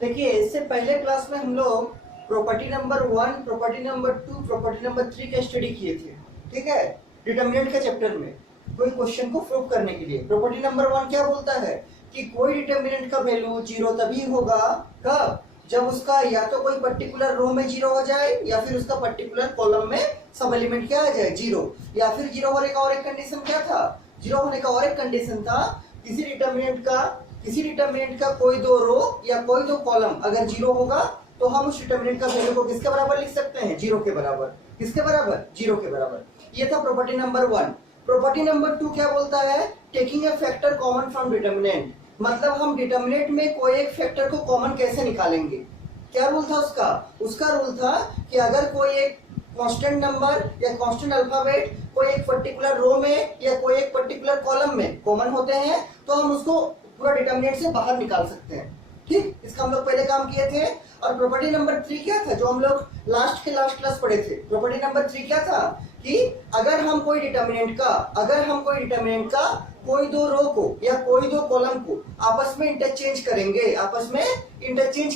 देखिए इससे पहले क्लास में हम लोग property number 1, property number 2, property number 3 का स्टडी किए थे। ठीक है, डिटर्मिनेंट के चैप्टर में कोई क्वेश्चन को प्रूव करने के लिए प्रॉपर्टी नंबर 1 क्या बोलता है कि कोई डिटर्मिनेंट का वैल्यू जीरो तभी होगा कब, जब उसका या तो कोई पर्टिकुलर रो में जीरो हो जाए या फिर उसका पर्टिकुलर कॉलम में सब एलिमेंट क्या आ जाए जीरो, या फिर जीरो होने का और एक कंडीशन क्या था, जीरो होने का और एक कंडीशन था किसी डिटर्मिनेंट का कोई दो रो या कोई दो कॉलम अगर जीरो होगा तो हम उस डिटर्मिनेंट का वैल्यू को किसके बराबर लिख सकते हैं, जीरो के बराबर। किसके बराबर, जीरो के बराबर। ये था प्रॉपर्टी नंबर 1। प्रॉपर्टी नंबर 2 क्या बोलता है, taking a factor common from determinant, मतलब हम डिटर्मिनेंट में कोई एक फैक्टर को कॉमन कैसे निकालेंगे। क्या रूल था उसका, उसका रूल था कि अगर कोई एक कांस्टेंट नंबर या कांस्टेंट अल्फाबेट कोई एक पर्टिकुलर रो में या कोई एक पर्टिकुलर कॉलम में कॉमन होते हैं तो हम उसको पूरा डिटर्मिनेंट से बाहर निकाल सकते हैं। ठीक, इसका हम लोग पहले काम किए थे। और प्रॉपर्टी नंबर 3 क्या था जो हम लोग लास्ट क्लास पढ़े थे। प्रॉपर्टी नंबर 3 क्या था कि अगर हम कोई डिटर्मिनेंट का कोई दो रो को या कोई दो कॉलम को आपस में इंटरचेंज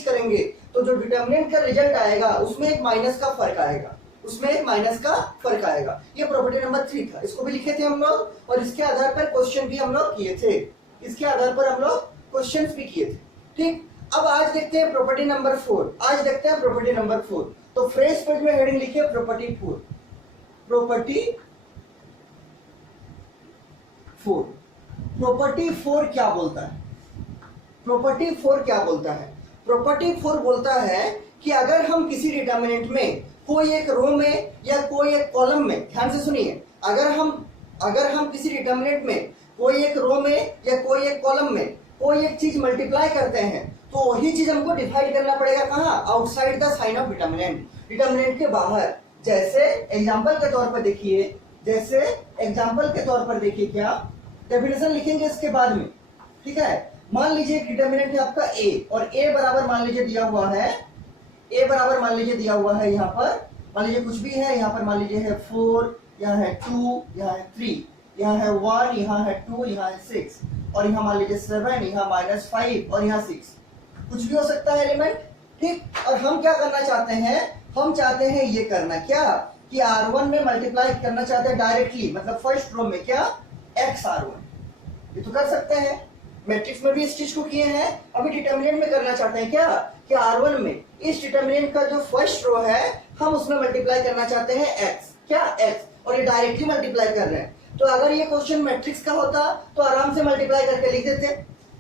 करेंगे तो जो डिटर्मिनेंट का रिजल्ट आएगा उसमें एक माइनस का फर्क आएगा। ये प्रॉपर्टी नंबर 3 था, इसको भी लिखे थे हम लोग और इसके आधार पर क्वेश्चन भी हम लोग किए थे। ठीक, अब आज देखते हैं प्रॉपर्टी नंबर 4। तो फ्रेश पेज में हेडिंग लिखिए प्रॉपर्टी 4। प्रॉपर्टी 4 क्या बोलता है, प्रॉपर्टी 4 बोलता है कि अगर हम किसी डिटर्मिनेंट में कोई एक रो में या कोई एक कॉलम में, ध्यान से सुनिए, अगर हम किसी डिटर्मिनेंट में कोई एक रो में या कोई एक कॉलम में कोई एक चीज मल्टीप्लाई करते हैं तो वही चीज हमको डिवाइड करना पड़ेगा कहाँ, outside the sign of determinant के बाहर। जैसे एग्जांपल के तौर पर देखिए क्या डेफिनेशन लिखेंगे इसके बाद में। ठीक है, मान लीजिए डिटर्मिनेंट है आपका a और a बराबर मान लीजिए दिया हुआ है यहाँ पर, मान लीजिए कुछ भी है, यहाँ पर मान लीजिए है 4, यहाँ है 2, यहाँ है 3, यहाँ है 1, यहाँ है 2, यहाँ है 6 और यहाँ मान लीजिए 7, यहाँ -5 और यहाँ 6, कुछ भी हो सकता है एलिमेंट। ठीक, और हम क्या करना चाहते हैं, हम चाहते हैं ये करना क्या कि R1 में मल्टीप्लाई करना चाहते हैं डायरेक्टली, मतलब फर्स्ट रो में क्या x R1, ये तो कर सकते हैं, मैट्रिक्स में भी इस चीज को किए हैं। अभी डिटर्मिनेंट में करना चाहते हैं क्या कि R1 में इस डिटर्मिनेंट का जो फर्स्ट रो है हम उसमें मल्टीप्लाई करना चाहते हैं x, और ये डायरेक्टली मल्टीप्लाई कर रहे हैं। तो अगर ये क्वेश्चन मैट्रिक्स का होता तो आराम से मल्टीप्लाई करके लिख देते।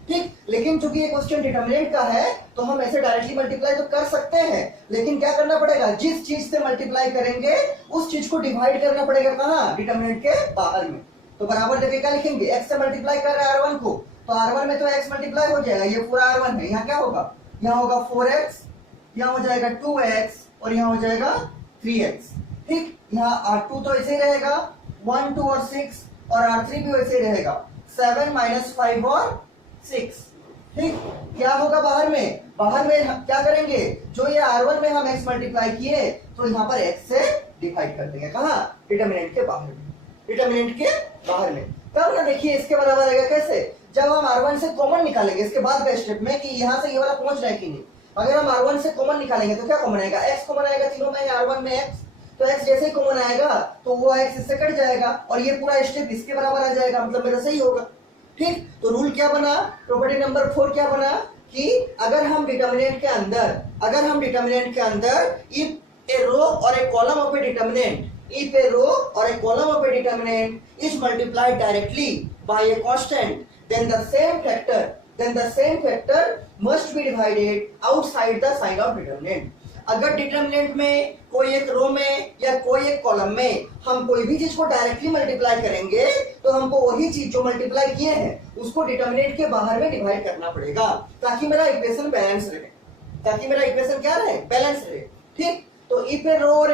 ठीक, लेकिन चूंकि ये क्वेश्चन डिटर्मिनेंट का है तो हम ऐसे डायरेक्टली मल्टीप्लाई तो कर सकते हैं, लेकिन क्या करना पड़ेगा, जिस चीज से मल्टीप्लाई करेंगे उस चीज को डिवाइड करना पड़ेगा कहाँ, डिटर्मिनेंट के बाहर में। तो बराबर देखिए क्या लिखेंगे, x से मल्टीप्लाई कर रहे हैं R1 को, तो R1 में तो x मल्टीप्लाई हो जाएगा, ये पूरा R1 है, यहाँ क्या होगा, यहाँ होगा 4x, यहाँ हो जाएगा 2x और यहाँ हो जाएगा 3x। ठीक, यहाँ R2 तो ऐसे ही रहेगा 1, 2 और 6 और R3 भी वैसे ही रहेगा 7 -5 और 6। ठीक, क्या होगा बाहर में हम क्या करेंगे, जो ये R1 में हम x मल्टीप्लाई किए तो यहाँ पर x से डिवाइड कर देंगे कहाँ, डिटर्मिनेंट के बाहर में। तब ना देखिए इसके बराबर आएगा कैसे, जब हम R1 से कॉमन निकालेंगे इसके बाद का स्टेप में कि यहाँ से ये वाला पहुंच रहा है कि नहीं। अगर हम R1 से कॉमन निकालेंगे तो क्या कॉमन आएगा, x कॉमन आएगा तीनों में, R1 में x, तो x जैसे ही कॉमन आएगा तो वो x इससे कट जाएगा और ये पूरा स्टेप इसके बराबर आ जाएगा, मतलब मेरा सही होगा। ठीक, तो रूल क्या बना, प्रॉपर्टी नंबर 4 क्या बना कि अगर हम डिटर्मिनेंट के अंदर if a row or a column of a determinant is multiplied directly by a constant, then the same factor must be divided outside the sign of determinant। अगर डिटर्मिनेंट में कोई एक रो में या कोई एक कॉलम में हम कोई भी चीज को डायरेक्टली मल्टीप्लाई करेंगे तो हमको वही चीज जो मल्टीप्लाई किए हैं उसको डिटर्मिनेंट के बाहर में डिवाइड करना पड़ेगा ताकि मेरा इक्वेशन बैलेंस रहे। ठीक, तो if a row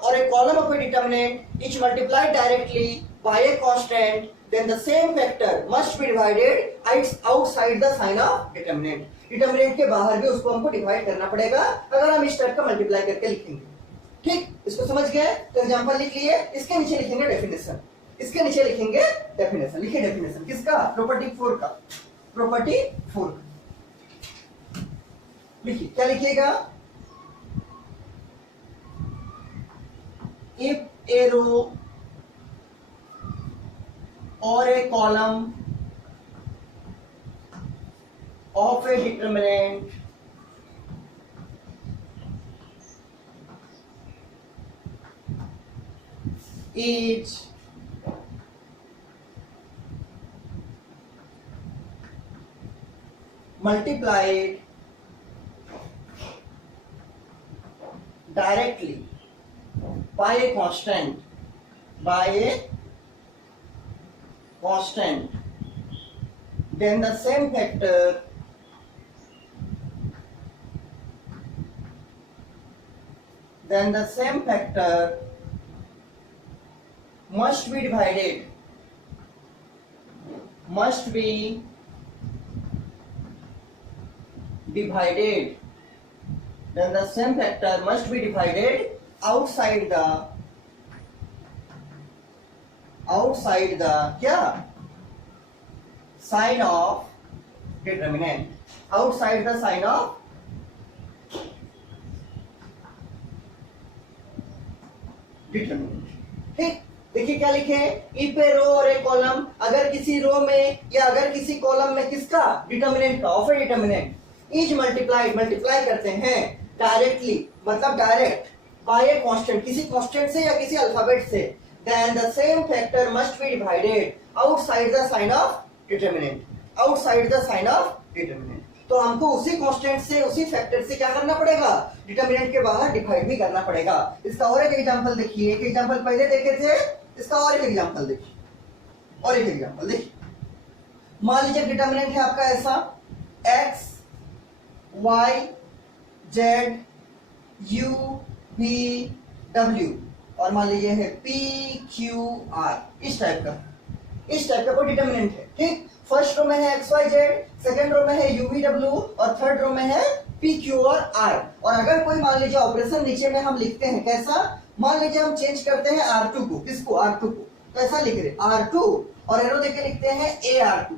or a column of a determinant is multiplied directly by a constant, then the same factor must be divided outside the sign of determinant। Determinant के बाहर भी उसको हमको डिवाइड करना पड़ेगा अगर हम इस टाइप का मल्टीप्लाई करके लिखेंगे। ठीक, इसको समझ गए, तो एग्जांपल लिख लिए, इसके नीचे लिखेंगे डेफिनेशन, लिखिए डेफिनेशन किसका, प्रॉपर्टी 4 का। लिखिए, क्या लिखिएगा? इफ ए रो और a column of a determinant is multiplied directly by a constant, then the same factor must be divided, then the same factor must be divided outside the क्या, sign of determinant, outside the sign of determinant। ठीक, देखिए क्या लिखे, if a row और a column, अगर किसी रो में या अगर किसी कॉलम में किसका, डिटर्मिनेंट का, of a determinant is multiply करते हैं डायरेक्टली, मतलब डायरेक्ट, बाय ए कांस्टेंट, किसी कांस्टेंट से या किसी अल्फाबेट से, then the same factor must be divided outside the sign of determinant, outside the sign of determinant. तो हमको उसी कांस्टेंट से, उसी फैक्टर से क्या करना पड़ेगा, डिटर्मिनेंट के बाहर डिवाइड भी करना पड़ेगा। इसका और एक एग्जांपल देखिए, एक एग्जांपल पहले देखे थे, इसका और एक एग्जांपल देखिए, और एक एग्जांपल देखिए। मान लीजिए डिटर्मिनेंट है आपका ऐसा, x y z u v w, और मान लीजिए है p q r, इस टाइप का कोई डिटर्मिनेंट है। ठीक, फर्स्ट रो में है X Y Z, second row में है यू वी डब्ल्यू, और थर्ड रो में है पी क्यू और आर। और अगर कोई मान लीजिए ऑपरेशन नीचे में हम लिखते हैं कैसा, मान लीजिए हम चेंज करते हैं R2 को, किसको, R2 को, तो ऐसा लिख रहे R2 और एरो देके लिखते हैं AR2।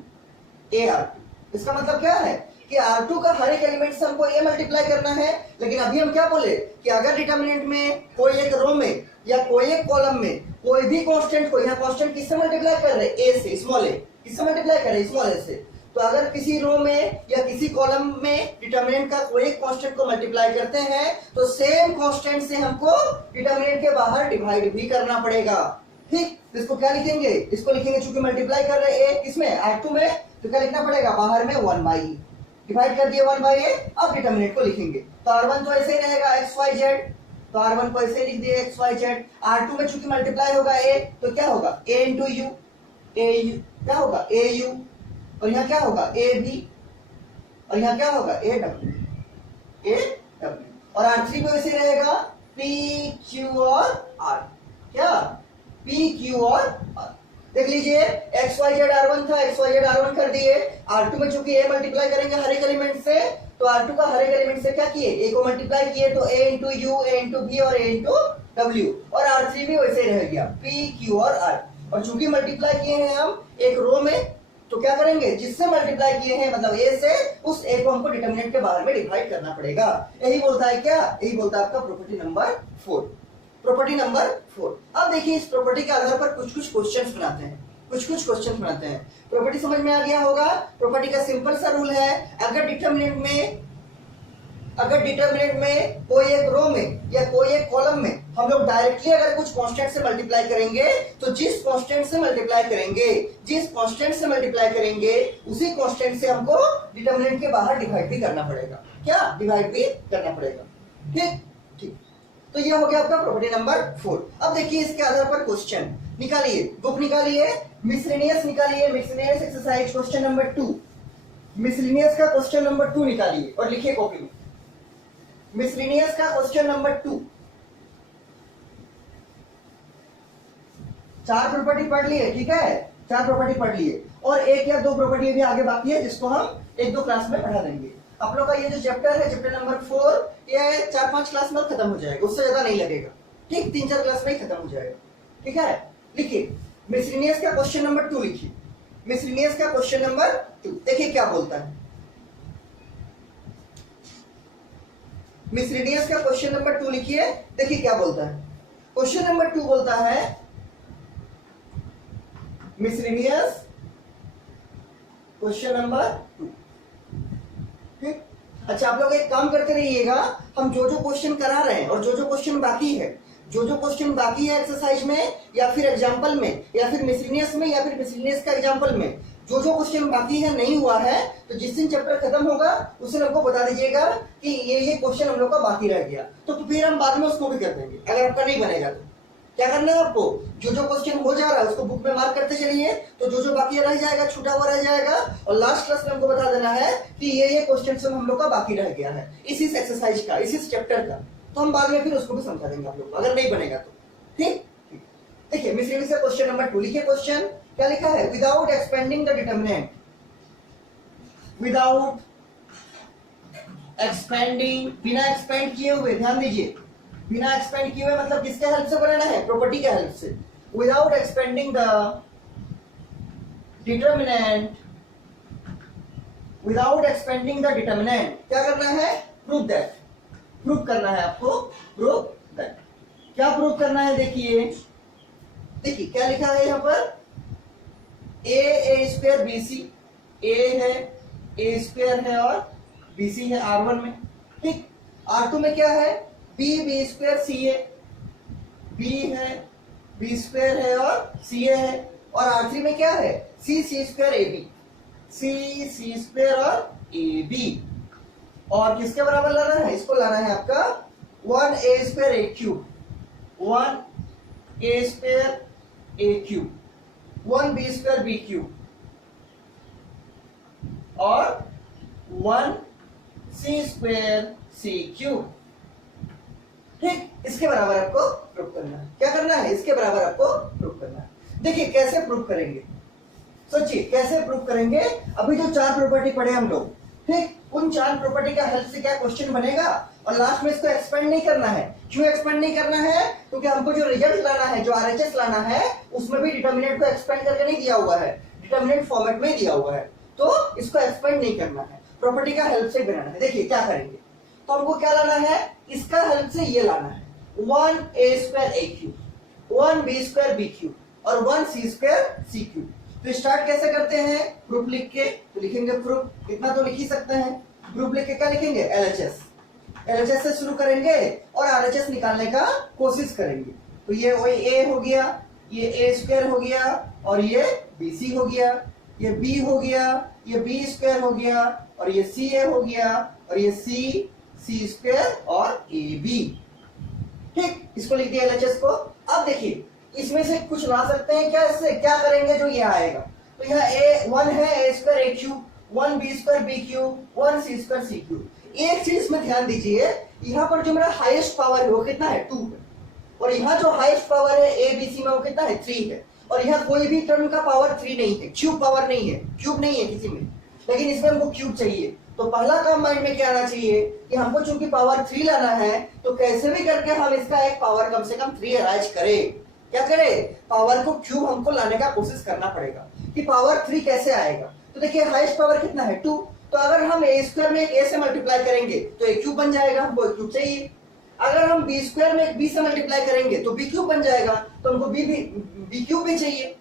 इसका मतलब क्या है कि R2 का हर एक एलिमेंट से हमको A मल्टीप्लाई करना है। लेकिन अभी हम क्या बोले कि अगर डिटर्मिनेंट में कोई एक रो में या कोई एक कॉलम में कोई भी कांस्टेंट को, यहाँ कांस्टेंट किससे मल्टीप्लाई कर रहे हैं, A से, स्मॉल a, किससे मल्टीप्लाई कर रहे हैं, स्मॉल a से। तो अगर किसी रो में या किसी कॉलम में डिटर्मिनेंट का कोई एक कांस्टेंट को मल्टीप्लाई करते हैं तो सेम कांस्टेंट से हमको डिटर्मिनेंट के बाहर डिवाइड भी करना पड़ेगा। ठीक, इसको क्या लिखेंगे, इसको लिखेंगे, चूंकि मल्टीप्लाई कर रहे हैं किसमें, R2 में, तो क्या लिखना पड़ेगा, बाहर में 1/a, डिवाइड कर दिया 1/a। अब डिटर्मिनेंट को लिखेंगे तो R1 तो ऐसे ही रहेगा XYZ, तो R1 को ऐसे लिख दिए XYZ। R2 में चूंकि मल्टीप्लाई होगा A, तो क्या होगा A इंटू यू, क्या होगा AU, और यहाँ क्या होगा AB, और यहाँ क्या होगा AW, और R3 को ऐसे रहेगा PQ और R, क्या PQ और R। देख लीजिए XYZ R1 था, XYZ R1 कर दिए। R2 में चूंकि A मल्टीप्लाई करेंगे हर एक एलिमेंट से, तो R2 का हर एक एलिमेंट से क्या किए, A को मल्टीप्लाई किए, तो A into you, A into B और A इंटू W, और R3 भी वैसे ही रह गया PQ और R। और चूंकि मल्टीप्लाई किए हैं हम एक रो में, तो क्या करेंगे, जिससे मल्टीप्लाई किए हैं मतलब A से, उस A को हमको डिटर्मिनेंट के बाहर में डिवाइड करना पड़ेगा। यही बोलता है क्या, यही बोलता है आपका प्रॉपर्टी नंबर 4, प्रॉपर्टी नंबर 4। अब देखिए इस प्रॉपर्टी के आधार पर कुछ क्वेश्चंस बनाते हैं, क्वेश्चंस बनाते हैं। प्रॉपर्टी समझ में आ गया होगा। प्रॉपर्टी का सिंपल सा रूल है, अगर डिटर्मिनेंट में कोई एक रो में या कोई एक कॉलम में हम लोग डायरेक्टली अगर कुछ कांस्टेंट से मल्टीप्लाई करेंगे, तो जिस कांस्टेंट से मल्टीप्लाई करेंगे उसी कांस्टेंट से हमको डिटर्मिनेंट के बाहर डिवाइड भी करना पड़ेगा, क्या, डिवाइड भी करना पड़ेगा। ठीक, तो ये हो गया आपका प्रॉपर्टी नंबर 4। अब देखिए इसके आधार पर क्वेश्चन निकालिए, बुक निकालिए, मिसलेनियस निकालिए, miscellaneous exercise question number 2, miscellaneous का क्वेश्चन नंबर 2 निकालिए और लिखिए कॉपी में, मिसलेनियस का क्वेश्चन नंबर 2। 4 प्रॉपर्टी पढ़ लिए, ठीक है, 4 प्रॉपर्टी पढ़ लिए, और 1 या 2 प्रॉपर्टी भी आगे बाकी है जिसको हम 1-2 क्लास में पढ़ा देंगे। आप लोग का ये जो चैप्टर है, चैप्टर नंबर 4, ये 4-5 क्लास में खत्म हो जाएगा, उससे ज्यादा नहीं लगेगा। ठीक, 3-4 क्लास में ही खत्म हो जाएगा। ठीक है, लिखिए मिसलेनियस का क्वेश्चन नंबर 2 लिखिए, मिसलेनियस का क्वेश्चन नंबर 2। देखिए क्या बोलता है, मिसलेनियस का क्वेश्चन नंबर 2 लिखिए। देखिए क्या बोलता है। क्वेश्चन नंबर 2 बोलता है मिसलेनियस क्वेश्चन नंबर 2। ठीक, अच्छा आप लोग एक काम करते रहिएगा, हम जो जो क्वेश्चन करा रहे हैं और जो जो क्वेश्चन बाकी है, जो जो क्वेश्चन बाकी है एक्सरसाइज में या फिर एग्जाम्पल में या फिर मिसलेनियस में या फिर मिसलेनियस का एग्जाम्पल में, जो जो क्वेश्चन बाकी है नहीं हुआ है, तो जिस दिन चैप्टर खत्म होगा उस दिन हमको बता दीजिएगा कि ये क्वेश्चन हम लोग का बाकी रह गया, तो फिर हम बाद में उसको भी कर देंगे। अगर आपका नहीं बनेगा तो क्या करना है आपको, जो जो क्वेश्चन हो जा रहा है उसको बुक में मार्क करते चलिए, तो जो जो बाकी रह जाएगा छूटा हुआ रह जाएगा, और लास्ट क्लास में हमको बता देना है कि ये क्वेश्चन हम लोग का बाकी रह गया है इसी एक्सरसाइज का, इसी चैप्टर का, तो हम बाद में फिर उसको भी समझा देंगे आप लोग अगर नहीं बनेगा तो। ठीक, देखिए मिसलेनियस का क्वेश्चन नंबर 2 लिखिए। क्वेश्चन क्या लिखा है, without expanding the determinant, without expanding, बिना एक्सपेंड किए हुए, ध्यान दीजिए बिना एक्सपेंड किए हुए मतलब किसके हेल्प से बनाना है, प्रॉपर्टी के हेल्प से। Without expanding the determinant, without expanding the determinant, क्या करना है, प्रूव दैट, प्रूव करना है आपको, प्रूव दैट। क्या प्रूव करना है, देखिए देखिए क्या लिखा है यहाँ पर, ए स्क्वायर बी सी, ए है, ए स्क्वायर है और बी सी है R1 में। ठीक, R2 में क्या है, B square C A, B है, बी स्क्वायर है और सी ए है, और R3 में क्या है, C square A B, C square और ए बी। और किसके बराबर लाना है, इसको लाना है आपका 1a square A cube, 1a square A cube, 1b square B cube और 1c स्क्वायर सी क्यूब। ठीक, इसके बराबर आपको प्रूफ करना है। क्या करना है, इसके बराबर आपको प्रूफ करना है। देखिए कैसे प्रूफ करेंगे, सोचिए कैसे प्रूफ करेंगे। अभी जो 4 प्रॉपर्टी पढ़े हम लोग, ठीक, उन 4 प्रॉपर्टी का हेल्प से क्या क्वेश्चन बनेगा, और लास्ट में इसको एक्सपेंड नहीं करना है। क्यों एक्सपेंड नहीं करना है, क्योंकि हमको जो रिजल्ट लाना है, जो आरएचएस लाना है, उसमें भी डिटर्मिनेंट को एक्सपेंड करके नहीं दिया हुआ है, डिटर्मिनेंट फॉर्मेट में दिया हुआ है, तो इसको एक्सपेंड नहीं करना है, प्रॉपर्टी का हेल्प से बनाना है। देखिए क्या करेंगे, तो हमको क्या लाना है, इसका हेल्प से ये लाना है 1a square A cube, 1b square B cube और 1c स्क्वायर सी क्यूब। तो स्टार्ट कैसे करते हैं, प्रूफ लिख के, तो लिखेंगे प्रूफ, इतना तो लिख ही सकते हैं। प्रूफ लिख के क्या लिखेंगे, एलएचएस, एलएचएस से शुरू करेंगे और आरएचएस निकालने का कोशिश करेंगे। तो ये वही ए हो गया, ये ए स्क्वायर हो गया और ये बी सी हो गया, ये बी हो गया, ये बी स्क्वायर हो गया और ये सी ए हो गया और ये सी स्क्वायर और ए बी। ठीक, इसको लिख दिया एलएचएस को। अब देखिए इसमें से कुछ ला सकते हैं क्या, इससे क्या करेंगे, जो ये आएगा, तो यहाँ ए 1 है, A square A cube, 1b square B cube, 1c square C cube. एक चीज में ध्यान दीजिए, यहाँ पर जो मेरा हाईएस्ट पावर है वो कितना है, 2 है, और यहाँ जो हाईएस्ट पावर है ए बी सी में वो कितना है, 3 है, और यहाँ कोई भी टर्म का पावर 3 नहीं है, क्यूब पावर नहीं है, क्यूब नहीं है किसी में, लेकिन इसमें हमको क्यूब चाहिए। तो पहला काम माइंड में क्या आना चाहिए कि हमको चूंकि पावर 3 लाना है, तो कैसे भी करके हम इसका एक पावर कम से कम 3 अराइज करें। क्या करें, पावर को क्यूब हमको लाने का कोशिश करना पड़ेगा कि पावर 3 कैसे आएगा। तो देखिए हाईएस्ट पावर कितना है, 2, तो अगर हम ए स्क्वायर में एक ए से मल्टीप्लाई करेंगे तो ए क्यूब बन जाएगा, हमको ए क्यूब चाहिए। अगर हम बी स्क्वायर में एक बी से मल्टीप्लाई करेंगे तो बी क्यूब बन जाएगा, तो हमको बी क्यूब भी चाहिए।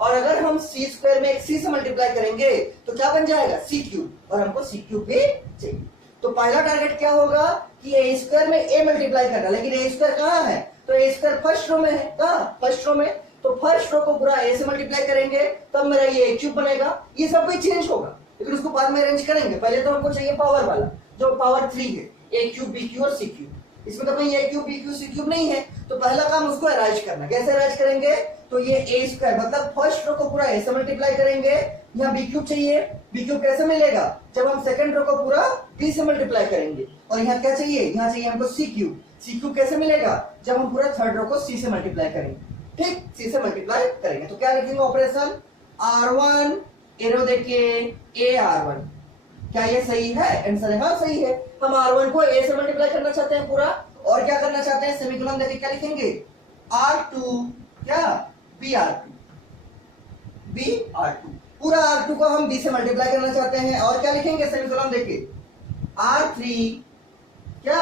और अगर हम सी स्क्वायर में एक सी से मल्टीप्लाई करेंगे तो क्या बन जाएगा, सी क्यूब, और हमको सी क्यूब भी चाहिए। तो पहला टारगेट क्या होगा कि ए स्क्वायर में ए मल्टीप्लाई करना, लेकिन ए स्क्वायर कहाँ है, तो ए स्क्वायर फर्स्ट रो में है, कहाँ, फर्स्ट रो में, तो फर्स्ट रो को पूरा ए से मल्टीप्लाई करेंगे तब मेरा ये ए क्यूब बनेगा। ये सब भी चेंज होगा लेकिन उसको बाद में अरेंज करेंगे, पहले तो हमको चाहिए पावर वाला जो पावर 3 है, ए क्यूब बी क्यूब और सी क्यूब। इसमें तो कहीं ए cube B cube C cube नहीं है, तो पहला काम उसको अरेंज करना। कैसे अरेंज करेंगे, तो ये ए स्क्वायर मतलब फर्स्ट रो को पूरा ए से मल्टीप्लाई करेंगे, यहाँ बी क्यूब चाहिए, बी क्यूब कैसे मिलेगा, जब हम सेकंड रो को पूरा बी से मल्टीप्लाई करेंगे, और यहाँ क्या चाहिए, यहाँ चाहिए हमको सी क्यूब, सी क्यूब कैसे मिलेगा, जब हम पूरा थर्ड रो को सी से मल्टीप्लाई करेंगे। ठीक, सी से मल्टीप्लाई करेंगे तो क्या लिखेंगे ऑपरेशन, R1 एरो देखिए ए R1, क्या ये सही है, आंसर है हाँ सही है। हम R1 को a से मल्टीप्लाई करना चाहते हैं पूरा, और क्या करना चाहते हैं, सेमीकोलन देके क्या लिखेंगे, R2 क्या BR2, पूरा R2 को हम b से मल्टीप्लाई करना चाहते हैं, और क्या लिखेंगे सेमीकोलन देके R3 क्या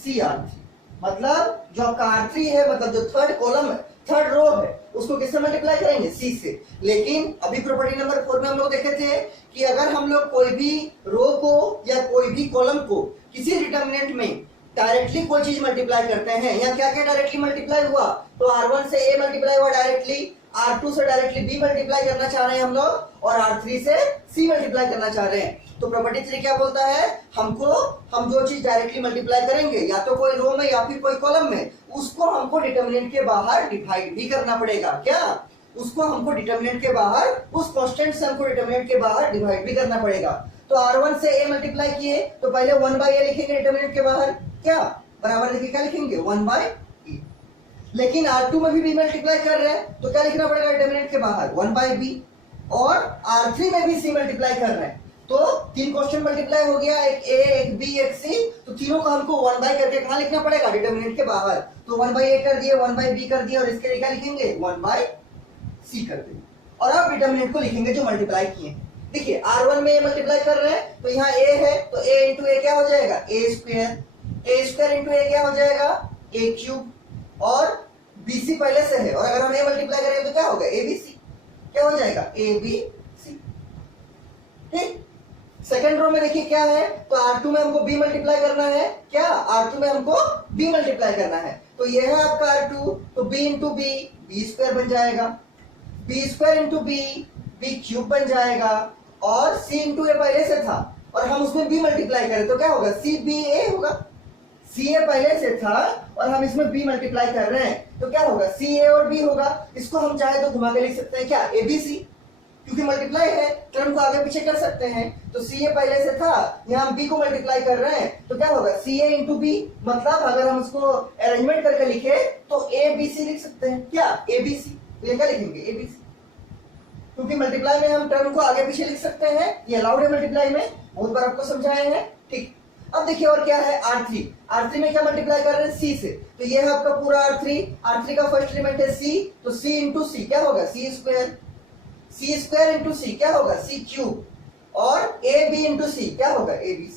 CR3। मतलब जो आपका R3 है, मतलब जो थर्ड कॉलम है, थर्ड रो है, उसको किससे मल्टीप्लाई करेंगे? C से। लेकिन अभी प्रॉपर्टी नंबर 4 में हम लोग देखे थे कि अगर हम लोग कोई भी रो को या कोई भी कॉलम को किसी डिटर्मिनेंट में डायरेक्टली कोई चीज मल्टीप्लाई करते हैं, या क्या क्या डायरेक्टली मल्टीप्लाई हुआ, तो R1 से A मल्टीप्लाई हुआ डायरेक्टली, R2 से डायरेक्टली B मल्टीप्लाई करना चाह रहे हैं हम लोग, और R3 से C मल्टीप्लाई करना चाह रहे हैं। तो प्रॉपर्टी 3 क्या बोलता है, हम जो चीज डायरेक्टली मल्टीप्लाई करेंगे या तो कोई रो में या फिर कोई कॉलम में, उसको हमको डिटर्मिनेंट के बाहर डिवाइड भी करना पड़ेगा। क्या? उसको हमको डिटर्मिनेंट के बाहर, उस कांस्टेंट से हमको डिटर्मिनेंट के बाहर डिवाइड भी करना पड़ेगा। तो R1 से A मल्टीप्लाई किए तो पहले 1/A लिखेंगे डिटर्मिनेंट के बाहर, क्या बराबर लिखे, क्या लिखेंगे 1/A। लेकिन R2 में भी B मल्टीप्लाई कर रहे हैं तो क्या लिखना पड़ेगा डिटर्मिनेंट के बाहर 1/B, और R3 में भी C मल्टीप्लाई कर रहे हैं तो 3 क्वेश्चन मल्टीप्लाई हो गया, एक A, एक B, एक C, तो तीनों को हमको 1/, करके कहां लिखना पड़ेगा? डिटर्मिनेंट के बाहर। तो 1/A कर दिए, 1/B कर दिए, और इसके लिए क्या लिखेंगे? 1/C कर देंगे। और अब डिटर्मिनेंट को लिखेंगे जो मल्टीप्लाई किए। देखिए R1 में A मल्टीप्लाई कर रहे हैं तो यहाँ A है तो A इंटू A क्या हो जाएगा? A स्क्वायर इंटू A क्या हो जाएगा? A क्यूब, और BC पहले से है, और अगर हम A मल्टीप्लाई करेंगे तो क्या होगा? ABC, क्या हो जाएगा? ABC। ठीक। सेकंड रो में देखिए क्या है, तो R2 में हमको B मल्टीप्लाई करना है, क्या? R2 में हमको B मल्टीप्लाई करना है, तो ये है आपका R2, तो B into B, B square बन जाएगा, B square into B, B cube बन जाएगा, और C इंटू A पहले से था और हम उसमें B मल्टीप्लाई करें तो क्या होगा? CBA होगा। CA पहले से था और हम इसमें B मल्टीप्लाई कर रहे हैं तो क्या होगा? CA और B होगा। इसको हम चाहे तो घुमा के लिख सकते हैं, क्या? ABC, क्योंकि मल्टीप्लाई है टर्म को आगे पीछे कर सकते हैं। तो CA पहले से था, यहाँ हम B को मल्टीप्लाई कर रहे हैं तो क्या होगा? CA इंटू B, मतलब अगर हम उसको अरेंजमेंट करके लिखे तो ABC लिख सकते हैं, क्या? ABC, तो ये क्या लिखेंगे? ABC, क्योंकि मल्टीप्लाई में हम टर्म को आगे पीछे लिख सकते हैं, ये अलाउड है मल्टीप्लाई में, बहुत बार आपको समझाए हैं। ठीक। अब देखिए और क्या है? R3 में क्या मल्टीप्लाई कर रहे हैं? C से, तो ये है आपका पूरा R3 का फर्स्ट एलिमेंट है C, तो C इंटू C क्या होगा? C स्क्वायर इंटू C क्या होगा? C क्यूब, और AB इंटू C क्या होगा? ABC,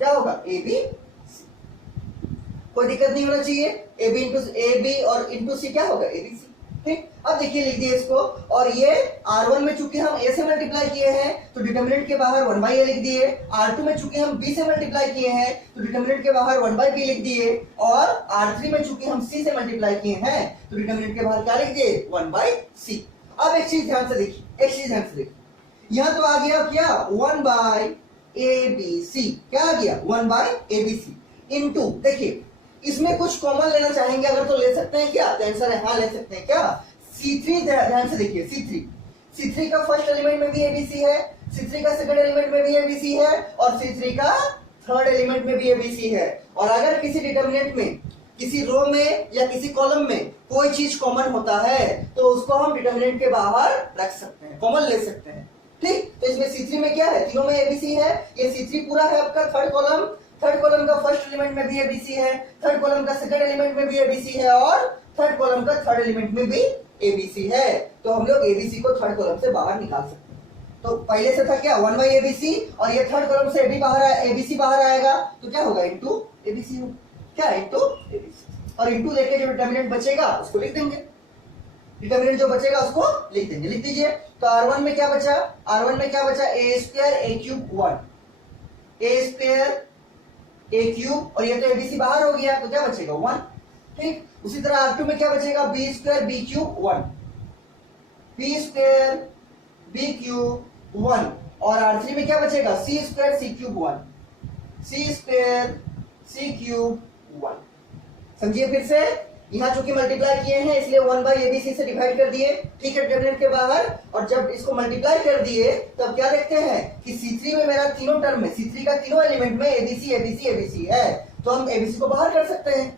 क्या होगा? ABC। कोई दिक्कत नहीं होना चाहिए, AB और इंटू C क्या होगा? ABC। ठीक। अब देखिए लिख दिए इसको, और ये R1 में चूंकि हम A से मल्टीप्लाई किए हैं तो डिटर्मिनेंट के बाहर 1/A लिख दिए, R2 में चूंकि हम B से मल्टीप्लाई किए हैं तो डिटर्मिनेंट के बाहर 1/B लिख दिए, और R3 में चूंकि हम C से मल्टीप्लाई किए हैं तो डिटर्मिनेंट के बाहर क्या लिख दिए? 1/C। अब एक चीज ध्यान से देखिए, यहां तो आ गया क्या? 1/ABC, क्या आ गया? 1/ABC इंटू, देखिए इसमें कुछ कॉमन लेना चाहेंगे अगर तो ले सकते हैं, क्या? तो आंसर है हाँ, ले सकते हैं। क्या? C3, ध्यान से देखिए, C3 का फर्स्ट एलिमेंट में भी ABC है, C3 का सेकंड एलिमेंट में भी ABC है, और C3 का थर्ड एलिमेंट में भी ABC है। और अगर किसी डिटर्मिनेंट में, किसी रो में या किसी कॉलम में कोई चीज कॉमन होता है तो उसको हम डिटर्मिनेंट के बाहर रख सकते हैं, कॉमन ले सकते हैं। ठीक। तो इसमें C3 में क्या है? तीनों में ABC है, ये C3 पूरा है आपका थर्ड कॉलम का फर्स्ट एलिमेंट में भी ABC है, थर्ड कॉलम का सेकंड एलिमेंट में भी ABC है, और थर्ड कॉलम का थर्ड एलिमेंट में भी ABC है। तो हम लोग ABC को थर्ड कॉलम से बाहर निकाल सकते हैं। तो पहले से था क्या? 1/ABC, और ये थर्ड कॉलम से ABC बाहर आएगा तो क्या होगा? इंटू ABC होगा, क्या? इंटू ABC, और इंटू लेके जो डिटर्मिनेंट बचेगा उसको लिख देंगे, डिटर्मिनेंट जो बचेगा उसको लिख देंगे। लिख दीजिए। तो R1 में क्या बचा? A square A cube 1, A square A cube, और ये तो ABC बाहर हो गया तो क्या बचेगा? 1। ठीक। उसी तरह R2 में क्या बचेगा? B square B cube 1, B square B cube 1, और R3 में क्या बचेगा? C square C cube 1, C square C cube 1। समझिए फिर से, यहाँ चूंकि मल्टीप्लाई किए हैं इसलिए 1/ABC से डिवाइड कर दिए, ठीक है, डिटर्मिनेंट के बाहर। और जब इसको मल्टीप्लाई कर दिए तो अब क्या देखते हैं कि C3 में मेरा तीनों टर्म में, C3 का तीनों एलिमेंट में ABC है, तो हम ABC को बाहर कर सकते हैं,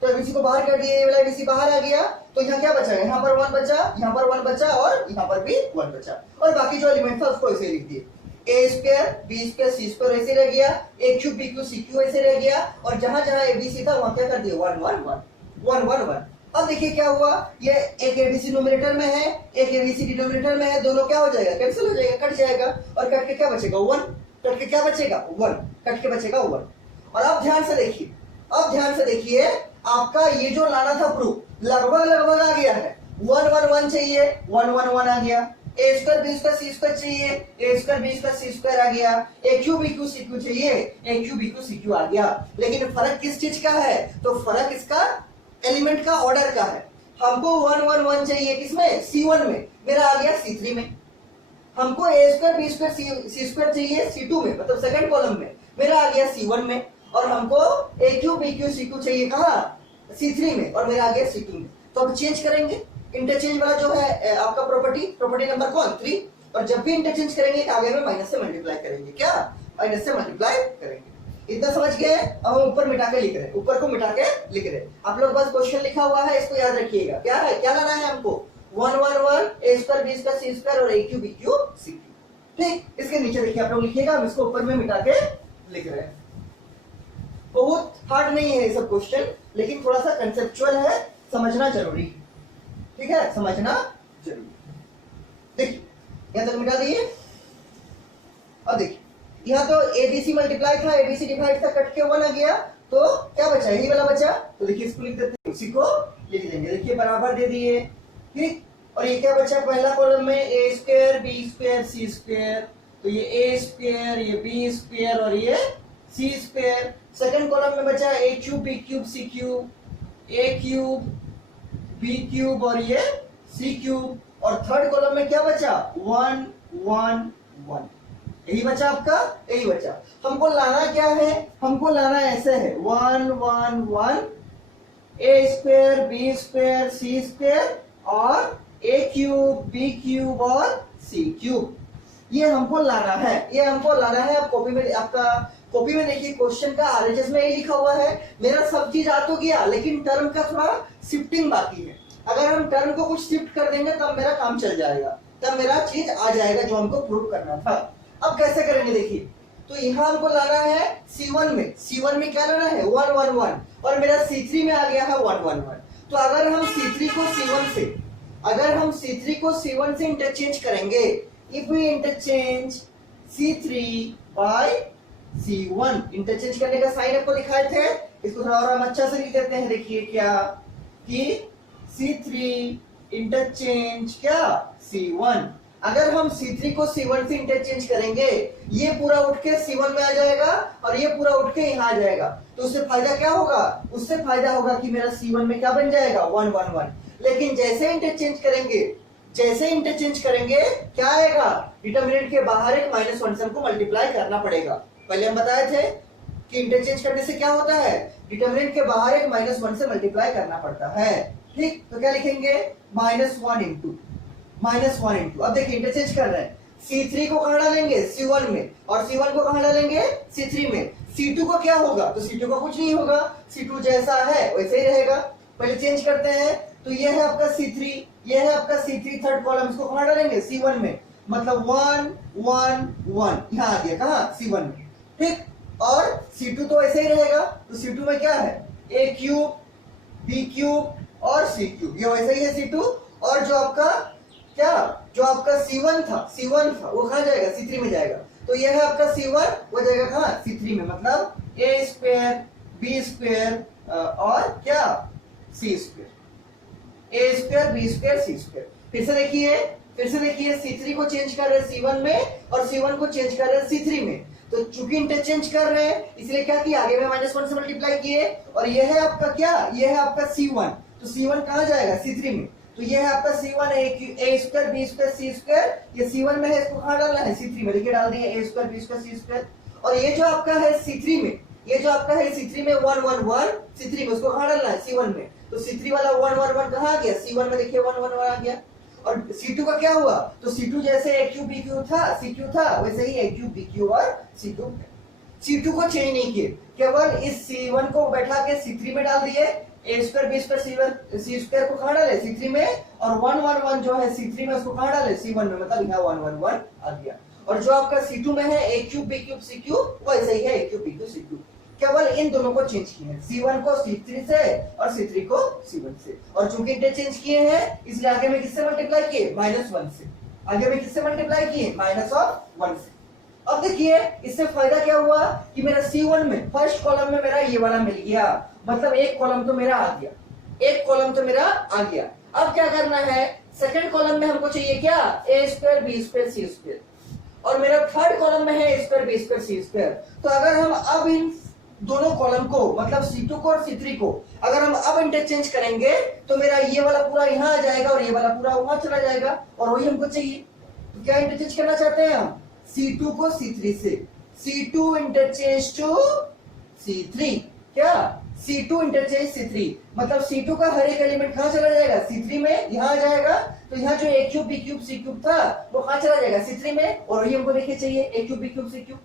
तो ABC को बाहर कर दिए, ये वाला ABC बाहर आ गया, तो यहाँ क्या बचा? यहाँ पर 1 बचा, यहाँ पर 1 बचा, और यहाँ पर भी 1 बचा, और बाकी जो एलिमेंट था उसको ऐसे लिख दिए। A square B square C square ऐसे रह गया, A cube B cube C cube ऐसे रह गया, और जहां जहां ABC था वहां क्या कर दिया? 1 1 1 1 1 1। अब देखिए क्या हुआ, ये एक ABC न्यूमरेटर में है, एक ABC डिनोमिनेटर में है, दोनों क्या हो जाएगा? कैंसिल हो जाएगा, कट जाएगा, और कट के क्या बचेगा? 1, कट के क्या बचेगा? 1, कट के बचेगा 1। और अब ध्यान से देखिए, अब ध्यान से देखिए, आपका ये जो लाना था प्रूफ लगभग लगभग आ गया है। 1 1 1 चाहिए, 1 1 1 आ गया। A square B square C square चाहिए, A square B square C square आ गया। A cube B cube C cube चाहिए, A cube B cube C cube आ गया। लेकिन फर्क किस चीज का है? तो फर्क इसका एलिमेंट का ऑर्डर का है। हमको 1 1 1 चाहिए किसमें? C1 में, मेरा आ गया C3 में। हमको ए square B square C square चाहिए C2 में, मतलब सेकंड कॉलम में, मेरा आ गया C1 में। और हमको A cube B cube C cube चाहिए कहाँ? C3 में, और मेरा आ गया C2 में। तो अब चेंज करेंगे, इंटरचेंज वाला जो है आपका प्रॉपर्टी नंबर कौन? 3। और जब भी इंटरचेंज करेंगे आगे में माइनस से मल्टीप्लाई करेंगे। क्या? माइनस से मल्टीप्लाई करेंगे। इतना समझ गए? अब हम ऊपर मिटा के लिख रहे हैं, ऊपर को मिटा के लिख रहे हैं। आप लोग बस क्वेश्चन लिखा हुआ है, इसको याद रखिएगा। क्या है, क्या लाना है हमको? 1 1 1 A square B square C square और A cube B cube C cube. ठीक, इसके नीचे देखिए आप लोग लिखिएगा, हम इसको ऊपर में मिटा के लिख रहे हैं। बहुत हार्ड नहीं है ये सब क्वेश्चन, लेकिन थोड़ा सा कंसेप्चुअल है, समझना जरूरी है। ठीक है, समझना जरूरी। देखिए यहां तक मिटा दिए। अब देखिए यहाँ तो एबीसी मल्टीप्लाई था, एबीसी डिवाइड था, कट के 1 आ गया, तो क्या बचा? यही वाला बचा। तो देखिए इसको लिख देते हैं, उसी को लिख देंगे। देखिए बराबर दे दिए, ठीक। और ये क्या बचा पहला कॉलम में? ए square B square C square, तो ये ए स्क्वायर, ये बी स्क्वायर और ये सी स्क्वायर। सेकंड कॉलम में बचा ए cube B cube C cube, ए क्यूब बी क्यूब और ये सी क्यूब। और थर्ड कॉलम में क्या बचा? 1 1 1। यही बचा आपका, यही बचा। हमको लाना क्या है? हमको लाना ऐसे है 1 1 1 A square B square C square और ए क्यूब बी क्यूब और सी क्यूब। ये हमको लाना है, ये हमको लाना है। आप कॉपी में, आपका कॉपी में देखिए क्वेश्चन का आरएचएस में यही लिखा हुआ है। मेरा सब चीज आ तो गया, लेकिन टर्म का थोड़ा शिफ्टिंग बाकी है। अगर हम टर्म को कुछ शिफ्ट कर देंगे तब मेरा काम चल जाएगा, तब मेरा चीज आ जाएगा जो हमको प्रूव करना था। अब कैसे करेंगे देखिए, तो यहाँ हमको लाना है C1 में। C1 में क्या लाना है? 1 1 1 और मेरा C3 में आ गया है 1 1 1। तो अगर हम C3 को C1 से, अगर हम C3 को C1 से इंटरचेंज करेंगे, if we interchange C3 by C1, interchange करने का साइन आपको दिखाए थे, इसको थोड़ा और हम अच्छा से लिख देते हैं। देखिए क्या कि C3 इंटरचेंज क्या C1। अगर हम C3 को C1 से इंटरचेंज करेंगे, ये पूरा उठ के C1 में आ जाएगा और ये पूरा उठ के यहाँ आ जाएगा। तो उससे फायदा क्या होगा? उससे फायदा होगा कि मेरा C1 में क्या बन जाएगा? 1 1 1। लेकिन जैसे इंटरचेंज करेंगे, जैसे इंटरचेंज करेंगे क्या आएगा? डिटरमिनेंट के बाहर एक -1 से हमको मल्टीप्लाई करना पड़ेगा। पहले हम बताए थे कि इंटरचेंज करने से क्या होता है? डिटरमिनेंट के बाहर एक -1 से मल्टीप्लाई करना पड़ता है। ठीक, तो क्या लिखेंगे? -1 इंटू -1 इंटू। अब देखिए इंटरचेंज कर रहे हैं, C3 को कहां डालेंगे? C1 में, और C1 को कहां डालेंगे? C3 में। C2 को क्या होगा? तो C2 को कुछ नहीं होगा, C2 जैसा है वैसे ही रहेगा। पहले चेंज करते हैं, तो ये है आपका C3, ये है आपका C3 थर्ड कॉलम, इसको कहां डालेंगे? C1 में, मतलब 1 1 1 यहाँ आ गया कहां? C1 में। ठीक, और C2 तो ऐसे ही रहेगा, तो C2 में क्या है? A क्यूब B क्यूब और C क्यूब, ये वैसे ही है C2। और जो आपका क्या, जो आपका C1 था वो कहां जाएगा? C3 में जाएगा। तो ये है आपका C1, वो जाएगा कहां? C3 में, मतलब A स्क्वायर B स्क्वायर और क्या? C square, A square B square C square. फिर से देखिए C3 को चेंज कर रहे हैं C1 में और C1 को चेंज कर रहे हैं C3 में। तो चूंकि इंटरचेंज कर रहे हैं इसलिए क्या किया? आगे में -1 से मल्टीप्लाई किए। और ये है आपका क्या? ये है आपका C1, तो C1 कहां जाएगा? C3 में। तो ये है आपका C1 A square B square C square, ये C1 में है, इसको कहां डालना है? C3 में। देखिए डाल दिए A square B square C square. और ये जो आपका है C3 में, ये जो आपका है C3 में 1 1 1 C3 में, उसको कहां डालना है? C1 में। तो C3 वाला 1 1 1 कहां आ गया? C1 में। देखिए 1 1 1 आ गया। और C2 का क्या हुआ? तो C2 जैसे A क्यूब B क्यूब था, C क्यूब था, वैसे ही A क्यूब B क्यूब और C क्यूब। C2 को चेंज नहीं किए, केवल इस C1 को बैठा के C3 में डाल दिए। A square B square C square को कहां डाले? C3 में। और 1 1 1 जो है C3 में, उसको कहां डाले? C1 में, मतलब यहाँ 1 1 1 आ गया। और जो आपका C2 में है A cube B cube C cube, वैसे ही है A cube B cube C cube. केवल इन दोनों को चेंज किए हैं, C1 को C3 से और C3 को C1 से। और चूंकि इंटरचेंज किए हैं इसलिए आगे में किससे मल्टीप्लाई किए? -1 से। आगे में किससे मल्टीप्लाई किए? -1 से। अब देखिए इससे फायदा क्या हुआ कि मेरा C1 में फर्स्ट कॉलम में मेरा ये वाला मिल गया, मतलब एक कॉलम तो मेरा आ गया, एक कॉलम तो मेरा आ गया। अब क्या करना है, सेकंड कॉलम में हमको चाहिए क्या, a square B square C square, और मेरा थर्ड कॉलम में है a square B square C square. तो अगर हम अब इन दोनों कॉलम को मतलब C2 को और C3 को अगर हम अब इंटरचेंज करेंगे तो मेरा ये वाला पूरा यहाँ आ जाएगा और ये वाला पूरा वहां चला जाएगा, और वही हमको चाहिए। तो क्या इंटरचेंज करना चाहते हैं हम, C2 को C3 से, C2 इंटरचेंज टू C3, क्या C2 इंटरचेंज C3, मतलब C2 का हर एक एलिमेंट कहां चला जाएगा, C3 में, यहां आ जाएगा। तो यहाँ जो a cube B cube C cube था वो कहां चला जाएगा, C3 में, और वही हमको देखिए चाहिए a cube B cube C cube.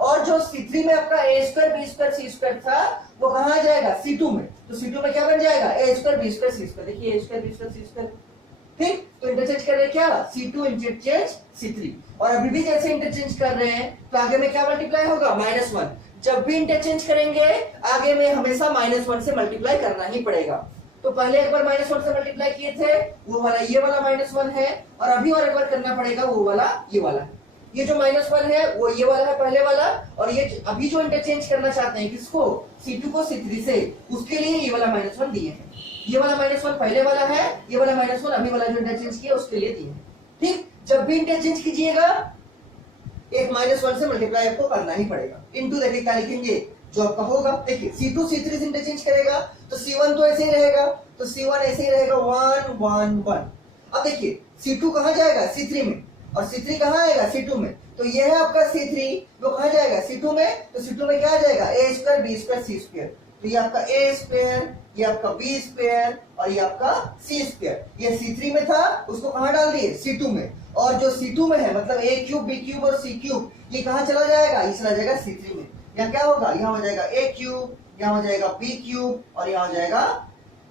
और जो C3 में आपका a square B square C square था वो कहां आ जाएगा, C2 में। तो C2 में क्या बन जाएगा, a square B square C square, देखिए a square B square C square. ठीक, तो इंटरचेंज कर रहे हैं क्या, C2 इंटरचेंज C3, और अभी भी जैसे इंटरचेंज कर रहे हैं तो आगे में क्या मल्टीप्लाई होगा, -1। जब भी इंटरचेंज करेंगे आगे में हमेशा -1 से मल्टीप्लाई करना ही पड़ेगा। तो पहले एक बार -1 से मल्टीप्लाई किए थे, वो वाला ये वाला -1 है, और अभी और एक बार करना पड़ेगा वो वाला ये वाला। ये जो -1 है वो ये वाला है पहले वाला, और ये अभी जो इंटरचेंज करना चाहते हैं किसको, C2 को C3 से, उसके लिए ये वाला -1 दिए हैं। ये वाला -1 पहले वाला है, ये वाला -1 अभी वाला जो इंटरचेंज किया उसके लिए दिए हैं। ठीक, जब भी इंटरचेंज कीजिएगा एक -1 से मल्टीप्लाई आपको करना ही पड़ेगा। इनटू देखिए क्या लिखेंगे जो आपका होगा, देखिए C2 C3 से इंटरचेंज करेगा तो C1 तो ऐसे ही रहेगा, तो C1 ऐसे ही रहेगा 1 1 1। अब देखिए C2 कहां जाएगा, C3 में, और C3 कहां आएगा, C2 में। तो ये है आपका C3, वो कहां जाएगा, C2 में। तो C2 में क्या आ जाएगा, a square B square C square. तो ये आपका a स्क्वायर, ये आपका b स्क्वायर, और ये आपका c स्क्वायर। ये C3 में था, उसको कहां डाल दिए, C2 में। और जो C2 में है मतलब a क्यूब बी क्यूब और c क्यूब, ये कहां चला जाएगा, ये चला जाएगा C3 में। यहाँ क्या होगा, यहाँ हो जाएगा a क्यूब, यहाँ हो जाएगा b क्यूब, और यहाँ हो जाएगा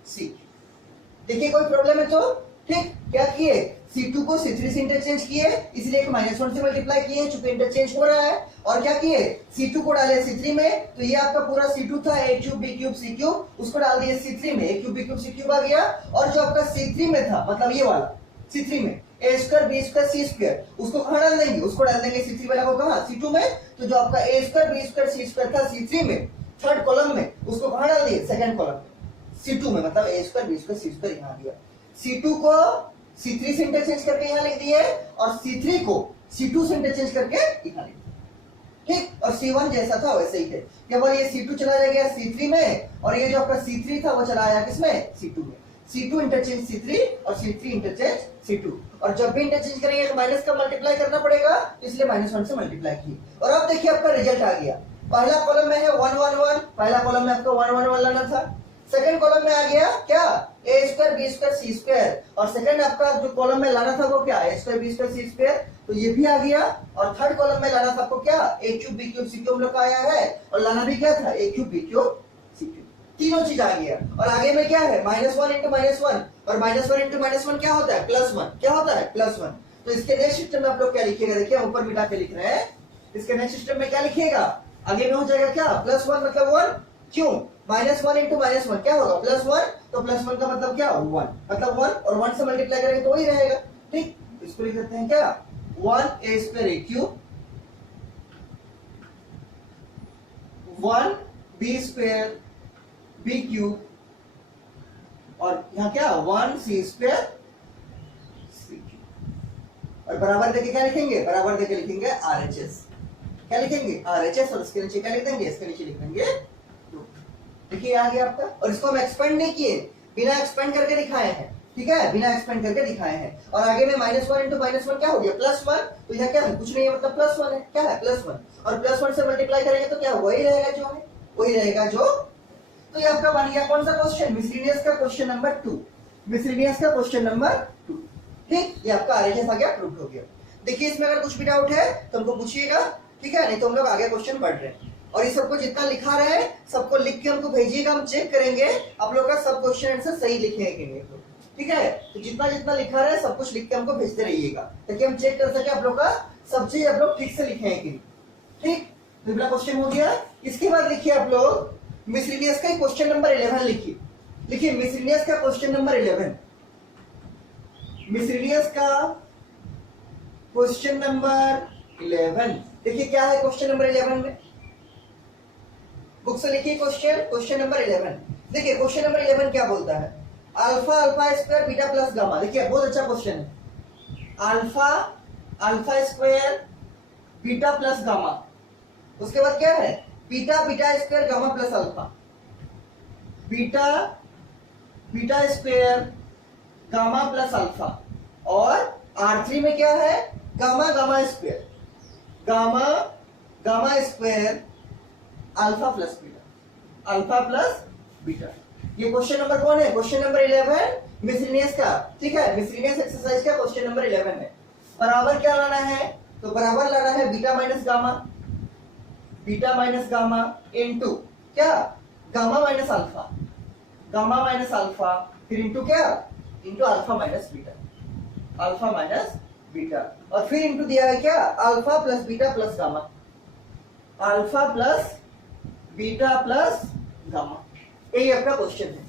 c क्यूब। देखिए कोई प्रॉब्लम है तो, ठीक, क्या किए, C2 को C3 से इंटरचेंज किए, इसलिए एक -1 से मल्टीप्लाई किए चूंकि इंटरचेंज हो रहा है। और क्या किए, C2 को डाले C3 में, तो ये आपका पूरा C2 था a cube B cube C cube, उसको डाल दिए C3 में, a cube B cube C cube आ गया। और जो आपका C3 में था मतलब ये वाला C3 में a square B square C square, उसको कहां डाल देंगे, उसको डाल देंगे C3 वाला को कहां, C2 में। तो जो आपका a square B square C square था C3 में थर्ड कॉलम में, उसको कहां डाल दिए, सेकंड कॉलम में C2 में, मतलब a square B square C square यहाँ आ गया। C2 को C3 से इंटरचेंज करके यहाँ लिख दिए, और C3 को C2 से इंटरचेंज करके यहाँ लिख दिए। ठीक, और C1 जैसा था वैसे ही है, केवल ये C2 चला जाएगा C3 में, और ये जो आपका C3 था वो चला आया किसमें, C2 में। C2 इंटरचेंज C3 और C3 इंटरचेंज C2, और जब भी इंटरचेंज करेंगे तो माइनस का मल्टीप्लाई करना पड़ेगा, इसलिए -1 से मल्टीप्लाई किए। और अब देखिए आपका रिजल्ट आ गया, पहला कॉलम में है 1 1 1, पहला कॉलम में आपको 1 1 1 लाना था। सेकंड कॉलम में आ गया क्या, a square B square C square, और सेकंड आपका जो कॉलम में लाना था वो क्या, a square B square C square, तो ये भी आ गया। और थर्ड कॉलम में लाना था आपको क्या, a cube B cube C cube लोग आया है, और लाना भी क्या था, a cube B cube C cube, तीनों चीज आ गया। और आगे में क्या है, -1 इंटू -1, और -1 इंटू -1 क्या होता है, +1, क्या होता है, +1। तो इसके नेक्स्ट सिस्टम में आप लोग क्या लिखिएगा, देखिए ऊपर मिटा के लिख रहे हैं, इसके नेक्स्ट सिस्टम में क्या लिखिएगा, आगे में हो जाएगा क्या, +1 मतलब 1, क्यों, -1 इंटू -1 क्या होगा, +1, तो +1 का मतलब क्या, 1, मतलब 1, और 1 से मल्टीप्लाई करेंगे तो वही रहेगा। ठीक, इसको लिख देते हैं क्या, 1 a square a cube, 1 b square b cube, और यहाँ क्या 1 c स्क्वायर c क्यूब, और बराबर देके क्या लिखेंगे, बराबर देके लिखेंगे RHS, क्या लिखेंगे RHS, और इसके नीचे क्या लिख देंगे, इसके नीचे लिख देंगे 2। देखिए आ गया आपका, और इसको हम एक्सपेंड नहीं किए, बिना एक्सपेंड करके दिखाए हैं, ठीक है, बिना एक्सपेंड करके दिखाए हैं। और आगे में -1 इंटू -1 क्या हो गया, +1, तो यहाँ क्या है, कुछ नहीं है, मतलब +1 है, क्या है, +1, और +1 से मल्टीप्लाई करेंगे तो क्या वही रहेगा जो है, वही रहेगा जो। तो ये आपका बन गया कौन सा क्वेश्चन, मिसलेनियस का क्वेश्चन नंबर 2, मिसलेनियस का क्वेश्चन नंबर 2। ठीक, ये आपका RHS आ गया, प्रूव हो गया। देखिए इसमें अगर कुछ भी डाउट है तो हमको पूछिएगा, ठीक है, नहीं तो हम लोग आगे क्वेश्चन पढ़ रहे हैं। और ये सबको जितना लिखा रहे हैं सबको लिख के हमको भेजिएगा, हम चेक करेंगे आप लोग का सब क्वेश्चन आंसर सही लिखे हैं कि नहीं, ठीक है। तो जितना जितना लिखा रहे सब कुछ लिख के हमको भेजते रहिएगा, ताकि हम चेक कर सके आप लोग का सब चीज आप लोग ठीक से लिखे हैं कि नहीं। ठीक, तो पहला क्वेश्चन हो गया। इसके बाद लिखिए आप लोग मिसलेनियस का क्वेश्चन नंबर 11 लिखिए, लिखिए मिसलेनियस का क्वेश्चन नंबर 11, मिसलेनियस का क्वेश्चन नंबर 11। देखिए क्या है क्वेश्चन नंबर 11 में, बुक से लिखिए क्वेश्चन नंबर 11। देखिए क्वेश्चन नंबर 11 क्या बोलता है, alpha alpha square beta plus gamma. देखिए बहुत अच्छा क्वेश्चन है, alpha alpha square beta plus gamma, उसके बाद क्या है beta beta square gamma plus alpha, beta beta square gamma plus alpha, और R3 में क्या है gamma gamma square, gamma gamma square alpha plus beta, alpha plus beta. ये question number कौन है, क्वेश्चन नंबर 11 मिसलिनियस का, ठीक है, मिसलिनियस एक्सरसाइज का क्वेश्चन नंबर 11 है। बराबर क्या लाना है, तो बराबर लाना है बीटा माइनस गामा इनटू क्या gamma minus alpha, gamma minus alpha, फिर इनटू क्या into alpha minus beta, alpha minus beta, और फिर इनटू दिया है क्या alpha plus beta plus gamma, alpha plus beta plus gamma. यही आपका क्वेश्चन है,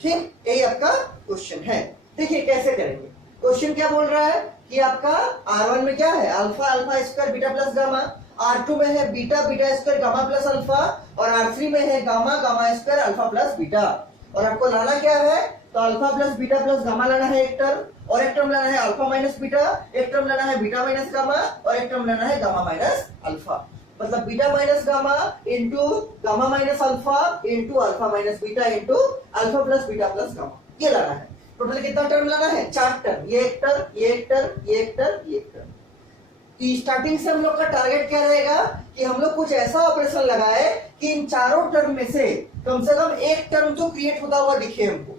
ठीक, यही आपका क्वेश्चन है। देखिए कैसे करेंगे, क्वेश्चन क्या बोल रहा है कि आपका R1 में क्या है alpha alpha square beta plus gamma, R2 में है beta beta square gamma plus alpha, और R3 में है gamma gamma square alpha plus beta. और आपको लाना क्या है, तो alpha plus beta plus gamma लाना है एक टर्म, और एक टर्म लाना है अल्फा माइनस बीटा, एक टर्म लाना है बीटा माइनस गामा, और एक टर्म लाना है गामा माइनस अल्फा। मतलब beta minus gamma into gamma minus alpha into alpha minus beta into alpha plus beta plus gamma, ये लाना है। टोटल कितना टर्म लाना है, 4 टर्म, ये एक टर्म, ये एक टर्म, ये एक टर्म, ये एक टर्म। स्टार्टिंग से हम लोग का टारगेट क्या रहेगा कि हम लोग कुछ ऐसा ऑपरेशन लगाए कि इन चारों टर्म में से कम एक टर्म तो क्रिएट होता हुआ दिखे हमको।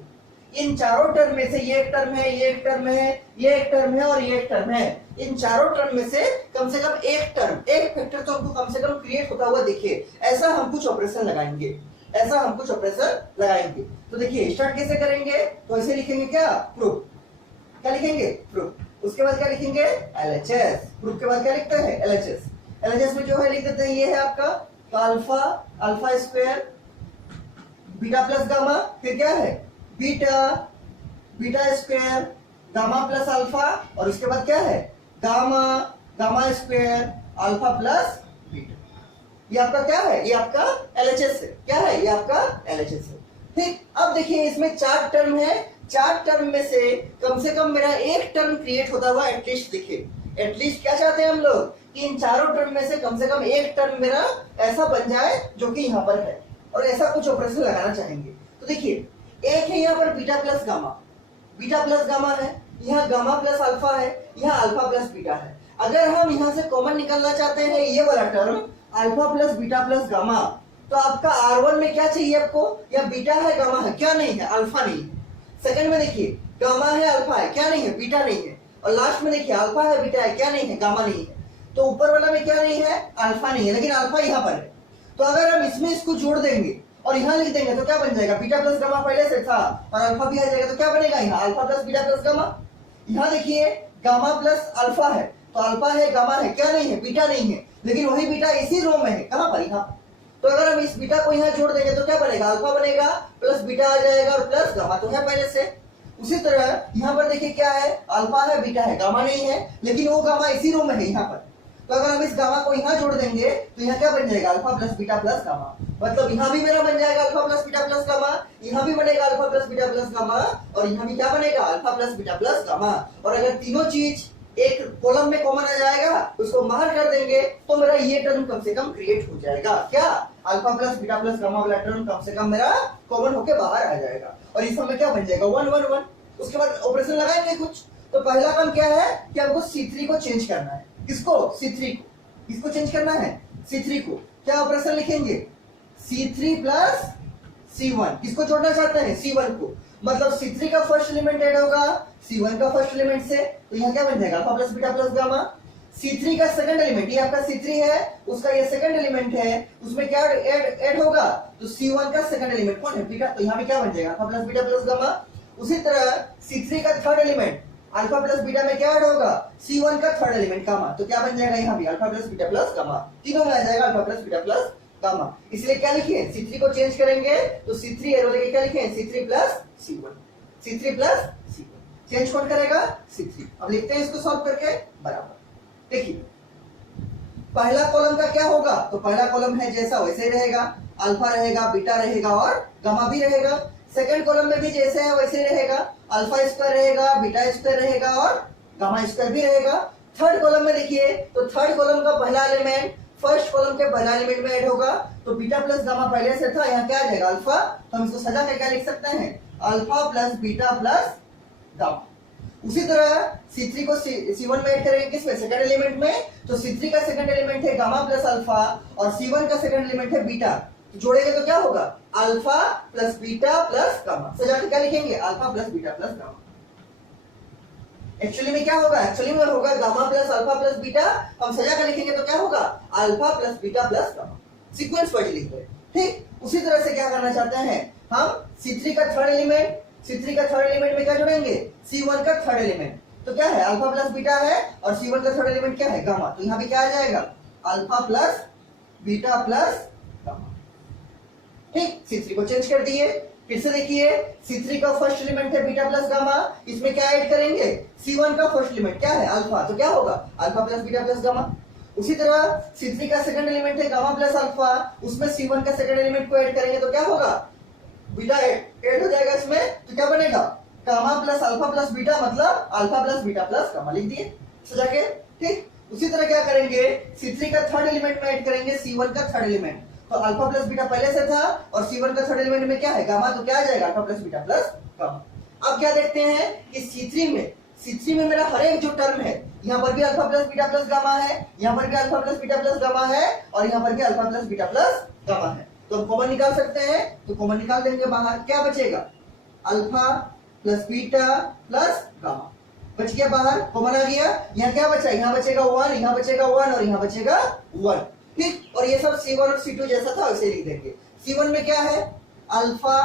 इन चारों टर्म में से ये एक टर्म है, ये एक टर्म है, ये एक टर्म है और ये एक टर्म है, इन चारों टर्म में से कम एक टर्म, एक फैक्टर तो हमको कम से कम क्रिएट होता हुआ दिखे, ऐसा हम कुछ ऑपरेशन लगाएंगे, ऐसा हम कुछ ऑपरेशन लगाएंगे। तो देखिए स्टार्ट कैसे करेंगे, तो ऐसे लिखेंगे क्या प्रूफ, क्या लिखेंगे प्रूफ, उसके बाद क्या लिखेंगे LHS, प्रूफ के बाद क्या लिखते हैं LHS, LHS में जो है लिख देते हैं ये है आपका तो alpha alpha square beta plus gamma, फिर क्या है beta beta square gamma plus alpha, और उसके बाद क्या है gamma gamma square alpha plus beta. ये आपका क्या है, ये आपका LHS है, क्या है ये आपका LHS है। ठीक, अब देखिए इसमें 4 टर्म है, 4 टर्म में से कम मेरा एक टर्म क्रिएट होता हुआ एटलीस्ट दिखे। एटलीस्ट क्या चाहते हैं हम लोग कि इन चारों टर्म में से कम एक टर्म मेरा ऐसा बन जाए जो कि यहाँ पर है, और ऐसा कुछ ऑपरेशन लगाना चाहेंगे। तो देखिए एक है यहाँ पर बीटा प्लस गामा है, यहाँ गामा प्लस अल्फा है, यहाँ अल्फा प्लस बीटा है। अगर हम यहाँ से कॉमन निकालना चाहते हैं ये वाला term alpha plus beta plus gamma, तो आपका R1 में क्या चाहिए आपको, या बीटा है गामा है, क्या नहीं है अल्फा नहीं है। सेकंड में देखिए गामा है अल्फा है, क्या नहीं है बीटा नहीं है, और लास्ट में देखिए अल्फा है बीटा है, क्या नहीं है गामा नहीं है। तो ऊपर वाला में क्या नहीं है अल्फा नहीं है, लेकिन अल्फा यहाँ पर है। तो अगर हम इसमें इसको जोड़ देंगे और यहाँ लिख देंगे तो क्या बन जाएगा, बीटा प्लस गामा पहले से था और अल्फा भी आ जाएगा, तो क्या बनेगा यहाँ alpha plus beta plus gamma. यहाँ देखिए गामा प्लस अल्फा है, तो अल्फा है गामा है, क्या नहीं है बीटा नहीं है, लेकिन वही बीटा इसी रो में है, कहाँ पर यहाँ। तो अगर हम इस बीटा को यहाँ जोड़ देंगे तो क्या बनेगा अल्फा बनेगा प्लस बीटा आ जाएगा और प्लस गामा तो है पहले से। उसी तरह यहाँ पर देखिए क्या है अल्फा है बीटा है, गामा नहीं है, लेकिन वो गामा इसी रो में है यहाँ पर। तो अगर हम इस गामा को यहाँ जोड़ देंगे तो यहाँ क्या बन जाएगा alpha plus beta plus gamma, मतलब यहाँ भी मेरा बन जाएगा alpha plus beta plus gamma, यहाँ भी बनेगा alpha plus beta plus gamma, और यहाँ भी क्या बनेगा alpha plus beta plus gamma. और अगर तीनों चीज एक कॉलम में कॉमन आ जाएगा, उसको बाहर कर देंगे तो मेरा ये टर्म कम से कम क्रिएट हो जाएगा, क्या alpha plus beta plus gamma वाला टर्म कम से कम मेरा कॉमन होके बाहर आ जाएगा, और इस समय क्या बन जाएगा 1 1 1। उसके बाद ऑपरेशन लगाएंगे कुछ। तो पहला काम क्या है कि हमको C3 को चेंज करना है, किसको C3 को, किसको चेंज करना है C3 को। क्या ऑपरेशन लिखेंगे C3 प्लस C1, किसको जोड़ना चाहते हैं C1 को, मतलब C3 का फर्स्ट एलिमेंट ऐड होगा C1 का फर्स्ट एलिमेंट से, तो यहाँ क्या बन जाएगा alpha plus beta plus gamma. C3 का सेकंड एलिमेंट, ये आपका C3 है, उसका ये सेकंड एलिमेंट है, उसमें क्या ऐड होगा, तो C1 का सेकंड एलिमेंट कौन है बीटा, तो यहाँ भी क्या बन जाएगा alpha plus beta plus gamma. उसी तरह C3 का third element alpha plus beta में क्या ऐड होगा C1 का थर्ड एलिमेंट गामा, तो क्या बन जाएगा यहाँ भी alpha plus beta plus gamma, तीनों में आ जाएगा alpha plus beta plus gamma. इसलिए क्या लिखिए C3 को चेंज करेंगे तो C3 एरो लेके क्या लिखें C3 plus C1, C3 plus C1 change कौन करेगा C3। अब लिखते हैं इसको सॉल्व करके बराबर। देखिए पहला कॉलम का क्या होगा, तो पहला कॉलम है जैसा वैसे ही रहेगा, अल्फा रहेगा, बीटा रहेगा और गामा भी रहेगा। सेकंड कॉलम में भी जैसे है वैसे ही रहेगा, अल्फा स्क्वायर रहेगा, बीटा स्क्वायर रहेगा और गामा स्क्वायर भी रहेगा। थर्ड कॉलम में देखिए, तो थर्ड कॉलम का पहला एलिमेंट फर्स्ट कॉलम के पहला एलिमेंट में ऐड होगा, तो बीटा प्लस गामा पहले से था, यहाँ क्या आ जाएगा अल्फा, तो हम इसको सजा के क्या लिख सकते हैं, alpha plus beta plus gamma. उसी तरह C3 को C1 में ऐड करेंगे किसमें, सेकंड एलिमेंट में, तो C3 का सेकंड एलिमेंट है गामा प्लस अल्फा और C1 का सेकंड एलिमेंट है बीटा, तो जोड़ेंगे तो क्या होगा, alpha plus beta plus gamma. सजा के क्या लिखेंगे, alpha plus beta plus gamma. Actually में क्या होगा, एक्चुअली में होगा gamma plus alpha plus beta, हम सजा कर लिखेंगे तो क्या होगा, alpha plus beta plus gamma. Sequence wise लिख रहे हैं, ठीक। उसी तरह से क्या करना चाहते हैं हम, C3 का थर्ड एलिमेंट, C3 का थर्ड एलिमेंट में क्या जोड़ेंगे, C1 का थर्ड एलिमेंट, तो क्या है अल्फा प्लस बीटा है और C1 का थर्ड एलिमेंट क्या है गामा, तो यहाँ पे क्या आ जाएगा, alpha plus beta plus gamma, ठीक। C3 को चेंज कर दिए। फिर से देखिए, C3 का फर्स्ट एलिमेंट है बीटा प्लस गामा, इसमें क्या ऐड करेंगे, C1 का फर्स्ट एलिमेंट क्या है अल्फा, तो क्या होगा alpha plus beta plus gamma. उसी तरह C3 का सेकंड एलिमेंट है गामा प्लस अल्फा, उसमें C1 का सेकंड एलिमेंट को ऐड करेंगे तो क्या होगा, बीटा ऐड हो जाएगा इसमें, तो क्या बनेगा, gamma plus alpha plus beta मतलब alpha plus beta plus gamma, लिख दिए सजा के, ठीक। उसी तरह क्या करेंगे, C3 का थर्ड एलिमेंट में ऐड करेंगे C1 का थर्ड एलिमेंट, तो अल्फा प्लस बीटा पहले से था और C1 का थर्ड एलिमेंट में क्या है गामा, तो क्या आ जाएगा alpha plus beta plus gamma. अब क्या देखते हैं कि C3 में मेरा हर एक जो टर्म है, यहाँ पर भी alpha plus beta plus gamma है, यहाँ पर भी alpha plus beta plus gamma है और यहाँ पर भी alpha plus beta plus gamma है, तो हम कॉमन निकाल सकते हैं, तो कॉमन निकाल देंगे बाहर, क्या बचेगा, alpha plus beta plus gamma बच गया बाहर, कॉमन आ गया। यहाँ क्या बचा, यहाँ बचेगा 1, यहाँ बचेगा 1 और यहाँ बचेगा 1, ठीक। और ये सब C1 और C2 जैसा था वैसे लिख देंगे। C1 में क्या है, अल्फा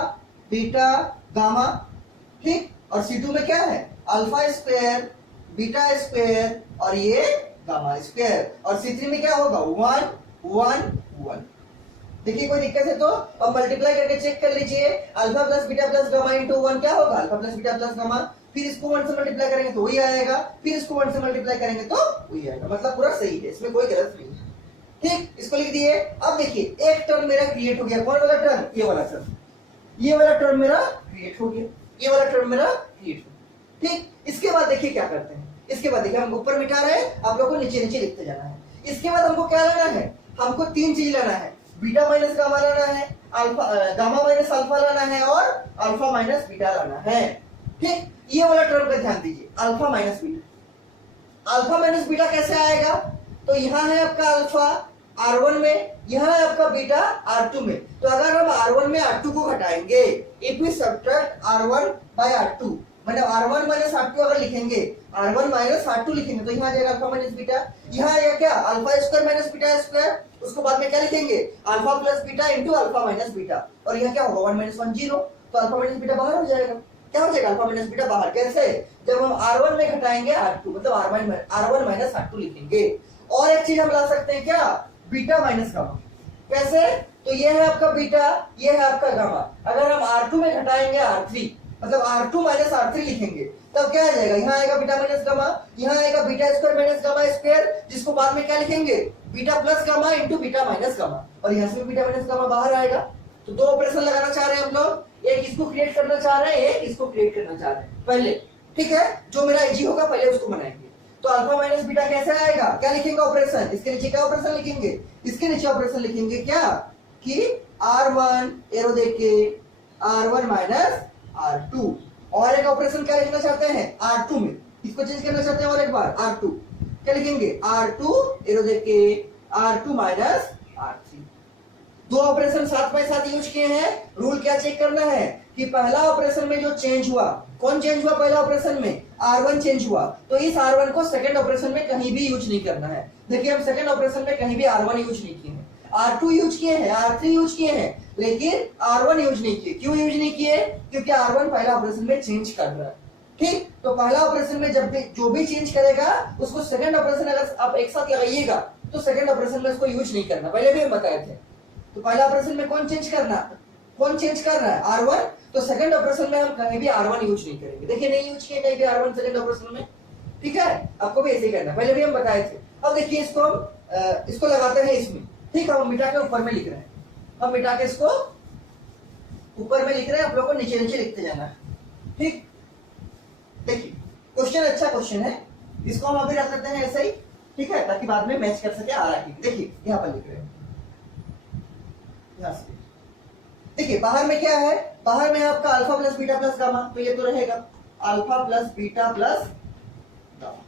बीटा गामा, ठीक, और C2 में क्या है, अल्फा स्क्वायर बीटा स्क्वायर और ये गामा स्क्वायर, और C3 में क्या होगा 1 1 1। देखिए कोई दिक्कत है तो अब मल्टीप्लाई करके चेक कर लीजिए, alpha plus beta plus gamma into 1 क्या होगा, alpha plus beta plus gamma, फिर इसको 1 से मल्टीप्लाई करेंगे तो वही आएगा, फिर इसको 1 से मल्टीप्लाई करेंगे तो वही आएगा, मतलब पूरा सही है, इसमें कोई गलत नहीं है, ठीक। इसको लिख दिए। अब देखिए एक टर्म मेरा क्रिएट हो गया, कौन वाला टर्म, ये वाला टर्म, ये वाला टर्म मेरा क्रिएट हो गया, ये वाला टर्म मेरा क्रिएट हो गया, ठीक। इसके बाद देखिए क्या करते हैं, इसके बाद देखिए हम ऊपर मिटा रहे हैं, आप लोगों को नीचे नीचे लिखते जाना है। इसके बाद हमको क्या लाना है, हमको 3 चीज लाना है, बीटा माइनस गामा लाना है, अल्फा गामा माइनस अल्फा लाना है और अल्फा माइनस बीटा लाना है, ठीक। ये वाला टर्म पे ध्यान दीजिए, alpha minus beta. Alpha minus beta कैसे आएगा, तो यहाँ है आपका अल्फा R1 में, यहाँ है आपका बीटा R2 में, तो अगर हम R1 में R2 को घटाएंगे, if we subtract R1 bye R2, मतलब R1 माइनस R2 अगर लिखेंगे, R1 माइनस R2 लिखेंगे तो यहाँ आ जाएगा अल्फा माइनस बीटा, यहाँ आएगा क्या alpha square minus beta square, उसको बाद में क्या लिखेंगे alpha plus beta into alpha minus beta, और यहाँ क्या होगा 1 माइनस 1 0, तो अल्फा माइनस बीटा बाहर हो जाएगा, क्या हो जाएगा अल्फा माइनस बीटा बाहर, कैसे, जब हम R1 में घटाएंगे R2 मतलब R1 माइनस R2 लिखेंगे। और एक चीज हम ला सकते हैं क्या, बीटा माइनस गामा, कैसे, तो ये है आपका बीटा, ये है आपका गामा, अगर हम R2 में घटाएंगे R3 मतलब R2 माइनस R3 लिखेंगे तब क्या आ जाएगा, यहाँ आएगा बीटा माइनस गामा, यहाँ आएगा beta square minus gamma square, जिसको बाद में क्या लिखेंगे beta plus gamma into beta minus gamma, और यहाँ से बीटा माइनस गामा बाहर आएगा। तो 2 ऑपरेशन लगाना चाह रहे हैं हम लोग, एक इसको क्रिएट करना चाह रहे हैं, एक इसको क्रिएट करना चाह रहे हैं पहले, ठीक है, जो मेरा इजी होगा पहले उसको बनाएंगे। तो अल्फा माइनस बीटा कैसे आएगा, क्या लिखेंगे ऑपरेशन, इसके नीचे क्या ऑपरेशन लिखेंगे, इसके नीचे ऑपरेशन लिखेंगे क्या कि R1 एरो देख के R1 माइनस R2, और एक ऑपरेशन क्या लिखना चाहते हैं R2 में, इसको चेंज करना चाहते हैं और एक बार R2 क्या लिखेंगे R2 एरो देख के R2 माइनस R3। 2 ऑपरेशन साथ में साथ यूज किए हैं, रूल क्या चेक करना है कि पहला ऑपरेशन में जो चेंज हुआ, कौन चेंज हुआ पहला ऑपरेशन में, R1 चेंज हुआ, तो इस R1 को सेकंड ऑपरेशन में कहीं भी यूज नहीं करना है। देखिए हम सेकंड ऑपरेशन में कहीं भी R1 यूज नहीं किए हैं, R2 यूज किए हैं, R3 यूज किए हैं, लेकिन R1 यूज नहीं किए। क्यों यूज नहीं किए, क्योंकि R1 पहला ऑपरेशन में चेंज कर रहा है, ठीक। तो पहला ऑपरेशन में जब भी जो भी चेंज करेगा उसको सेकंड ऑपरेशन अगर आप एक साथ लगाइएगा तो सेकंड ऑपरेशन में उसको यूज नहीं करना, पहले भी हम बताए थे। तो पहला ऑपरेशन में कौन चेंज कर रहा है R1, तो सेकंड ऑपरेशन में हम कहीं भी R1 यूज नहीं करेंगे। देखिए नहीं यूज किए कहीं भी R1 सेकंड ऑपरेशन में, ठीक है, आपको भी ऐसे ही करना, पहले भी हम बताए थे। अब देखिए इसको हम इसको लगाते हैं इसमें, ठीक है। हम मिटा के ऊपर में लिख रहे हैं, हम मिटा के इसको ऊपर में लिख रहे हैं, आप लोगों को नीचे नीचे लिखते जाना है, ठीक। देखिए क्वेश्चन अच्छा क्वेश्चन है, इसको हम अभी रख लेते हैं ऐसे ही, ठीक है, ताकि बाद में मैच कर सके आ रहा है। देखिए यहाँ पर लिख रहे हैं, यहां से देखिए बाहर में क्या है, बाहर में आपका alpha plus beta plus gamma, तो ये तो रहेगा alpha plus beta plus gamma,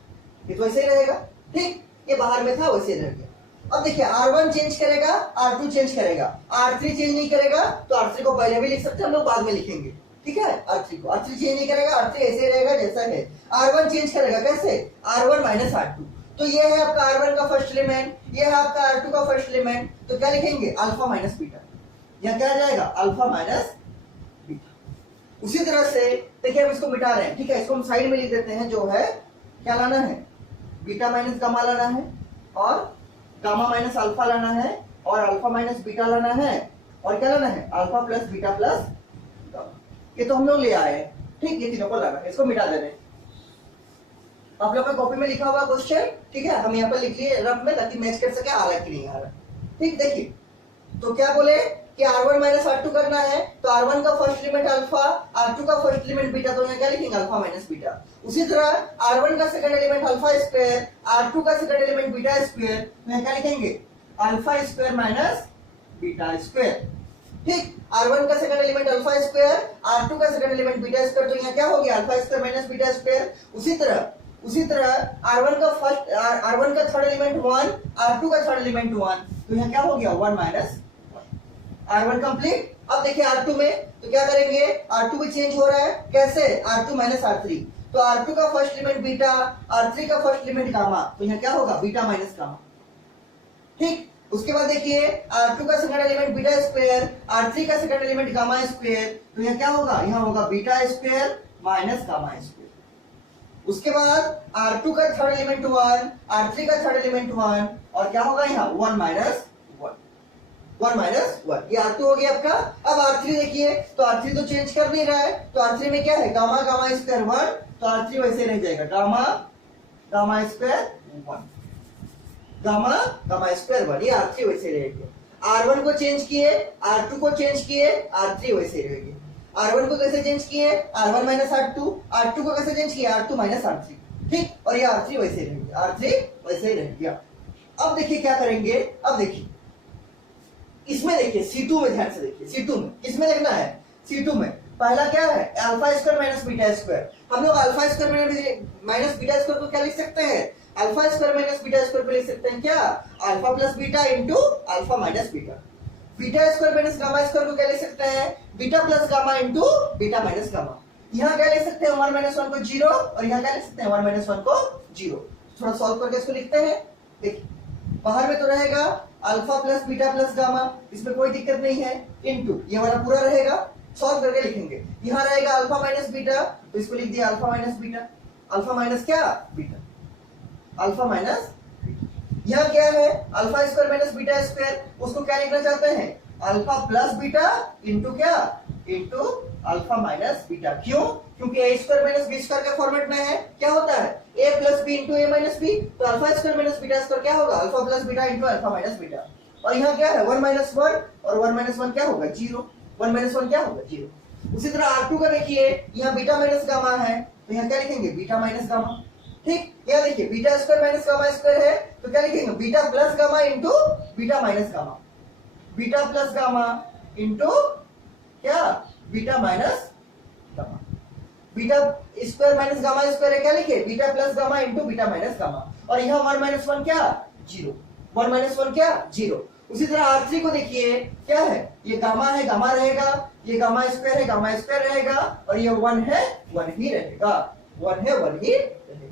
ये तो ऐसे ही रहेगा, ठीक। ये बाहर में था वैसे रह गया। अब देखिए R1 चेंज करेगा, R2 चेंज करेगा, R3 चेंज नहीं करेगा, तो R3 को पहले भी लिख सकते हैं, हम लोग बाद में लिखेंगे, ठीक है। R3 चेंज नहीं करेगा, R3 ऐसे ही रहेगा जैसा है। R1 चेंज करेगा, कैसे, R1 माइनस R2, तो ये है आपका R1 का फर्स्ट एलिमेंट, ये है आपका R2 का फर्स्ट एलिमेंट, तो क्या लिखेंगे, अल्फा माइनस बीटा, यहां क्या आ जाएगा, अल्फा माइनस बीटा। उसी तरह से देखिए हम इसको मिटा रहे हैं, ठीक है, इसको हम साइड में लिख देते हैं, जो है क्या लाना है, बीटा माइनस गामा लाना है, और गामा माइनस अल्फा लाना है, और अल्फा माइनस बीटा लाना है, और क्या लाना है, alpha plus beta plus gamma. ये तो हम लोग ले आए हैं, ठीक, ये तीनों को लाना है, इसको मिटा दे रहे हैं। आप लोग का कॉपी में लिखा हुआ क्वेश्चन, ठीक है, हम यहाँ पर लिख लिए रफ में, ताकि मैच कर सके आ रहा है कि नहीं आ रहा, ठीक। देखिए तो क्या बोले कि R1 माइनस R2 करना है, तो R1 का फर्स्ट एलिमेंट अल्फा, R2 का फर्स्ट एलिमेंट बीटा, तो यहाँ क्या लिखेंगे, अल्फा माइनस बीटा। उसी तरह R1 का second element alpha square, R2 का सेकंड एलिमेंट बीटा स्क्वायर, तो यहाँ क्या लिखेंगे, alpha square minus beta square, ठीक। R1 का second element alpha square, R2 का सेकंड एलिमेंट बीटा स्क्वायर, तो यहाँ क्या हो गया, alpha square minus beta square. उसी तरह R1 का थर्ड एलिमेंट 1, R2 का थर्ड एलिमेंट 1, तो यहाँ क्या हो गया, 1 माइनस R1 कंप्लीट। अब देखिए R2 में तो क्या करेंगे, R2 भी चेंज हो रहा है, कैसे, R2 माइनस R3, तो R2 का फर्स्ट एलिमेंट बीटा, R3 का फर्स्ट एलिमेंट गामा, तो यहाँ क्या होगा, बीटा माइनस गामा, ठीक। उसके बाद देखिए R2 का second element beta square, R3 का सेकंड एलिमेंट गामा स्क्वायर, तो यहाँ क्या होगा, यहाँ होगा beta square minus gamma square. उसके बाद R2 का थर्ड एलिमेंट 1, R3 का थर्ड एलिमेंट 1, और क्या होगा यहाँ 1 माइनस 1, ये R2 हो गया आपका। अब R3 देखिए, तो R3 तो चेंज कर नहीं रहा है, तो R3 में क्या है, गामा गामा स्क्वायर 1, तो R3 वैसे रह जाएगा, gamma gamma square 1, gamma gamma square 1, ये R3 वैसे रहेगा। R1 को चेंज किए, R2 को चेंज किए, R3 वैसे रहेगा। R1 को कैसे चेंज किए, R1 माइनस R2, R2 को कैसे चेंज किया, R2 माइनस R3, ठीक, और ये R3 वैसे रहेगा, R3 वैसे ही रह गया। अब देखिए क्या करेंगे, अब देखिए इसमें देखिए C2 में ध्यान से देखिए, C2 में किसमें लिखना है, C2 में पहला क्या है, alpha square minus beta square. हम लोग alpha square minus beta square को क्या लिख सकते हैं, alpha square minus beta square को लिख सकते हैं क्या, alpha plus beta into alpha minus beta. Beta square minus gamma square को क्या लिख सकते हैं, beta plus gamma into beta minus gamma. यहाँ क्या लिख सकते हैं, 1 माइनस 1 को 0, और यहाँ क्या लिख सकते हैं, 1 माइनस 1 को 0। थोड़ा सॉल्व करके इसको लिखते हैं। देखिए बाहर में तो रहेगा alpha plus beta plus gamma, इसमें कोई दिक्कत नहीं है, इनटू ये वाला पूरा रहेगा, सॉल्व करके लिखेंगे। यहाँ रहेगा अल्फा माइनस बीटा, तो इसको लिख दिया alpha minus beta, alpha minus क्या बीटा, अल्फा माइनस बीटा। यहाँ क्या है, alpha square minus beta square, उसको क्या लिखना चाहते हैं, अल्फा प्लस बीटा इंटू क्या, इंटू अल्फा माइनस बीटा। क्यों, क्योंकि A square minus B square के फॉर्मेट में है, क्या होता है a plus B into A minus B, तो alpha square minus beta square क्या होगा, alpha plus beta into alpha minus beta. और यहाँ क्या है 1 माइनस 1, और 1 माइनस 1 क्या होगा 0, 1 माइनस 1 क्या होगा 0। उसी तरह R2 का देखिए, यहाँ बीटा माइनस गामा है, तो यहाँ क्या लिखेंगे, बीटा माइनस गामा, ठीक। यहाँ देखिए beta square minus gamma square है, तो क्या लिखेंगे, beta plus gamma into beta minus gamma, beta plus gamma into क्या, beta minus gamma. Beta square minus gamma square है, क्या लिखे, beta plus gamma into beta minus gamma. और यहाँ 1 माइनस 1 क्या 0, 1 माइनस 1 क्या 0। उसी तरह R3 को देखिए क्या है, ये गामा है, गामा रहेगा, ये गामा स्क्वायर है, गामा स्क्वायर रहेगा, और ये 1 है, 1 ही रहेगा, 1 है, 1 ही रहेगा,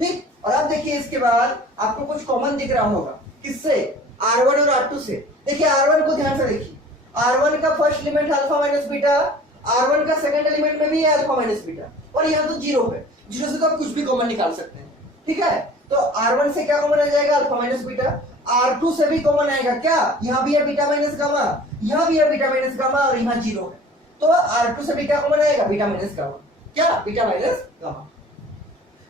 ठीक। और अब देखिए इसके बाद आपको कुछ कॉमन दिख रहा होगा, किससे, R1 और R2 से। देखिए R1 को ध्यान से देखिए, R1 का first element alpha minus beta, R1 का सेकंड एलिमेंट में भी है अल्फा माइनस बीटा, और यहाँ तो 0 है, 0 से तो आप कुछ भी कॉमन निकाल सकते हैं, ठीक है। तो R1 से क्या कॉमन आ जाएगा, अल्फा माइनस बीटा। R2 से भी कॉमन आएगा क्या, यहाँ भी है बीटा माइनस गामा, यहाँ भी है बीटा माइनस गामा, और यहाँ 0 है, तो R2 से भी क्या कॉमन आएगा, बीटा माइनस गामा, क्या बीटा माइनस गामा।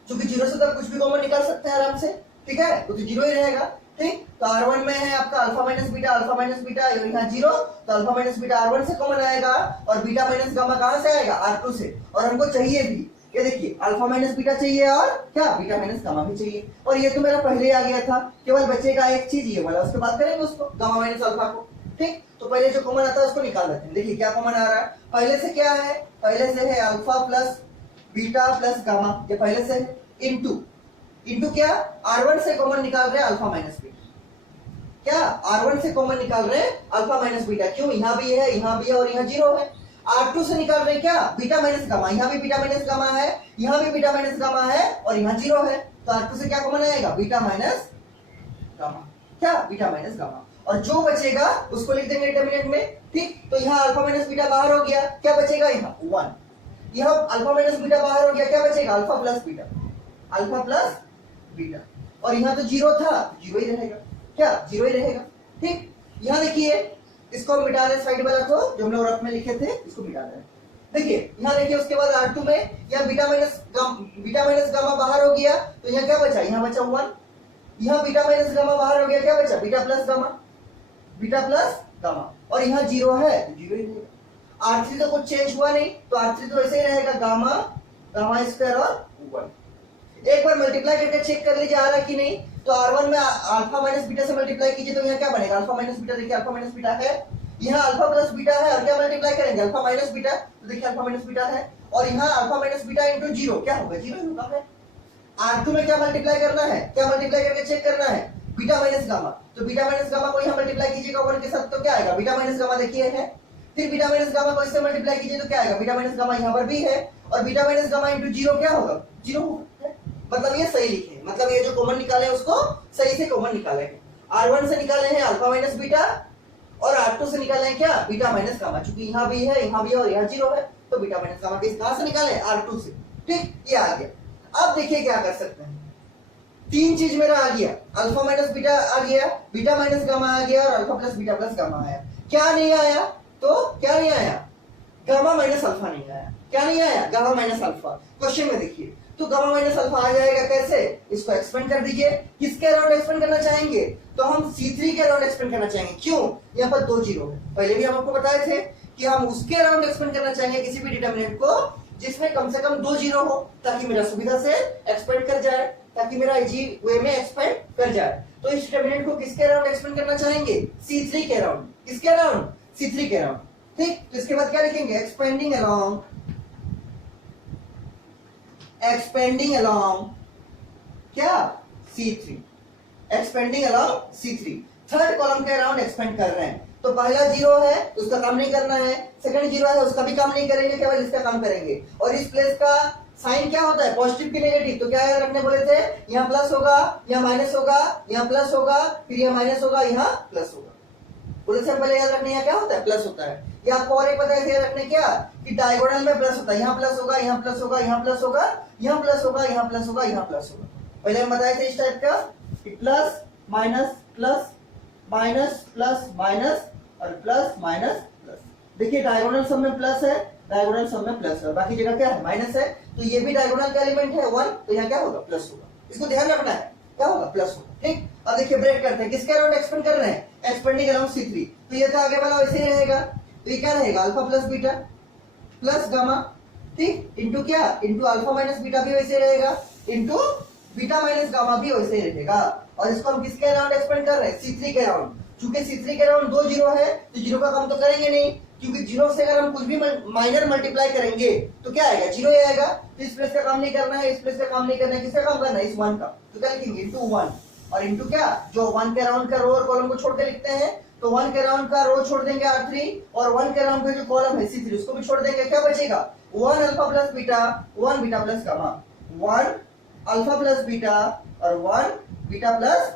क्योंकि 0 से तो आप कुछ भी कॉमन निकाल सकते हैं आराम से, ठीक है, तो 0 ही रहेगा, ठीक, तो R1 में है आपका alpha minus beta, alpha minus beta यहाँ 0, तो अल्फा माइनस बीटा R1 से कॉमन आएगा और बीटा माइनस गामा कहां से आएगा, R2 से। और हमको चाहिए भी, ये देखिए अल्फा माइनस बीटा चाहिए और क्या बीटा माइनस गामा भी चाहिए, और ये तो मेरा पहले आ गया था, केवल बचेगा एक चीज ये वाला, उसके बाद करेंगे उसको गामा माइनस अल्फा को। ठीक, तो पहले जो कॉमन आता है उसको निकाल देते हैं। देखिए क्या कॉमन आ रहा है, पहले से क्या है, पहले से है alpha plus beta plus gamma, ये पहले से है, इनटू क्या, R1 से कॉमन निकाल रहे हैं अल्फा माइनस बीटा, क्या R1 से कॉमन निकाल रहे हैं अल्फा माइनस बीटा, क्यों, यहाँ भी है और यहाँ 0 है। R2 से निकाल रहे हैं क्या, बीटा माइनस गामा, यहाँ भी बीटा माइनस गामा है, यहाँ भी बीटा माइनस गामा है और यहाँ 0 है, तो R2 से क्या कॉमन आएगा, बीटा माइनस गामा, क्या बीटा माइनस गामा, और जो बचेगा उसको लिख देंगे डिटरमिनेंट में। ठीक, तो यहाँ अल्फा माइनस बीटा बाहर हो गया, क्या बचेगा यहाँ 1, यहाँ अल्फा माइनस बीटा बाहर हो गया, क्या बचेगा alpha plus beta, alpha plus beta, और यहाँ तो 0 था, 0 ही रहेगा, क्या 0 ही रहेगा। ठीक, यहाँ देखिए इसको हम मिटा रहे, साइड वाला को जो हम लोग रफ में लिखे थे इसको मिटा रहे हैं। देखिए यहाँ देखिए उसके बाद R2 में यहाँ बीटा माइनस गामा बाहर हो गया, तो यहाँ क्या बचा, यहाँ बचा 1, यहाँ बीटा माइनस गामा बाहर हो गया, क्या बचा बीटा प्लस गामा, और यहाँ 0 है तो 0 ही रहेगा। R3 तो कुछ चेंज हुआ नहीं, तो R3 तो ऐसे ही रहेगा, गामा स्क्वायर और 1। एक बार मल्टीप्लाई करके चेक कर लीजिए आ रहा कि नहीं, तो R1 में अल्फा माइनस बीटा से मल्टीप्लाई कीजिए तो यहाँ क्या बनेगा, अल्फा माइनस बीटा, देखिए अल्फा माइनस बीटा है, यहाँ अल्फा प्लस बीटा है, और क्या मल्टीप्लाई करेंगे अल्फा माइनस बीटा, तो देखिए अल्फा माइनस बीटा है, और यहाँ अल्फा माइनस बीटा इंटू 0 क्या होगा, 0 होगा है। R2 में क्या मल्टीप्लाई करना है, क्या मल्टीप्लाई करके चेक करना है, बीटा माइनस गामा, तो बीटा माइनस गामा को यहाँ मल्टीप्लाई कीजिएगा 1 के साथ तो क्या आएगा, बीटा माइनस गामा देखिए है, फिर बीटा माइनस गामा को इससे मल्टीप्लाई कीजिए तो क्या आएगा, बीटा माइनस गामा यहाँ पर भी है, और बीटा माइनस गामा इंटू 0 क्या होगा, 0 होगा। मतलब ये सही लिखे, मतलब ये जो कॉमन निकाले उसको सही से कॉमन निकाले। R1 से निकाले हैं अल्फा माइनस बीटा, और R2 से निकाले हैं क्या, बीटा माइनस गामा, चूंकि यहाँ भी है और यहाँ 0 है, तो बीटा माइनस गामा कहां से निकाले, R2 से। ठीक, ये आ गया। अब देखिए क्या कर सकते हैं, तीन चीज मेरा आ गया, अल्फा माइनस बीटा आ गया, बीटा माइनस गामा आ गया, और alpha plus beta plus gamma आया। क्या नहीं आया, तो क्या नहीं आया, गामा माइनस अल्फा नहीं आया, क्या नहीं आया, गामा माइनस अल्फा। क्वेश्चन में देखिए, तो गामा माइनस अल्फा आ जाएगा कैसे, इसको एक्सपेंड कर दीजिए, किसके अराउंड एक्सपेंड करना चाहेंगे, तो हम C3 के अराउंड एक्सपेंड करना चाहेंगे, क्यों, यहाँ पर 2 0 है, पहले भी हम आपको बताए थे कि हम उसके अराउंड एक्सपेंड करना चाहेंगे किसी भी डिटरमिनेंट को जिसमें कम से कम 2 0 हो, ताकि मेरा सुविधा से एक्सपेंड कर जाए, ताकि मेरा इजी वे में एक्सपेंड कर जाए। तो इस डिटरमिनेंट को किसके अराउंड एक्सपेंड करना चाहेंगे, C3 के अराउंड, किसके अराउंड, C3 के अराउंड। ठीक, तो इसके बाद क्या लिखेंगे, एक्सपेंडिंग अलोंग क्या, C3, expanding along C3, third column के अराउंड एक्सपेंड कर रहे हैं। तो पहला 0 है उसका काम नहीं करना है, सेकंड 0 है उसका भी काम नहीं करेंगे, केवल इसका काम करेंगे। और इस प्लेस का साइन क्या होता है, पॉजिटिव की नेगेटिव, तो क्या याद रखने बोले थे, यहाँ प्लस होगा, यहाँ माइनस होगा, यहाँ प्लस होगा, फिर यहाँ माइनस होगा, यहाँ प्लस होगा। बोले से पहले याद रखने, यहाँ क्या होता है, प्लस होता है। या आपको और एक पता है याद रखने क्या, कि डायगोनल में प्लस होता है, यहाँ प्लस होगा, यहाँ प्लस होगा, यहाँ प्लस होगा, यहाँ प्लस होगा, यहाँ प्लस होगा, यहाँ प्लस होगा। पहले हम बताए थे इस टाइप का कि plus minus plus minus plus minus और प्लस माइनस प्लस। देखिए डायगोनल सब में प्लस है, डायगोनल सब में प्लस है, बाकी जगह क्या है माइनस है, तो ये भी डायगोनल का एलिमेंट है 1, तो यहाँ क्या होगा, प्लस होगा। इसको ध्यान रखना है, क्या होगा, प्लस होगा। ठीक, अब देखिए ब्रेक करते हैं, किसके अराउंड एक्सपेंड कर रहे हैं, एक्सपेंडिंग अराउंड C3, तो ये था आगे वाला वैसे ही रहेगा, तो ये क्या रहेगा, alpha plus beta plus gamma, ठीक, इंटू क्या, इंटू अल्फा माइनस बीटा भी वैसे रहेगा, इंटू बीटा माइनस गामा भी वैसे ही रहेगा। और इसको हम किसके अराउंड एक्सपेंड कर रहे हैं, C3 के अराउंड। चूंकि C3 के अराउंड 2 0 है, तो 0 का काम तो करेंगे नहीं, क्योंकि 0 से अगर हम कुछ भी माइनर मल्टीप्लाई करेंगे तो क्या आएगा, 0 ही आएगा। तो इस प्लेस का काम नहीं करना है, इस प्लेस का काम नहीं करना है, किसका काम करना है, इस 1 का। तो क्या लिखेंगे, इंटू 1, और इंटू क्या, जो 1 के अराउंड का रो और कॉलम को छोड़ के लिखते हैं, तो 1 के अराउंड का रो छोड़ देंगे R3, और 1 के अराउंड का जो कॉलम है C3 उसको भी छोड़ देंगे। क्या बचेगा, 1 alpha plus beta 1 beta plus gamma, 1 alpha plus beta और 1 बीटा प्लस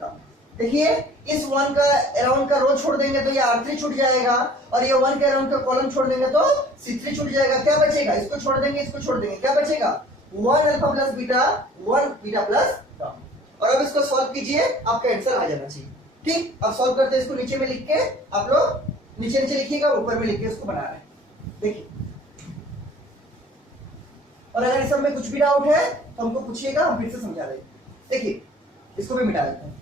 गामा। देखिए इस 1 का अराउंड का रो छोड़ देंगे तो ये R3 छूट जाएगा, और ये 1 के अराउंड का कॉलम छोड़ देंगे तो C3 छूट जाएगा। क्या बचेगा, इसको छोड़ देंगे, इसको छोड़ देंगे, क्या बचेगा, 1 alpha plus beta 1 beta plus gamma. और अब इसको सॉल्व कीजिए, आपका आंसर आ जाना चाहिए। ठीक, अब सॉल्व करते हैं, इसको नीचे में लिख के, आप लोग नीचे नीचे लिखिएगा, ऊपर में लिख के इसको बना रहे हैं। देखिए, और अगर इस सब में कुछ भी डाउट है तो हमको पूछिएगा, हम फिर से समझा देंगे। देखिए इसको भी मिटा देते हैं।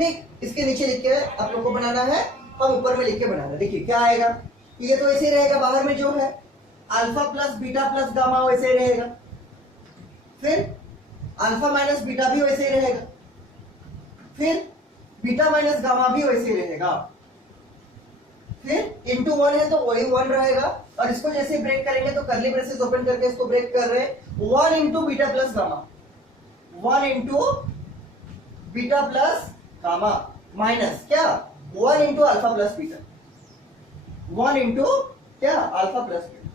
ठीक, इसके नीचे लिख के आप लोग को बनाना है, हम ऊपर में लिख के बनाना है। देखिए क्या आएगा, ये तो ऐसे रहेगा, बाहर में जो है alpha plus beta plus gamma वैसे रहेगा, फिर अल्फा माइनस बीटा भी वैसे ही रहेगा, फिर बीटा माइनस गामा भी वैसे ही रहेगा, फिर इंटू 1 है तो वही 1 रहेगा, और इसको जैसे ब्रेक करेंगे तो कर्ली ब्रेसेस ओपन करके इसको ब्रेक कर रहे हैं, 1 into beta plus gamma, 1 into beta plus gamma minus क्या 1 into alpha plus beta, 1 into क्या अल्फा प्लस बीटा।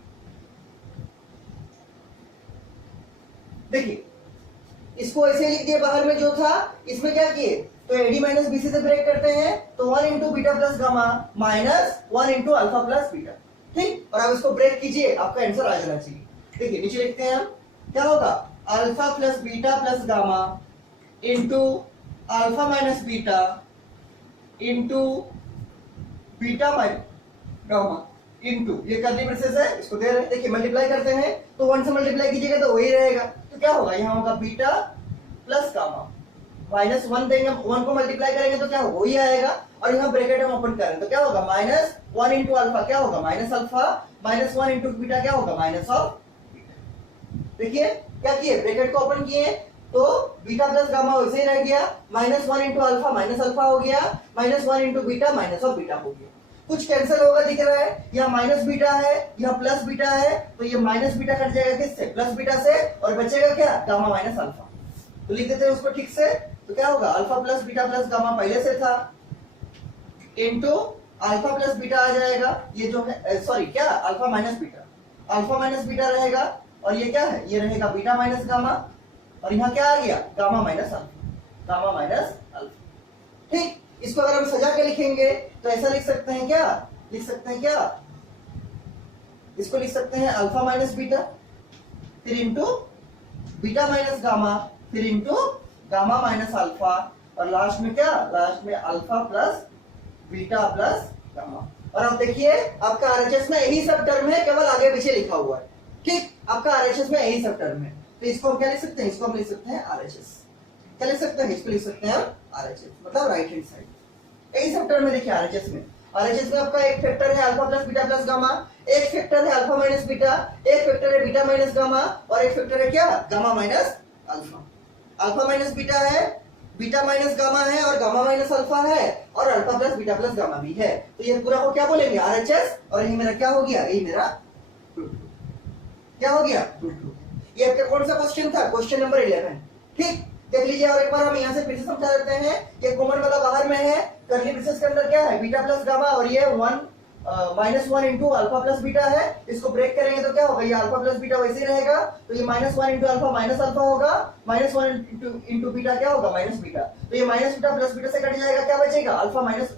देखिए इसको ऐसे लिख दिए, बाहर में जो था इसमें क्या किए, तो एडी माइनस बीसी से ब्रेक करते हैं, तो 1 into beta plus gamma minus 1 into alpha plus beta. ठीक, और अब इसको ब्रेक कीजिए, आपका आंसर आ जाना चाहिए। देखिए नीचे लिखते हैं हम, क्या होगा, alpha plus beta plus gamma into alpha minus beta into beta minus gamma into, ये कर्ली ब्रेसेस है, इसको दे रहे हैं। देखिए मल्टीप्लाई करते हैं तो 1 से मल्टीप्लाई कीजिएगा तो वही रहेगा, तो क्या होगा, यहाँ होगा बीटा प्लस गामा माइनस 1 देंगे, 1 को मल्टीप्लाई करेंगे तो क्या होगा, वही आएगा, और यहाँ ब्रैकेट हम ओपन करें तो क्या होगा, माइनस 1 इंटू अल्फा क्या होगा, minus alpha, minus 1 into beta क्या होगा, माइनस ऑफ बीटा। देखिए क्या किए, ब्रैकेट को ओपन किए तो बीटा प्लस गामा वैसे ही रह गया, minus 1 into alpha minus alpha हो गया, minus 1 into beta minus of beta हो गया। कुछ कैंसिल होगा दिख रहा है, यहाँ माइनस बीटा है, यहाँ प्लस बीटा है, तो ये माइनस बीटा कट जाएगा किससे, प्लस बीटा से, और बचेगा क्या, गामा माइनस अल्फा। तो लिख देते हैं उसको ठीक से, तो क्या होगा, alpha plus beta plus gamma पहले से था, इनटू अल्फा प्लस बीटा आ जाएगा, ये जो है सॉरी क्या, alpha minus beta, alpha minus beta रहेगा, और ये क्या है, ये रहेगा बीटा माइनस गामा, और यहाँ क्या आ गया, gamma minus alpha, gamma minus alpha. ठीक, इसको अगर हम सजा के लिखेंगे तो ऐसा लिख सकते हैं, क्या लिख सकते हैं, क्या इसको लिख सकते हैं, अल्फा माइनस बीटा फिर इंटू बीटा माइनस गामा फिर इंटू गामा माइनस अल्फा, और लास्ट में क्या, लास्ट में alpha plus beta plus gamma. और अब देखिए आपका आरएचएस में यही सब टर्म है, केवल आगे पीछे लिखा हुआ है। ठीक, आपका आरएचएस में यही सब टर्म है, तो इसको हम क्या लिख सकते हैं, इसको हम लिख सकते हैं आरएचएस, क्या लिख सकते हैं, इसको लिख सकते हैं आरएचएस, मतलब राइट हैंड साइड। यही सब टर्म में देखिए आरएचएस में, आरएचएस में आपका एक फैक्टर है alpha plus beta plus gamma, एक फैक्टर है अल्फा माइनस बीटा, एक फैक्टर है बीटा माइनस गामा, और एक फैक्टर है क्या, gamma minus alpha. Alpha minus beta है, बीटा माइनस गामा है, और गामा माइनस अल्फा है, और alpha plus beta plus gamma भी है, तो ये पूरा को क्या बोलेंगे, आरएचएस, और यही मेरा क्या हो गया, यही मेरा क्या हो गया, ये आपका कौन सा क्वेश्चन था, क्वेश्चन नंबर 11। ठीक, देख लीजिए, और एक बार हम यहाँ से फिर से समझा देते हैं, ये कॉमन वाला बाहर में है, कर्ली ब्रेसेस के अंदर क्या है, बीटा प्लस गामा, और ये 1 minus 1 into alpha plus beta है, इसको ब्रेक करेंगे तो क्या होगा, ये अल्फा प्लस बीटा वैसे ही रहेगा, तो ये minus 1 into alpha minus alpha होगा, माइनस 1 इंटू बीटा क्या होगा, माइनस बीटा, तो ये माइनस बीटा प्लस बीटा से कट जाएगा, क्या बचेगा, alpha minus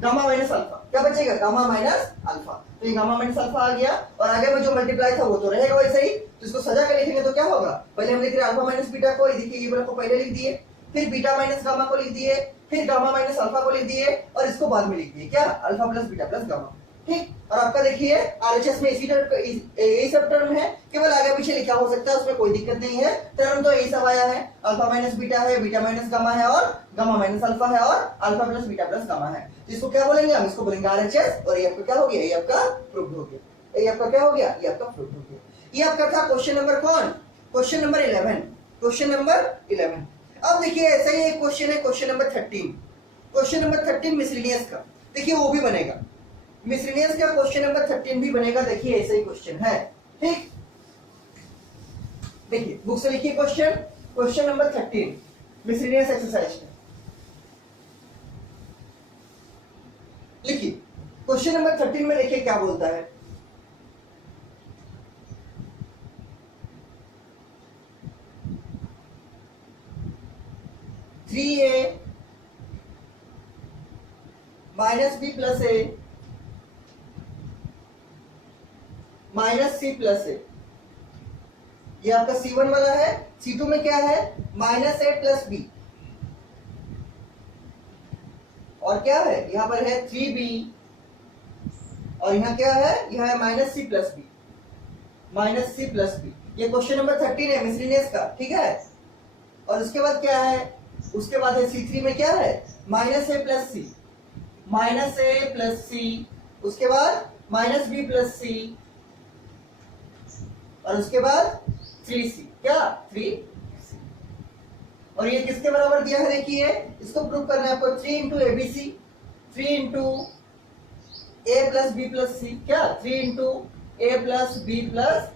gamma minus alpha, क्या बचेगा, गामा माइनस अल्फा, तो ये गामा माइनस अल्फा आ गया, और आगे में जो मल्टीप्लाई था वो तो रहेगा वैसे ही, तो इसको सजा कर लिखेंगे तो क्या होगा, पहले हम लिख रहे अल्फा माइनस बीटा को, देखिए ये वाला को पहले लिख दिए, फिर बीटा माइनस गामा को लिख दिए, फिर गामा माइनस अल्फा को लिख दिए, और इसको बाद में लिख दिए, क्या, alpha plus beta plus gamma. ठीक, और आपका देखिए आरएचएस में इसी टर्म यही सब टर्म है, केवल आगे पीछे लिखा हो सकता है, उसमें कोई दिक्कत नहीं है, टर्म तो यही सब आया है, अल्फा माइनस बीटा है, बीटा माइनस गामा है, और गामा माइनस अल्फा है, और alpha plus beta plus gamma है, इसको क्या बोलेंगे हम, इसको बोलेंगे आरएचएस, और ये आपका क्या हो गया, ये आपका प्रूफ हो गया, ये आपका क्या हो गया, ये आपका प्रूफ हो गया। ये आपका था क्वेश्चन नंबर कौन, क्वेश्चन नंबर 11, क्वेश्चन नंबर 11। अब देखिए ऐसा ही एक क्वेश्चन है, question number 13, question number 13 miscellaneous का, देखिए वो भी बनेगा, मिसलेनियस का क्वेश्चन नंबर 13 भी बनेगा, देखिए ऐसा ही क्वेश्चन है। ठीक, देखिए बुक से लिखिए question, question number 13 miscellaneous exercise का लिखिए, क्वेश्चन नंबर 13 में देखिए क्या बोलता है, three A minus B plus A minus C plus ए, ये आपका C1 वाला है, C2 में क्या है, माइनस ए प्लस बी, और क्या है, यहां पर है 3b, और यहां क्या है, यहां है minus C plus B, minus C plus B. ये क्वेश्चन नंबर 13 है मिसलेनियस का, ठीक है। और उसके बाद क्या है, उसके बाद है C3 में क्या है minus A plus C, minus A plus सी, उसके बाद माइनस बी प्लस सी, और उसके बाद 3c, क्या 3c। और ये किसके बराबर दिया है देखिए, इसको प्रूव करना है आपको 3 into ABC, 3 into A plus B plus C, क्या 3 into A plus B plus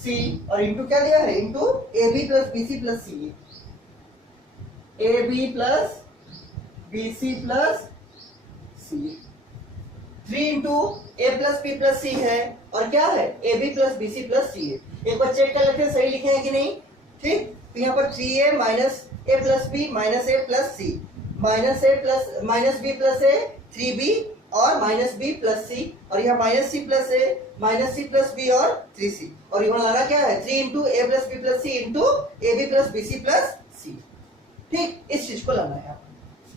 C, और इंटू क्या दिया है into A B plus B C plus C, A B plus B C plus C. 3 into A plus B plus C है, और क्या है A B plus B C plus C है। एक बार चेक कर लेते हैं सही लिखे हैं कि नहीं। ठीक, तो यहाँ पर 3a minus A plus B minus A plus C, minus A plus minus B plus A 3b और माइनस बी प्लस सी, और यहाँ minus C plus A minus C plus B और 3c, और यहाँ लाना क्या है 3 into A plus B plus C into A B plus B C plus C. ठीक, इस चीज को लाना है,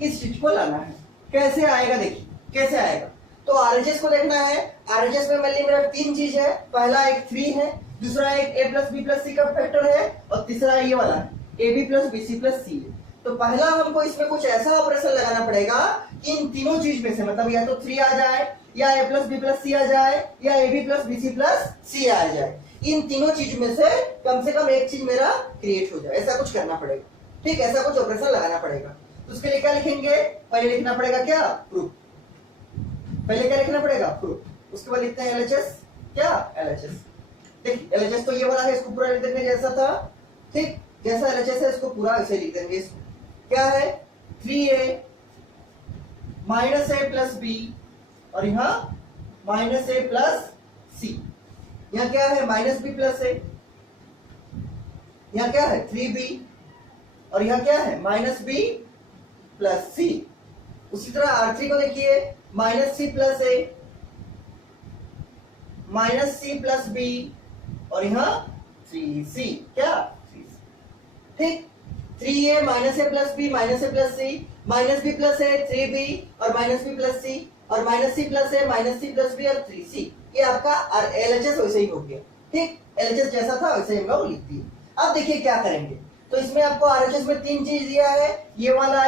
इस चीज को लाना है। कैसे आएगा देखिए, कैसे आएगा। तो आरएचएस को देखना है। आरएचएस में मान ली मेरा 3 चीज है, पहला एक 3 है, दूसरा एक A plus B plus C का फैक्टर है, और तीसरा ये वाला है A B plus B C plus C है। तो पहला हमको इसमें कुछ ऐसा ऑपरेशन लगाना पड़ेगा कि इन तीनों चीज में से, मतलब या तो 3 आ जाए, या A plus B plus C आ जाए, या A B plus B C plus C आ जाए। इन तीनों चीज में से कम एक चीज मेरा क्रिएट हो जाए, ऐसा कुछ करना पड़ेगा। ठीक, ऐसा कुछ ऑपरेशन लगाना पड़ेगा। तो उसके लिए क्या लिखेंगे, पहले लिखना पड़ेगा क्या प्रूफ, पहले क्या लिखना पड़ेगा प्रूफ, उसके बाद लिखते हैं एलएचएस, क्या एलएचएस। देख एलएचएस तो ये वाला है, इसको पूरा लिख देंगे जैसा था। ठीक, जैसा एलएचएस है इसको पूरा ऐसे लिख देंगे। इसको क्या है 3a minus A plus B, और यहाँ माइनस ए प्लस सी, यहाँ क्या है माइनस बी प्लस ए, यहाँ क्या है 3b, और यहाँ क्या है माइनस बी प्लस सी। उसी तरह R3 को देखिए minus C plus A minus C plus B, और यहाँ 3c, क्या 3c। ठीक, 3a minus A plus B minus A plus C, minus B plus A 3b, और माइनस बी प्लस सी, और minus C plus A minus C plus B, और 3c। ये आपका LHS वैसे ही हो गया। ठीक, एलएचएस जैसा था वैसे हम लोग लिख दिए। अब देखिए क्या करेंगे, तो इसमें आपको आरएचएस में 3 चीज दिया है, ये वाला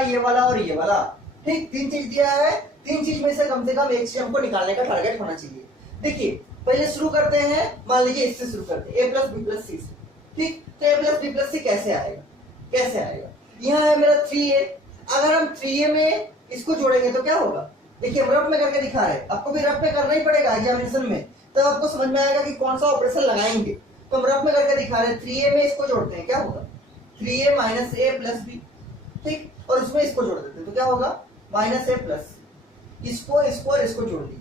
और ये वाला। ठीक, 3 चीज दिया है, 3 चीज में से कम एक चीज हमको निकालने का टारगेट होना चाहिए। देखिए पहले शुरू करते हैं, मान लीजिए इससे शुरू करते हैं ए प्लस बी प्लस सी से। ठीक, तो ए प्लस बी प्लस सी कैसे आएगा, कैसे आएगा। यहाँ है मेरा 3a, अगर हम 3a में इसको जोड़ेंगे तो क्या होगा, देखिए हम रफ में करके दिखा रहे हैं, आपको भी रफ में करना ही पड़ेगा एग्जामिनेशन में, तब आपको समझ में आएगा कि कौन सा ऑपरेशन लगाएंगे। तो हम रफ में करके दिखा रहे हैं, 3a में इसको जोड़ते हैं, क्या होगा 3a minus A plus B. ठीक, और उसमें इसको जोड़ देते हैं तो क्या होगा माइनस ए प्लस, इसको और इसको जोड़ दी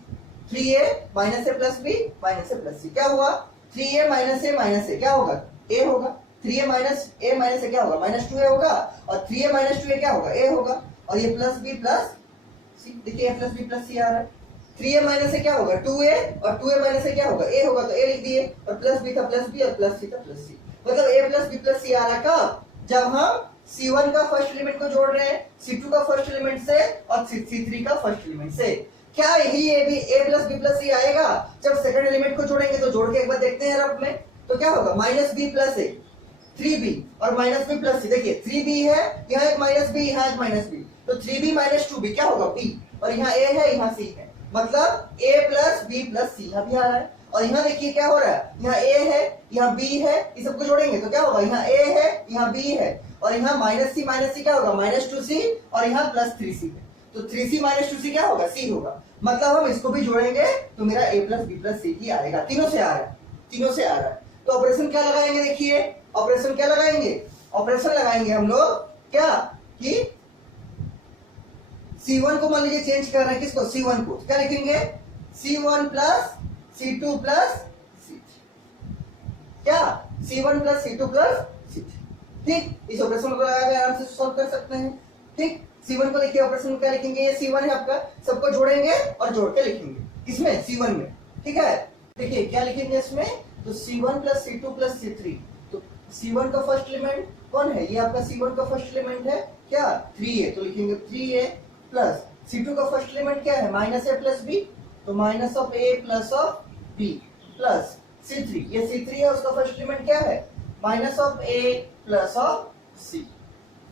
3a minus A plus B minus A plus C, क्या हुआ 3a माइनस ए क्या होगा a होगा, 3a माइनस ए क्या होगा माइनस 2a होगा, और 3a माइनस 2a क्या होगा a होगा, और ये प्लस बी प्लस सी, देखिए a plus B plus C आ रहा है। 3a माइनस ए क्या होगा 2a, और 2a माइनस ए क्या होगा a होगा, तो a लिख दिए, और प्लस बी था प्लस बी, और प्लस सी था प्लस सी। मतलब a plus B plus C आ रहा कब, जब हम C1 का फर्स्ट एलिमेंट को जोड़ रहे हैं C2 का फर्स्ट एलिमेंट से, और C3 का फर्स्ट एलिमेंट से। क्या यही a प्लस बी प्लस सी आएगा जब सेकंड एलिमेंट को जोड़ेंगे। तो जोड़ के एक बार देखते हैं रफ में, तो क्या होगा minus B plus A 3b, और माइनस बी प्लस सी, देखिए 3b है, यहाँ एक माइनस बी, यहाँ एक माइनस बी, तो 3b माइनस 2b क्या होगा b, और यहाँ a है यहाँ c है, मतलब a प्लस बी प्लस सी यहाँ भी आ रहा है। और यहाँ देखिए क्या हो रहा है, यहाँ a है यहाँ b है, इस सबको जोड़ेंगे तो क्या होगा, यहाँ a है यहाँ b है, और यहाँ माइनस सी क्या होगा माइनस 2c, और यहाँ प्लस 3c है, तो 3c माइनस 2c क्या होगा c होगा। मतलब हम इसको भी जोड़ेंगे तो मेरा a प्लस बी प्लस सी ही आएगा, तीनों से आ रहा है, तीनों से आ रहा है। तो ऑपरेशन क्या लगाएंगे, देखिए ऑपरेशन क्या लगाएंगे, ऑपरेशन लगाएंगे हम लोग क्या कि C1 को मान लीजिए चेंज कर रहे हैं, किसको C1 को, क्या लिखेंगे C1 plus C2 plus C3, क्या C1 plus C2 plus C3। ठीक, इस ऑपरेशन को लगा के आराम से सॉल्व कर सकते हैं। ठीक, C1 को देखिए ऑपरेशन क्या लिखेंगे, ये C1 है आपका, सबको जोड़ेंगे और जोड़ के लिखेंगे किसमें C1 में। ठीक है, देखिए क्या लिखेंगे इसमें, तो C1 plus C2 plus C3, तो C1 का फर्स्ट एलिमेंट कौन है, ये आपका C1 का फर्स्ट एलिमेंट है क्या 3a, तो लिखेंगे 3a प्लस C2 का फर्स्ट एलिमेंट क्या है माइनस ए प्लस बी, तो minus of A plus of B plus C3, ये C3 है, उसका फर्स्ट एलिमेंट क्या है minus of A plus of C.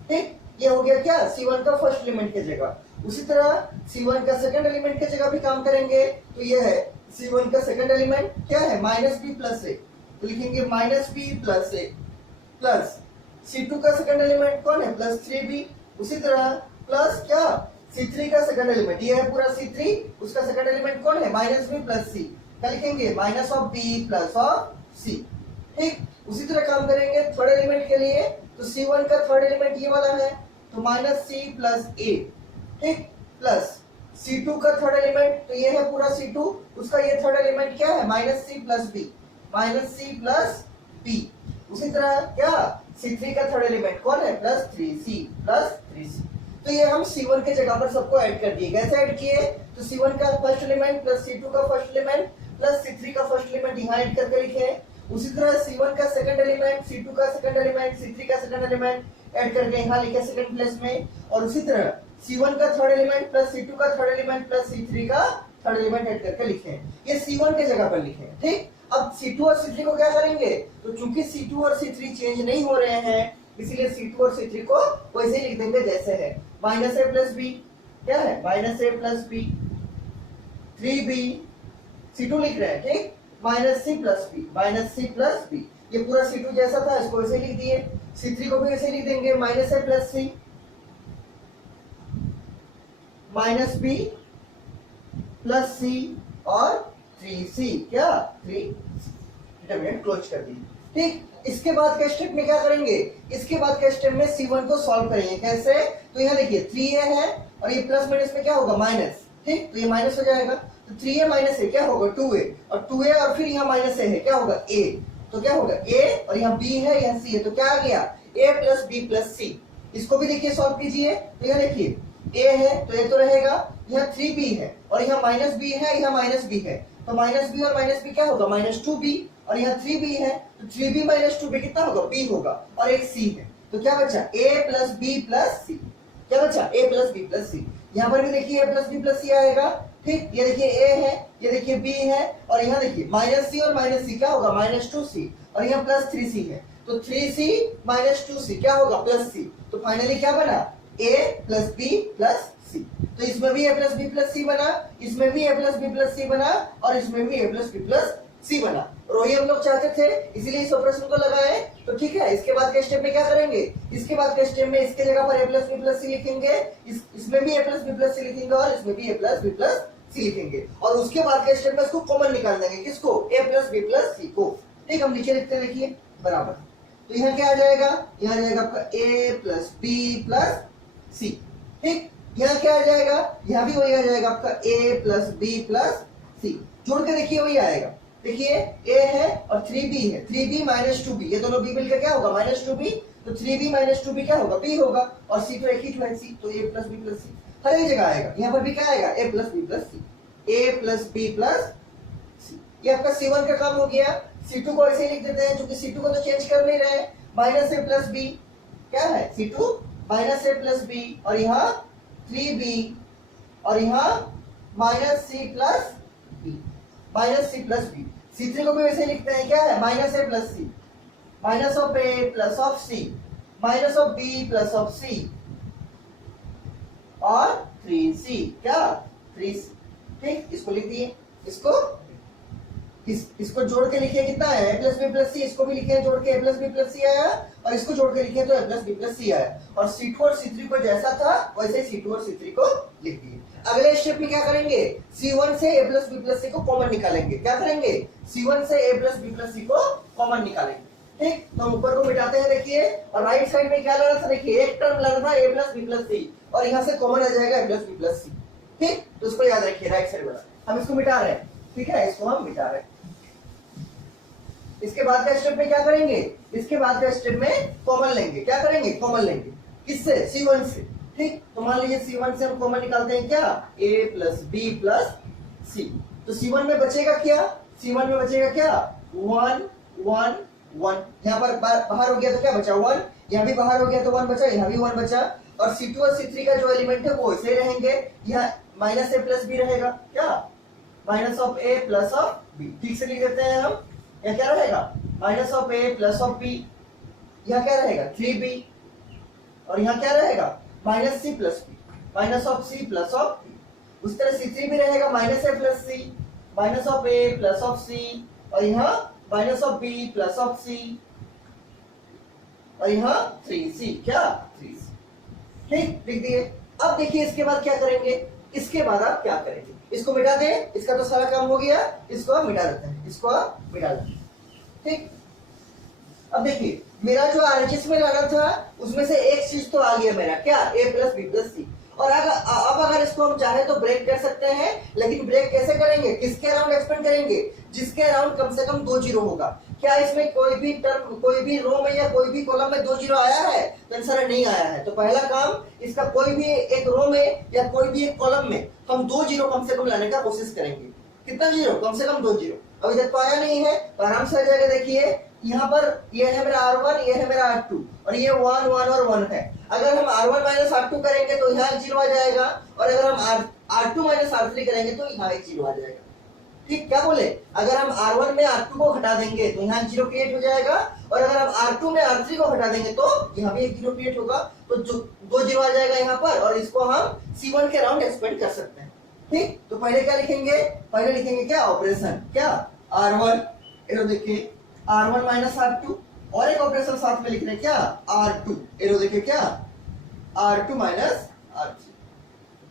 ठीक, ये हो गया क्या C1 का फर्स्ट एलिमेंट की जगह। उसी तरह C1 का सेकंड एलिमेंट की जगह भी काम करेंगे, तो ये है C1 का सेकंड एलिमेंट क्या है -b प्लस a, तो लिखेंगे -b plus a plus C2 का सेकंड एलिमेंट कौन है +3b। उसी तरह प्लस क्या C3 का सेकंड एलिमेंट, ये है पूरा C3, उसका सेकंड एलिमेंट कौन है -b प्लस c, क्या लिखेंगे -b प्लस c। ठीक, उसी तरह काम करेंगे थर्ड एलिमेंट के लिए, तो C1 का थर्ड एलिमेंट ये वाला है तो -c प्लस a। ठीक, प्लस C2 का थर्ड एलिमेंट, तो ये है पूरा C2, उसका ये थर्ड एलिमेंट क्या है -c प्लस b। उसी तरह क्या C3 का थर्ड एलिमेंट कौन है +3c। तो ये हम C1 के जगह पर सबको ऐड कर दिए। कैसे ऐड किए, तो C1 का फर्स्ट एलिमेंट प्लस C2 का फर्स्ट एलिमेंट प्लस C3 का फर्स्ट एलिमेंट यहाँ ऐड करके लिखे। उसी तरह C1 का सेकंड एलिमेंट, C2 का सेकंड एलिमेंट, C3 का सेकंड एलिमेंट ऐड करके यहाँ लिखे सेकंड प्लेस में। और उसी तरह C1 का थर्ड एलिमेंट प्लस C2 का थर्ड एलिमेंट प्लस C3 का थर्ड एलिमेंट ऐड करके लिखे। ये C1 के जगह पर लिखे। ठीक, अब C2 और C3 को क्या करेंगे, तो चूंकि C2 और C3 चेंज नहीं हो रहे हैं, इसीलिए C2 और C3 को वैसे ही लिख देंगे जैसे है। -a प्लस b क्या है -a plus b, 3b C2 लिख रहे हैं। ठीक, -c प्लस b, ये पूरा C2 जैसा था इसको वैसे लिख दिए। C3 को भी वैसे लिख देंगे -a plus c -b plus c और 3c, क्या 3 डिटरमिनेंट क्लोज कर दिए। ठीक, इसके बाद के स्टेप में क्या करेंगे, इसके बाद के स्टेप में C1 को सॉल्व करेंगे। कैसे, तो यहाँ देखिए 3a है और ये प्लस माइनस में क्या होगा माइनस। ठीक, तो ये माइनस हो जाएगा, तो 3a माइनस a क्या होगा 2a, और 2a और फिर यहाँ माइनस a है क्या होगा a, तो क्या होगा a, और यहाँ b है यहाँ c है, तो क्या आ गया a plus b plus c। इसको भी देखिए सॉल्व कीजिए, तो यहाँ देखिए a है तो a तो रहेगा, यहाँ 3b है और यहाँ -b है, यहाँ -b है, तो -b और -b क्या होगा -2b, और यहाँ 3b है तो 3b - 2b कितना होगा b होगा, और एक c है, तो क्या बचा a plus b plus c, क्या बचा a plus b plus c। यहाँ पर भी देखिए a plus b plus c आएगा। ठीक, ये देखिए a है, ये देखिए b है, और यहाँ देखिए -c और -c क्या होगा -2c, और यहाँ +3c है, तो 3c - 2c क्या होगा +c। तो फाइनली क्या बना a plus b plus c। तो इसमें भी a plus b plus c बना, इसमें भी a plus b plus c बना, और इसमें भी a plus b plus c बना। और वही हम लोग चाहते थे, इसीलिए इस ऑपरेशन को लगाए। तो ठीक है, इसके बाद के स्टेप में क्या करेंगे, इसके बाद के स्टेप में इसके जगह पर a plus b plus c लिखेंगे, इसमें भी a plus b plus c लिखेंगे, और इसमें भी a plus b plus c लिखेंगे, और उसके बाद के स्टेप में इसको कॉमन निकाल देंगे, किसको a plus b plus c को। ठीक, हम नीचे लिखते हैं देखिए बराबर, तो यहाँ क्या आ जाएगा, यहाँ आ जाएगा आपका a plus b plus c। ठीक, यहाँ क्या आ जाएगा, यहाँ भी वही आ जाएगा आपका a plus b plus c, जोड़ के देखिए वही आएगा। देखिए a है और 3b है, 3b - 2b, ये दोनों b मिलकर क्या होगा -2b, तो 3b - 2b क्या होगा b होगा, और c तो एक ही है c, तो a plus b plus c हर एक जगह आएगा। यहाँ पर भी क्या आएगा a plus b plus c, a plus b plus c। ये आपका C1 का काम हो गया। C2 को ऐसे ही लिख देते हैं, क्योंकि C2 को तो चेंज कर नहीं रहे, -a प्लस b क्या है C2 -a प्लस b, और यहाँ 3b, और यहाँ -c plus b, -c plus b। C3 को भी वैसे लिखते हैं, क्या है -a plus c, -a plus c, -b plus c, और 3c, क्या 3c। ठीक, इसको लिख दिए, इसको जोड़ के लिखिए कितना है a plus b plus c, इसको भी लिखे जोड़ के a plus b plus c आया, और इसको जोड़ के लिखे तो a plus b plus c आया, और C2 और C3 को जैसा था वैसे C2 और C3 को लिख दिए। अगले स्टेप में क्या करेंगे, C1 से a plus b plus c को कॉमन निकालेंगे। क्या करेंगे, C1 से a plus b plus c को कॉमन निकालेंगे। ठीक, तो हम ऊपर को मिटाते हैं देखिए, और राइट साइड में क्या लगा था देखिए, एक टर्म लगा था a plus b plus c, और यहाँ से कॉमन आ जाएगा a plus b plus c। ठीक, तो उसको याद रखिए राइट साइड वाला, हम इसको मिटा रहे हैं। ठीक है, इसको हम मिटा रहे हैं। इसके बाद का स्टेप में क्या करेंगे, इसके बाद का स्टेप में कॉमन लेंगे। क्या करेंगे, कॉमन लेंगे, किससे C1 से। ठीक, तो मान लीजिए C1 से हम कॉमन निकालते हैं क्या a plus b plus c, तो C1 में बचेगा क्या, C1 में बचेगा क्या 1 1 1, यहाँ पर बाहर हो गया तो क्या बचा 1, यहाँ भी बाहर हो गया तो 1 बचा, यहाँ भी 1 बचा, और C2 और C3 का जो एलिमेंट है वो ऐसे रहेंगे, यहाँ -a प्लस b रहेगा, क्या -a प्लस b। ठीक से लिख देते हैं हम, यहाँ क्या रहेगा -a प्लस b, यहाँ क्या रहेगा 3b, और यहाँ क्या रहेगा minus C plus B, minus of C plus of B. उस तरह C3 भी रहेगा minus A plus C, minus of A plus of C, और यहाँ minus of B plus of C, और यहाँ 3C, क्या 3C। ठीक, लिख दिए। अब देखिए इसके बाद क्या करेंगे, इसके बाद आप क्या करेंगे, इसको मिटा दें, इसका तो सारा काम हो गया, इसको आप मिटा देते हैं, इसको आप मिटा देते हैं। ठीक, अब देखिए मेरा जो आरएचएस में लाना था उसमें से एक चीज तो आ गया मेरा, क्या a plus B plus C. और अब अगर इसको हम चाहे तो ब्रेक कर सकते हैं, लेकिन ब्रेक कैसे करेंगे, किसके अराउंड एक्सपेंड करेंगे, जिसके अराउंड कम से कम 2 जीरो होगा। क्या इसमें कोई भी टर्म, कोई भी रो में या कोई भी कॉलम में 2 जीरो आया है, तो आंसर नहीं आया है। तो पहला काम इसका कोई भी एक रो में या कोई भी एक कॉलम में हम 2 जीरो कम से कम लाने का कोशिश करेंगे। कितना जीरो, कम से कम 2 जीरो। अभी तक तो आया नहीं है तो आराम से आ जाएगा। देखिए यहाँ पर ये है मेरा R1, ये है मेरा R2, और ये 1 1 और 1 है। अगर हम R1 माइनस R2 करेंगे तो यहाँ 0 आ जाएगा, और अगर हम R2 माइनस R3 करेंगे तो यहाँ 0 आ जाएगा। ठीक, क्या बोले, अगर हम R1 में R2 को हटा देंगे तो यहाँ 0 क्रिएट हो जाएगा, और अगर हम R2 में R3 को हटा देंगे तो यहाँ भी 0 क्रिएट होगा, तो 2 0 आ जाएगा यहाँ पर, और इसको हम C1 के अराउंड एक्सपेंड कर सकते हैं। ठीक, तो पहले क्या लिखेंगे, पहले लिखेंगे क्या ऑपरेशन, क्या R1, एरो देखिए R1 माइनस R2, और एक ऑपरेशन साथ में लिख रहे हैं क्या R2, एरो देखिए क्या R2 माइनस R3।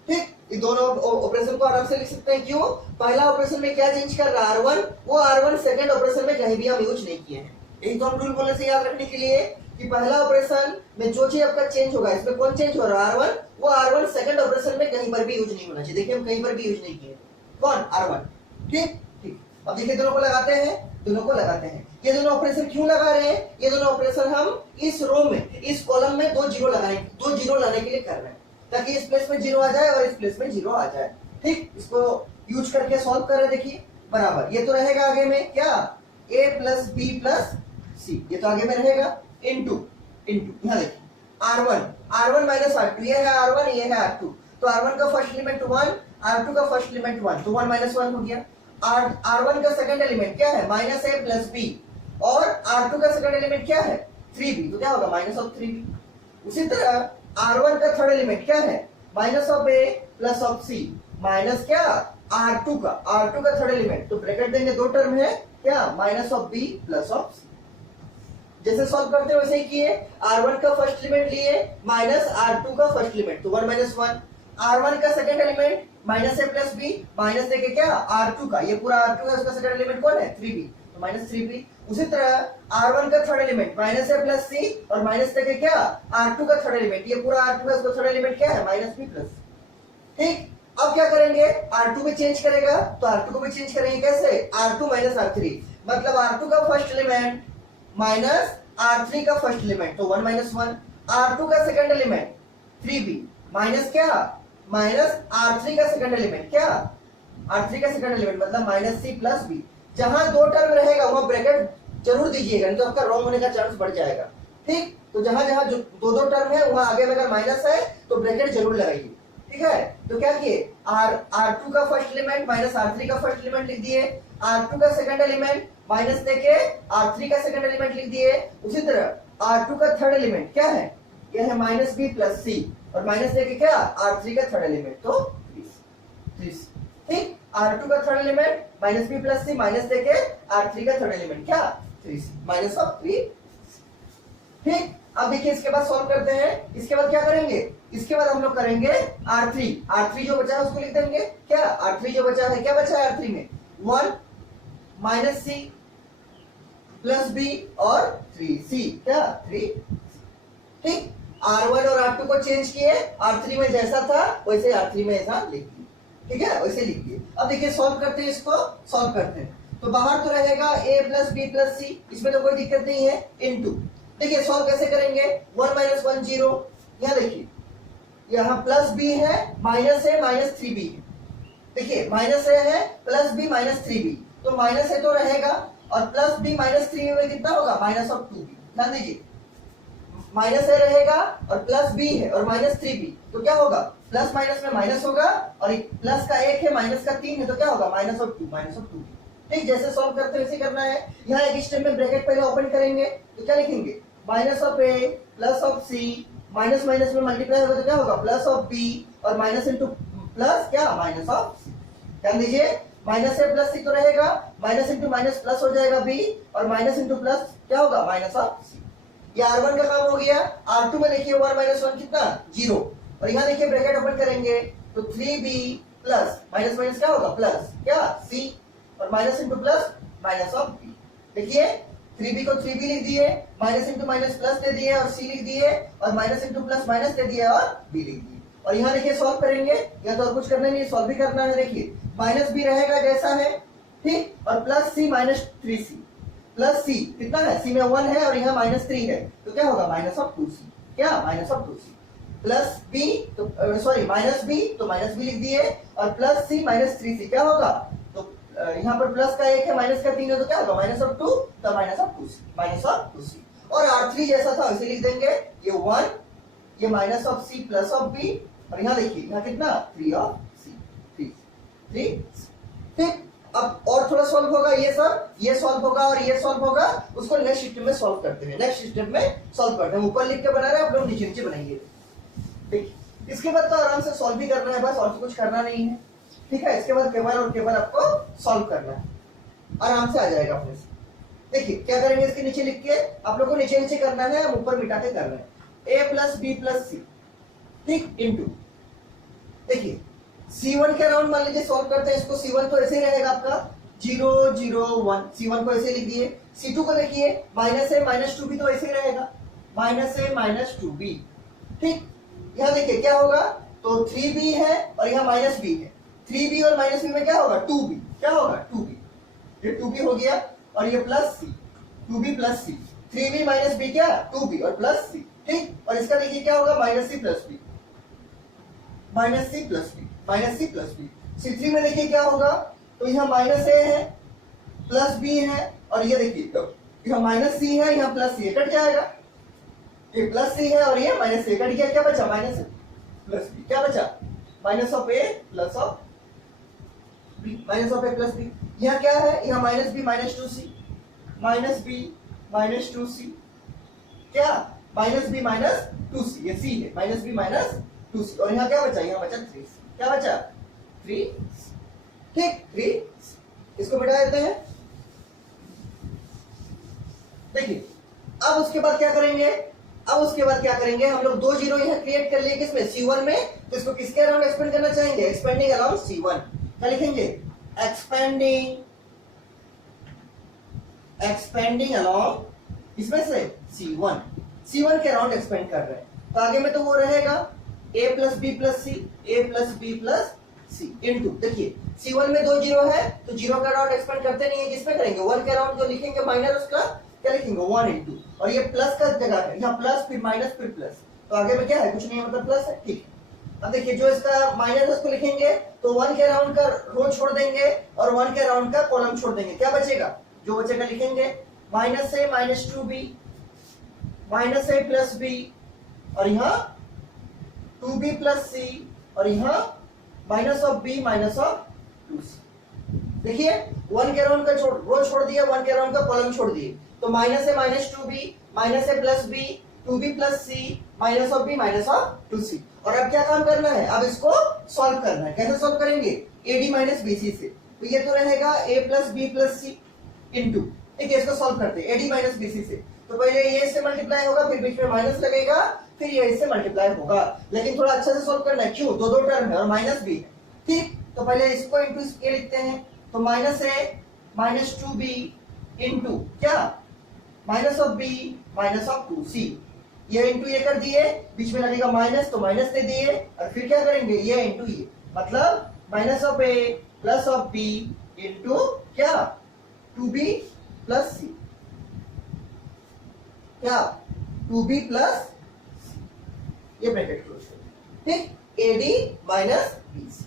ठीक, ये दोनों ऑपरेशन को आराम से लिख सकते हैं। क्यों, पहला ऑपरेशन में क्या चेंज कर रहा है R1, वो R1 सेकंड ऑपरेशन में कहीं भी हम यूज नहीं किए हैं। यही तो हम रूल बोलने से याद रखने के लिए कि पहला ऑपरेशन में जो चीज आपका चेंज होगा, इसमें कौन चेंज हो रहा है R1, वो R1 सेकंड ऑपरेशन में कहीं पर भी यूज नहीं होना चाहिए। देखिए हम कहीं पर भी यूज नहीं किए, कौन R1। ठीक ठीक, अब देखिए दोनों को लगाते हैं, दोनों को लगाते हैं। ये दोनों ऑपरेशन क्यों लगा रहे हैं, ये दोनों ऑपरेशन हम इस रो में, इस कॉलम में 2 जीरो लगाने, 2 जीरो लाने के लिए कर रहे हैं, ताकि इस प्लेस में 0 आ जाए और इस प्लेस में 0 आ जाए। ठीक, इसको यूज करके सॉल्व कर रहे, देखिए बराबर ये तो रहेगा आगे में क्या a प्लस बी प्लस सी, ये तो आगे में रहेगा, इनटू इनटू यहाँ देखिए R1 माइनस R2, ये है R1, ये है R2, तो R1 का फर्स्ट एलिमेंट 1, R2 का फर्स्ट एलिमेंट 1, तो 1 माइनस 1 हो गया। R1 का सेकंड एलिमेंट क्या है माइनस a प्लस बी, और R2 का सेकंड एलिमेंट क्या है 3b, तो क्या होगा माइनस ऑफ 3b। उसी तरह R1 का थर्ड एलिमेंट क्या है minus of a plus of c, minus क्या R2 का थर्ड एलिमेंट, तो ब्रैकेट देंगे, 2 टर्म है क्या minus of b plus of c। जैसे सॉल्व करते हैं वैसे ही किए, R1 का फर्स्ट एलिमेंट लिए माइनस R2 का फर्स्ट एलिमेंट, तो 1 माइनस 1, R1 का second element minus a plus b, minus देके क्या R2 का, ये पूरा R2 है, उसका सेकंड एलिमेंट कौन है 3b, तो माइनस 3b। उसी तरह R1 का third element minus a plus c, और माइनस देके क्या R2 का थर्ड एलिमेंट, ये पूरा R2 है, उसका थर्ड एलिमेंट क्या है माइनस b प्लस। ठीक, अब क्या करेंगे, R2 में चेंज करेगा तो R2 को भी चेंज करेंगे, कैसे R2 माइनस R3, मतलब R2 का फर्स्ट एलिमेंट माइनस R3 का फर्स्ट एलिमेंट, तो 1 माइनस 1, R2 का सेकंड एलिमेंट 3b माइनस क्या माइनस R3 का सेकंड एलिमेंट, क्या R3 का सेकंड एलिमेंट मतलब माइनस c प्लस b। जहां 2 टर्म रहेगा वहां ब्रैकेट जरूर दीजिएगा, नहीं तो आपका रॉन्ग होने का चांस बढ़ जाएगा। ठीक, तो जहां जहां जो 2 टर्म है वहां आगे में अगर माइनस है तो ब्रैकेट जरूर लगाइए। ठीक है, तो क्या किए R2 का फर्स्ट एलिमेंट माइनस R3 का फर्स्ट एलिमेंट लिख दिए, R2 का सेकंड एलिमेंट माइनस देके R3 का सेकंड एलिमेंट लिख दिए। उसी तरह R2 का थर्ड एलिमेंट क्या है, यह है माइनस b प्लस c, और माइनस देके क्या R3 का थर्ड एलिमेंट, तो 3। ठीक, R2 का third element minus b plus c, minus देके R3 का थर्ड एलिमेंट क्या 3 माइनस ऑफ 3। ठीक, अब देखिए इसके बाद सॉल्व करते हैं। इसके बाद क्या करेंगे, इसके बाद हम लोग करेंगे R3 जो बचा है उसको लिख देंगे, क्या R3 जो बचा है, क्या बचा है R3 में 1 माइनस c प्लस b और 3c, क्या 3। ठीक, R1 और R2 को चेंज किए, R3 में जैसा था वैसे R3 में ऐसा लिख दिए। ठीक है, वैसे लिख दिए। अब देखिए सॉल्व करते हैं, इसको सॉल्व करते हैं, तो बाहर तो रहेगा a plus b plus c, इसमें तो कोई दिक्कत नहीं है, इनटू। देखिए सॉल्व कैसे करेंगे, 1 माइनस 1 0, यहाँ देखिए यहाँ प्लस b है माइनस a माइनस 3b है। देखिए माइनस a है प्लस b माइनस 3b, तो माइनस a तो रहेगा, और प्लस b माइनस 3b में कितना होगा माइनस ऑफ 2b। ध्यान दीजिए माइनस a रहेगा और प्लस b है और माइनस 3b, तो क्या होगा प्लस माइनस में माइनस होगा, और प्लस का 1 है माइनस का 3 है, तो क्या होगा माइनस ऑफ 2। ठीक, जैसे सॉल्व करते हैं वैसे करना है। यहाँ एक स्टेप में ब्रैकेट पहले ओपन करेंगे, तो क्या लिखेंगे minus of A plus of C, minus minus में मल्टीप्लाई होगा तो क्या होगा प्लस ऑफ बी, और माइनस इंटू प्लस क्या माइनस ऑफ सी। ध्यान दीजिए माइनस ए प्लस सी तो रहेगा, माइनस इंटू माइनस प्लस हो जाएगा बी, और माइनस इंटू प्लस क्या होगा माइनस ऑफ सी। ये R1 का काम हो गया। R2 में देखिए 1 माइनस 1 कितना 0, और यहाँ देखिए ब्रैकेट ओपन करेंगे तो 3b प्लस माइनस माइनस क्या होगा प्लस क्या c, और minus into plus minus of b। देखिए 3b को 3b लिख दिए, माइनस इंटू माइनस प्लस दे दिए और c लिख दिए, और माइनस इंटू प्लस माइनस दे दिया और b लिख दिए। और यहाँ देखिए सॉल्व करेंगे, या तो और कुछ करना नहीं है, सॉल्व भी करना है। देखिए माइनस b रहेगा जैसा है, ठीक, और plus c minus 3c, plus c कितना है, c में 1 है और यहाँ माइनस 3 है, तो क्या होगा माइनस ऑफ 2c, क्या minus of 2c, plus b तो सॉरी माइनस b तो माइनस b लिख दिए, और प्लस c माइनस 3c क्या होगा, तो यहाँ पर प्लस का 1 है माइनस का 3 है, तो क्या होगा माइनस ऑफ 2, तो minus of 2c, minus of 2c। और R3 जैसा था वैसे लिख देंगे, ये 1, ये minus of c plus of b, और यहाँ देखिए यहाँ कितना 3 ऑफ c, 3, ठीक। अब और थोड़ा सॉल्व होगा, ये सब ये सॉल्व होगा और ये सॉल्व होगा, उसको नेक्स्ट स्टेप में सॉल्व करते हैं, नेक्स्ट स्टेप में सॉल्व करते हैं। ऊपर लिख के बना रहे हैं, आप लोग नीचे नीचे बनाइए, ठीक। इसके बाद तो आराम से सॉल्व भी करना है, बस और कुछ करना नहीं है, ठीक है। इसके बाद केवल और केवल आपको सॉल्व करना है, आराम से आ जाएगा अपने से। देखिए क्या करेंगे, इसके नीचे लिख के आप लोग को नीचे नीचे करना है, हम ऊपर मिटा के करना है। a plus B plus C, ठीक, इंटू देखिए C1 के अराउंड मान लीजिए सॉल्व करते हैं इसको। C1 तो ऐसे ही रहेगा आपका 0 0 1, C1 को ऐसे लिख दिए। C2 को देखिए माइनस a माइनस 2b तो ऐसे ही रहेगा, माइनस a माइनस 2b, ठीक। यहाँ देखिए क्या होगा, तो 3b है और यहाँ माइनस b है, 3b और माइनस b में क्या होगा 2b, क्या होगा 2b, ये 2b हो गया, और ये plus c, 2b plus c, 3b minus b क्या 2b और प्लस c, ठीक। और इसका देखिए क्या होगा minus c plus b, minus c plus b, minus c plus b। C3 में देखिए क्या होगा, तो यहाँ माइनस a है प्लस b है, और ये देखिए यहाँ माइनस c है, यहाँ प्लस c कट जाएगा, ये प्लस c है और ये माइनस c कट गया, क्या बचा माइनस प्लस b, क्या बचा minus of a plus of b, minus of a plus b। यहाँ क्या है, यहाँ minus b minus 2c, minus b minus 2c, क्या माइनस b माइनस 2c, ये c है, माइनस b माइनस 2c, और यहाँ क्या बचा, यहाँ बचा 3c, क्या बचा 3, ठीक 3। इसको मिटा देते हैं। देखिए अब उसके बाद क्या करेंगे, अब उसके बाद क्या करेंगे, हम लोग 2 जीरो यहाँ क्रिएट कर लिए किसमें C1 में, तो इसको किसके अराउंड एक्सपेंड करना चाहेंगे, एक्सपेंडिंग अराउंड C1। क्या लिखेंगे, एक्सपेंडिंग अराउंड इसमें से C1 के अराउंड एक्सपेंड कर रहे हैं, तो आगे में तो वो रहेगा a plus B plus C, a plus B plus C into, देखिए C1 में 2 जीरो है तो जीरो का अराउंड एक्सपेंड करते नहीं है, किसमें करेंगे 1 के अराउंड, जो लिखेंगे माइनस उसका क्या लिखेंगे 1 इंटू, और ये प्लस का जगह है, यहाँ प्लस फिर माइनस फिर प्लस, तो आगे में क्या है कुछ नहीं है, मतलब प्लस है, ठीक। अब देखिए जो इसका माइनस है उसको लिखेंगे, तो 1 के अराउंड का रो छोड़ देंगे और 1 के अराउंड का कॉलम छोड़ देंगे, क्या बचेगा, जो बचेगा लिखेंगे minus a minus 2b minus a plus b, और यहाँ 2b प्लस c, और यहाँ minus of b minus of 2c। देखिए 1 के अराउंड का रो छोड़ दिया, 1 के अराउंड का कॉलम छोड़ दिए, तो minus a minus 2b minus a plus b 2b plus c minus of b minus of 2c। और अब क्या काम करना है, अब इसको सॉल्व करना है। कैसे सॉल्व करेंगे, ad माइनस bc से, तो ये तो रहेगा a plus b plus c into, ठीक है। इसको सॉल्व करते हैं ad माइनस bc से, तो पहले ये इससे मल्टीप्लाई होगा, फिर बीच में माइनस लगेगा, फिर ये इससे मल्टीप्लाई होगा, लेकिन थोड़ा अच्छा से सॉल्व करना है, क्यों, दो टर्म है और माइनस भी है, ठीक। तो पहले इसको इंटू इसके लिखते हैं, तो minus a minus 2b into क्या minus of b minus of 2c, ये इंटू ये कर दिए, बीच में लगेगा माइनस तो माइनस दे दिए, और फिर क्या करेंगे ये इंटू ये, मतलब minus of a plus of b into क्या 2b प्लस c, क्या 2b प्लस ये ब्रैकेट क्लोज कर, ठीक, ad माइनस bc,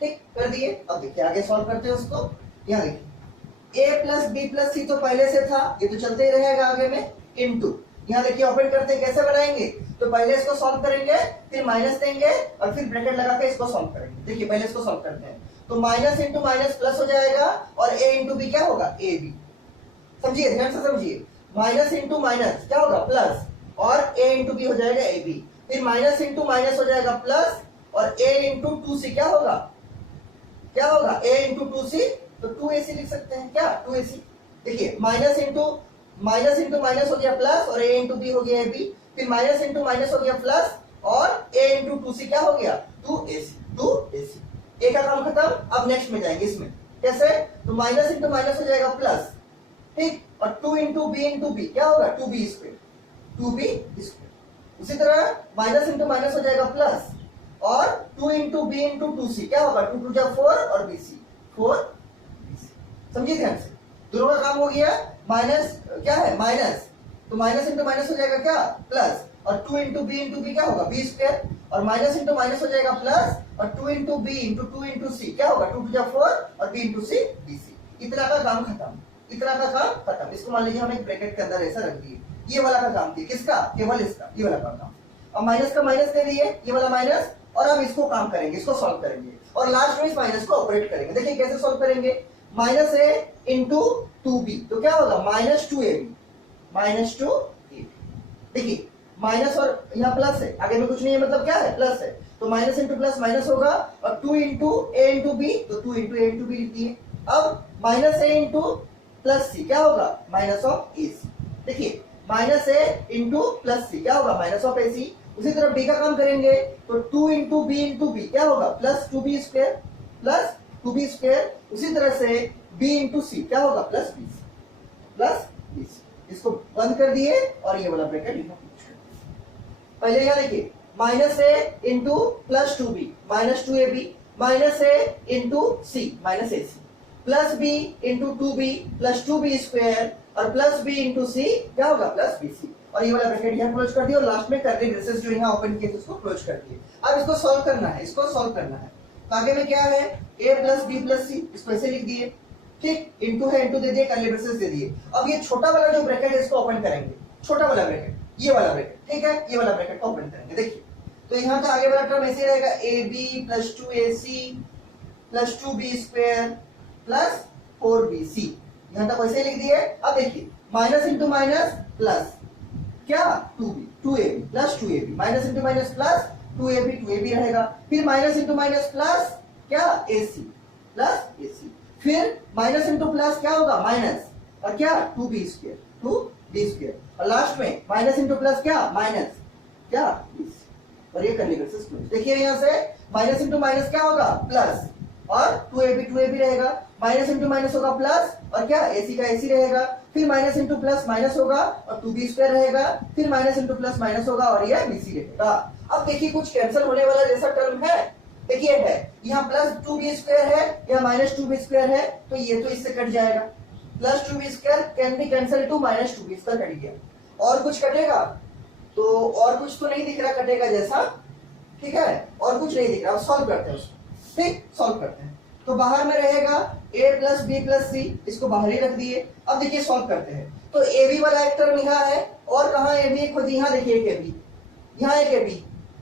ठीक कर दिए। अब देखिए आगे सॉल्व करते हैं उसको। यहाँ देखिए a प्लस बी प्लस सी तो पहले से था, ये तो चलते ही रहेगा आगे में, इनटू यहाँ देखिए ओपन करते हैं, कैसे बनाएंगे, तो पहले इसको सॉल्व करेंगे, फिर माइनस देंगे और फिर ब्रैकेट लगा के इसको सॉल्व करेंगे। देखिए पहले इसको सॉल्व करते हैं, तो माइनस इंटू माइनस प्लस हो जाएगा, और a इंटू बी क्या होगा ab, समझिए ध्यान से समझिए। माइनस इंटू माइनस क्या होगा प्लस, और ए इंटू बी हो जाएगा ए बी, फिर माइनस इंटू माइनस हो जाएगा प्लस, और ए इंटू टू सी क्या होगा, क्या होगा ए इंटू टू सी, तो 2ac लिख सकते हैं क्या, 2ac। देखिए माइनस इंटू माइनस हो गया प्लस, और ए इंटू बी हो गया ए बी, फिर माइनस इंटू माइनस हो गया प्लस, और ए इंटू टू सी क्या हो गया 2ac। ए का काम खत्म। अब नेक्स्ट में जाएंगे, इसमें कैसे, तो माइनस इंटू माइनस हो जाएगा प्लस, ठीक, और 2 इंटू बी क्या होगा 2b स्क्वायर। उसी तरह माइनस इंटू माइनस हो जाएगा प्लस, और 2 इंटू बी इंटू टू सी क्या होगा 2 टू जा 4 और bc 4bc। समझिए ध्यान से, दोनों का काम हो गया। माइनस क्या है माइनस, तो माइनस इंटू माइनस हो जाएगा क्या प्लस, और 2 इंटू बी क्या होगा b स्क्वायर, और माइनस इंटू माइनस हो जाएगा प्लस, और 2 into B into 2 into C क्या होगा 2 टू जा 4 और b इंटू सी bc। इतना का काम खत्म, इतना का काम खत्म। इसको मान लीजिए हम एक ब्रैकेट के अंदर ऐसा रख दिए, ये वाला का काम किया, किसका, केवल इसका, ये वाला का काम। अब माइनस का माइनस दे दिए, ये वाला माइनस, और अब इसको काम करेंगे, इसको सॉल्व करेंगे, और लास्ट में इस माइनस को ऑपरेट करेंगे। देखिए कैसे सॉल्व करेंगे, माइनस ए इंटू 2b तो क्या होगा माइनस 2ab। देखिए माइनस और यहाँ प्लस है, आगे में कुछ नहीं है, मतलब क्या है प्लस है, तो माइनस इंटू प्लस माइनस होगा, और 2 इंटू ए इंटू बी तो 2 इंटू ए इंटू बी लिख दिए। अब minus A into plus C क्या होगा माइनस ऑफ ए सी। देखिए minus A into plus C क्या होगा माइनस ऑफ ए सी। उसी तरह बी का काम करेंगे, तो 2 इंटू बी क्या होगा प्लस 2b स्क्वायर। उसी तरह से b इंटू सी क्या होगा प्लस बी। इसको बंद कर दिए, और ये वाला ब्रैकेट लिखा। पहले यहाँ देखिए minus A into plus 2b minus 2ab, minus A into C minus A C, plus b into 2b plus 2b square, और प्लस b इंटू सी क्या होगा प्लस bc, और ये वाला ब्रैकेट यहाँ क्लोज कर दिया, और लास्ट में कर्ली ब्रेसेस जो यहाँ ओपन किए थे उसको क्लोज कर दिए। अब इसको सॉल्व करना है, तो आगे में क्या है a प्लस b प्लस सी, इसको ऐसे लिख दिए, ठीक, इंटू है इंटू दे दिए, कर्ली ब्रेसेस दे दिए। अब ये छोटा वाला जो ब्रैकेट है इसको ओपन करेंगे, छोटा वाला ब्रैकेट, ये वाला ब्रैकेट, ठीक है, ये वाला ब्रैकेट को ओपन करेंगे। देखिए तो यहाँ का आगे वाला टर्म ऐसे रहेगा ab plus 2ac plus 2b square plus 4bc, यहाँ तक वैसे लिख दिए। अब देखिए माइनस इंटू माइनस प्लस क्या 2ab plus 2ab, minus into minus plus 2ab रहेगा, फिर माइनस इंटू माइनस प्लस क्या ac प्लस ac, फिर माइनस इंटू प्लस क्या होगा माइनस, और क्या 2b स्क्वायर, और लास्ट में माइनस इंटू प्लस क्या माइनस क्या bc, और ये करने का सिस्टम। देखिए यहाँ से माइनस इंटू माइनस क्या होगा प्लस, और 2ab रहेगा, माइनस इंटू माइनस होगा प्लस, और क्या ac का ac रहेगा, फिर माइनस इंटू प्लस माइनस होगा, और 2b स्क्वायर रहेगा, फिर माइनस इंटू प्लस माइनस होगा, और ये bc रहेगा। अब देखिए कुछ कैंसिल होने वाला जैसा टर्म है, देखिए है यहाँ प्लस 2b स्क्वायर है, या माइनस 2b स्क्वायर है, तो ये तो इससे कट जाएगा, plus 2b square can be cancel two minus 2b square cut गया। और कुछ कटेगा, तो और कुछ तो नहीं दिख रहा कटेगा जैसा, ठीक है, और कुछ नहीं दिख रहा। अब सॉल्व करते हैं उसको, ठीक, सॉल्व करते हैं। तो बाहर में रहेगा a प्लस बी प्लस सी, इसको बाहर ही रख दिए। अब देखिए सॉल्व करते हैं, तो ए बी वाला एक टर्म यहाँ है, और कहाँ ए बी खुद यहाँ देखिए एक ए बी, यहाँ एक ए बी,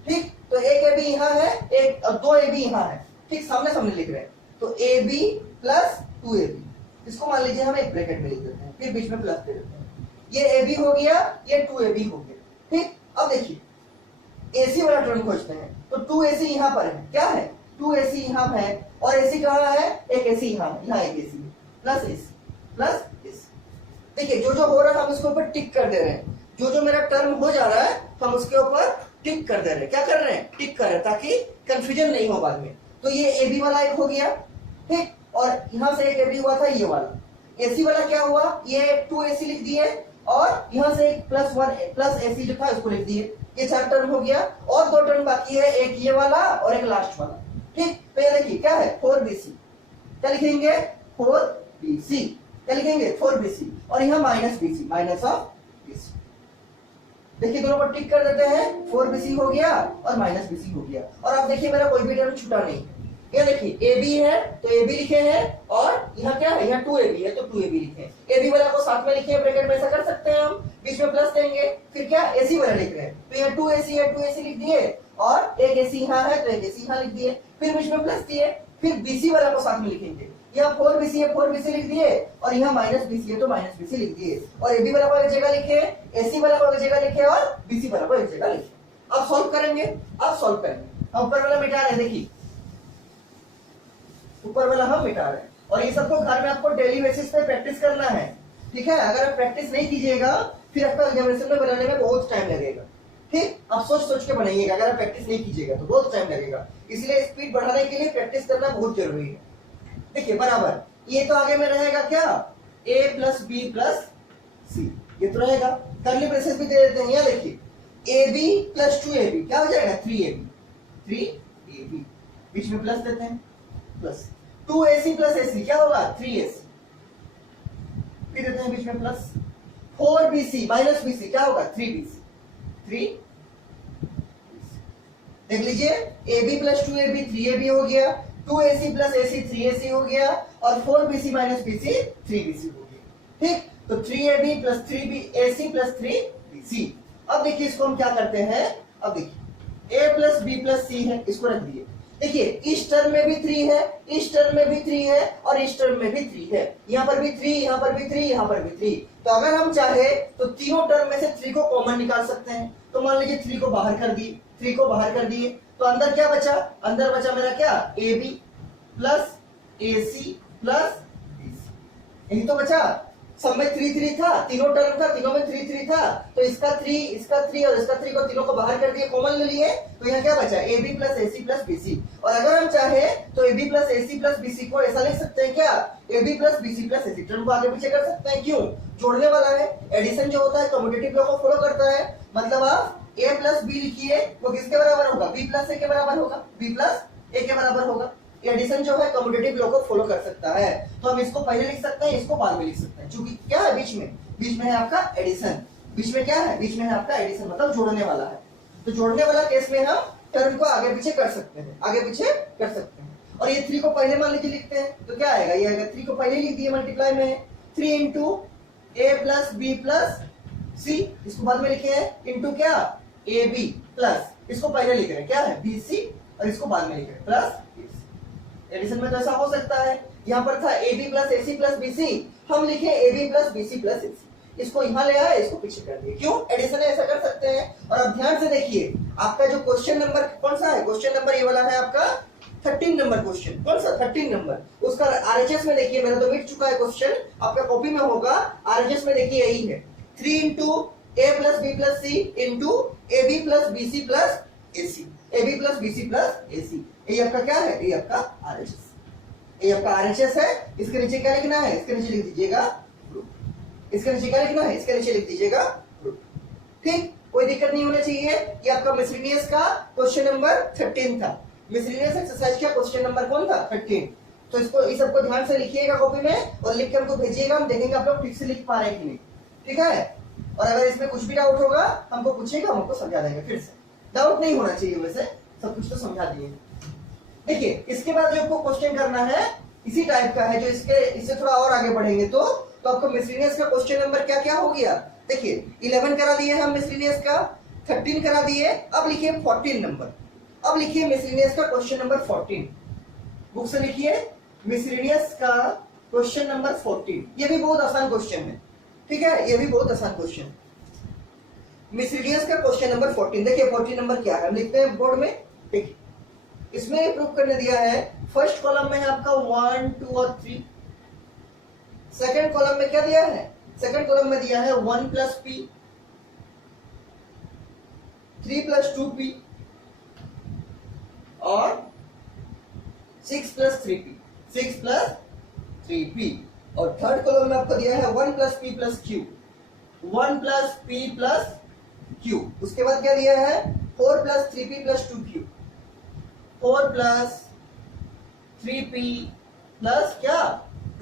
ठीक, तो एक ए बी यहाँ है, एक दो ए बी यहाँ है, ठीक, सामने सामने लिख रहे हैं, तो ए बी प्लस 2ab, इसको मान लीजिए हम एक ब्रैकेट में लिख देते हैं, फिर बीच में प्लस दे देते हैं, ये ए बी हो गया, ये 2ab हो गया, ठीक। अब देखिए AC वाला टर्म खोजते हैं, तो 2AC यहाँ पर है, क्या है 2AC यहाँ है, और AC कहाँ है, एक AC यहाँ है, यहाँ एक AC है, प्लस AC। देखिए जो जो हो रहा है हम इसके ऊपर टिक कर दे रहे हैं, जो मेरा टर्म हो जा रहा है तो हम उसके ऊपर टिक कर दे रहे हैं। क्या कर रहे हैं, टिक कर रहे हैं, ताकि कंफ्यूजन नहीं हो बाद में। तो ये AB वाला एक हो गया, ठीक, और यहाँ से एक AB हुआ था, ये वाला AC वाला क्या हुआ, ये 2AC लिख दिए, और यहाँ से एक प्लस AC जो था उसको लिख दिए। ये 4 टर्म हो गया, और 2 टर्म बाकी है, एक ये वाला और एक लास्ट वाला, ठीक। तो ये देखिए क्या है 4bc, क्या लिखेंगे 4bc, क्या लिखेंगे 4bc, और यहाँ minus bc, minus of bc। देखिए दोनों पर टिक कर देते हैं, 4bc हो गया और माइनस bc हो गया। और अब देखिए मेरा कोई भी टर्म छूटा नहीं है, ये देखिए AB है तो AB लिखे हैं, और यहाँ क्या है, यहाँ 2AB है तो 2AB लिखे। AB वाला को साथ में लिखे ब्रैकेट में, ऐसा कर सकते हैं हम, बीच में प्लस देंगे, फिर क्या AC वाला लिख रहे हैं, तो यहाँ 2AC है 2AC लिख दिए, और एक AC यहाँ है तो एक AC यहाँ लिख दिए, फिर बीच में प्लस दिए, फिर BC वाला को साथ में लिखेंगे, यहाँ 4bc है 4bc लिख दिए, और यहाँ -bc है तो -bc लिख दिए, और ab बराबर एक जगह लिखे, ac बराबर एक जगह लिखे, और bc बराबर एक जगह लिखे। अब सॉल्व करेंगे, हम ऊपर वाला मिटा रहे हैं, देखिए ऊपर वाला हम मिटा रहे हैं, और ये सबको घर में आपको डेली बेसिस पे प्रैक्टिस करना है, ठीक है। अगर आप प्रैक्टिस नहीं कीजिएगा फिर आपका एग्जामिनेशन में बनाने में बहुत टाइम लगेगा, ठीक। आप सोच सोच के बनाइएगा, अगर आप प्रैक्टिस नहीं कीजिएगा तो बहुत टाइम लगेगा, इसलिए स्पीड बढ़ाने के लिए प्रैक्टिस करना बहुत जरूरी है। देखिए बराबर, ये तो आगे में रहेगा क्या, a प्लस बी प्लस सी, ये तो रहेगा। कर्ली ब्रेसेस भी दे देते हैं, यहाँ देखिए ab प्लस 2ab क्या हो जाएगा 3ab, बीच में प्लस देते हैं, प्लस 2ac प्लस ac क्या होगा 3ac, फिर देते हैं बीच में प्लस, 4bc माइनस bc क्या होगा 3bc, देख लीजिए ab प्लस 2ab 3ab हो गया, 2ac प्लस ac 3ac हो गया, और 4bc माइनस bc 3bc हो गया, ठीक। तो 3ab plus 3ac plus 3bc। अब देखिए इसको हम क्या करते हैं, अब देखिए a plus b plus c है, इसको रख दिए। देखिए इस टर्म में भी 3 है, इस टर्म में भी 3 है, और इस टर्म में भी 3 है, यहाँ पर भी 3, यहाँ पर भी 3, यहाँ पर भी 3। तो अगर हम चाहे तो तीनों टर्म में से 3 को कॉमन निकाल सकते हैं। तो मान लीजिए 3 को बाहर कर दिए, 3 को बाहर कर दिए, तो अंदर क्या बचा, अंदर बचा मेरा क्या ab plus ac plus bc, यही तो बचा। सब में 3 3 था, तीनों टर्म था, तीनों में 3 3 था, तो इसका 3 इसका 3 और इसका 3 को तीनों को बाहर कर दिए, कॉमन ले लिए, तो यहाँ क्या बचा ab plus ac plus bc। और अगर हम चाहे तो ab plus ac plus bc को ऐसा लिख सकते हैं क्या, ab plus bc plus ac, term को आगे पीछे कर सकते हैं, क्यों, जोड़ने वाला है। एडिशन जो होता है कम्यूटेटिव लॉ को फॉलो करता है, मतलब आप a प्लस b लिखिए, वो किसके बराबर होगा, b प्लस a के बराबर होगा, b प्लस a के बराबर होगा। एडिशन जो है कम्यूटेटिव लॉ को फॉलो कर सकता है, तो हम इसको पहले लिख सकते हैं, इसको बाद में लिख सकते हैं, क्योंकि क्या है बीच में है आपका एडिशन, बीच में क्या है, बीच में है आपका एडिशन, मतलब जोड़ने वाला है। तो जोड़ने वाला केस में हम टर्म को आगे पीछे कर सकते हैं, आगे पीछे कर सकते हैं। और ये 3 को पहले मान लीजिए लिखते हैं, तो क्या आएगा, ये आएगा 3 को पहले लिख दिए, मल्टीप्लाई में 3 into a plus b plus c, इसको बाद में लिखे हैं, इंटू क्या ab प्लस, इसको पहले लिख रहे हैं क्या है bc, और इसको बाद में लिख रहे हैं प्लस। एडिशन में तो ऐसा हो सकता है, यहाँ पर था ab plus ac plus bc, हम लिखे ab plus bc plus ac, इसको यहाँ ले आए, इसको पीछे कर दिए, क्यों, एडिशन ऐसा कर सकते हैं। और अब ध्यान से देखिए, आपका जो क्वेश्चन नंबर कौन सा है, क्वेश्चन नंबर ये वाला है आपका 13 नंबर क्वेश्चन, कौन सा 13 नंबर, उसका आरएचएस में देखिए, मेरा तो मिट चुका है क्वेश्चन, आपका कॉपी में होगा, आरएचएस में देखिए यही है, 3 into a plus b plus c into ab plus bc plus ac, ab plus bc plus ac, ये आपका क्या है, ये आपका आरएचएस, ये आपका आरएचएस है। इसके नीचे क्या लिखना है, इसके नीचे लिख दीजिएगा ग्रुप, इसके नीचे क्या लिखना है, इसके नीचे लिख दीजिएगा ग्रुप, ठीक, कोई दिक्कत नहीं होना चाहिए। ये आपका मिसलेनियस का क्वेश्चन नंबर 13 था, मिसलेनियस एक्सरसाइज का क्वेश्चन नंबर कौन था 13। तो इसको इस सबको ध्यान से लिखिएगा कॉपी में, और लिख के हमको भेजिएगा, हम देखेंगे आप लोग ठीक से लिख पा रहे हैं कि नहीं, ठीक है। और अगर इसमें कुछ भी डाउट होगा हमको पूछिएगा, हमको समझा देंगे, फिर से डाउट नहीं होना चाहिए, वैसे सब कुछ तो समझा दिए। देखिए इसके बाद जो आपको क्वेश्चन करना है इसी टाइप का है, जो इससे थोड़ा और आगे बढ़ेंगे तो आपको मिसलेनियस का क्वेश्चन नंबर क्या क्या हो गया, देखिए 11 करा दिए हम मिसलेनियस का, 13 करा दिए, अब लिखिए 14 नंबर, अब लिखिए मिसलेनियस का क्वेश्चन नंबर 14, बुक से लिखिए मिसलेनियस का क्वेश्चन नंबर 14, ये भी बहुत आसान क्वेश्चन है, ठीक है, ये भी बहुत आसान क्वेश्चन, मिसलेनियस का क्वेश्चन नंबर 14। देखिए 14 नंबर क्या है, हम लिखते हैं बोर्ड में, देखिए इसमें प्रूव करने दिया है, फर्स्ट कॉलम में है आपका 1 2 और 3, सेकंड कॉलम में क्या दिया है, सेकंड कॉलम में दिया है 1 प्लस p 3 प्लस 2p और 6 प्लस 3p, 6 प्लस 3p, और थर्ड कॉलम में आपको दिया है 1 plus p plus q, 1 plus p plus q, उसके बाद क्या दिया है 4 plus 3p plus 2q, 4 plus 3p plus क्या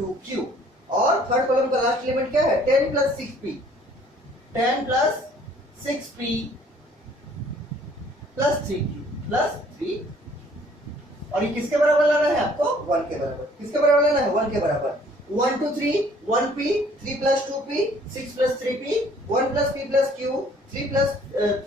2q, और थर्ड कॉलम का लास्ट एलिमेंट क्या है 10 plus 6p, 10 plus 6p plus 3q plus 3, और ये किसके बराबर लाना है आपको 1 के बराबर, किसके बराबर लाना है 1 के बराबर, 1 2 3 1p 3 plus 2p 6 plus 3p 1 plus p plus q 3 plus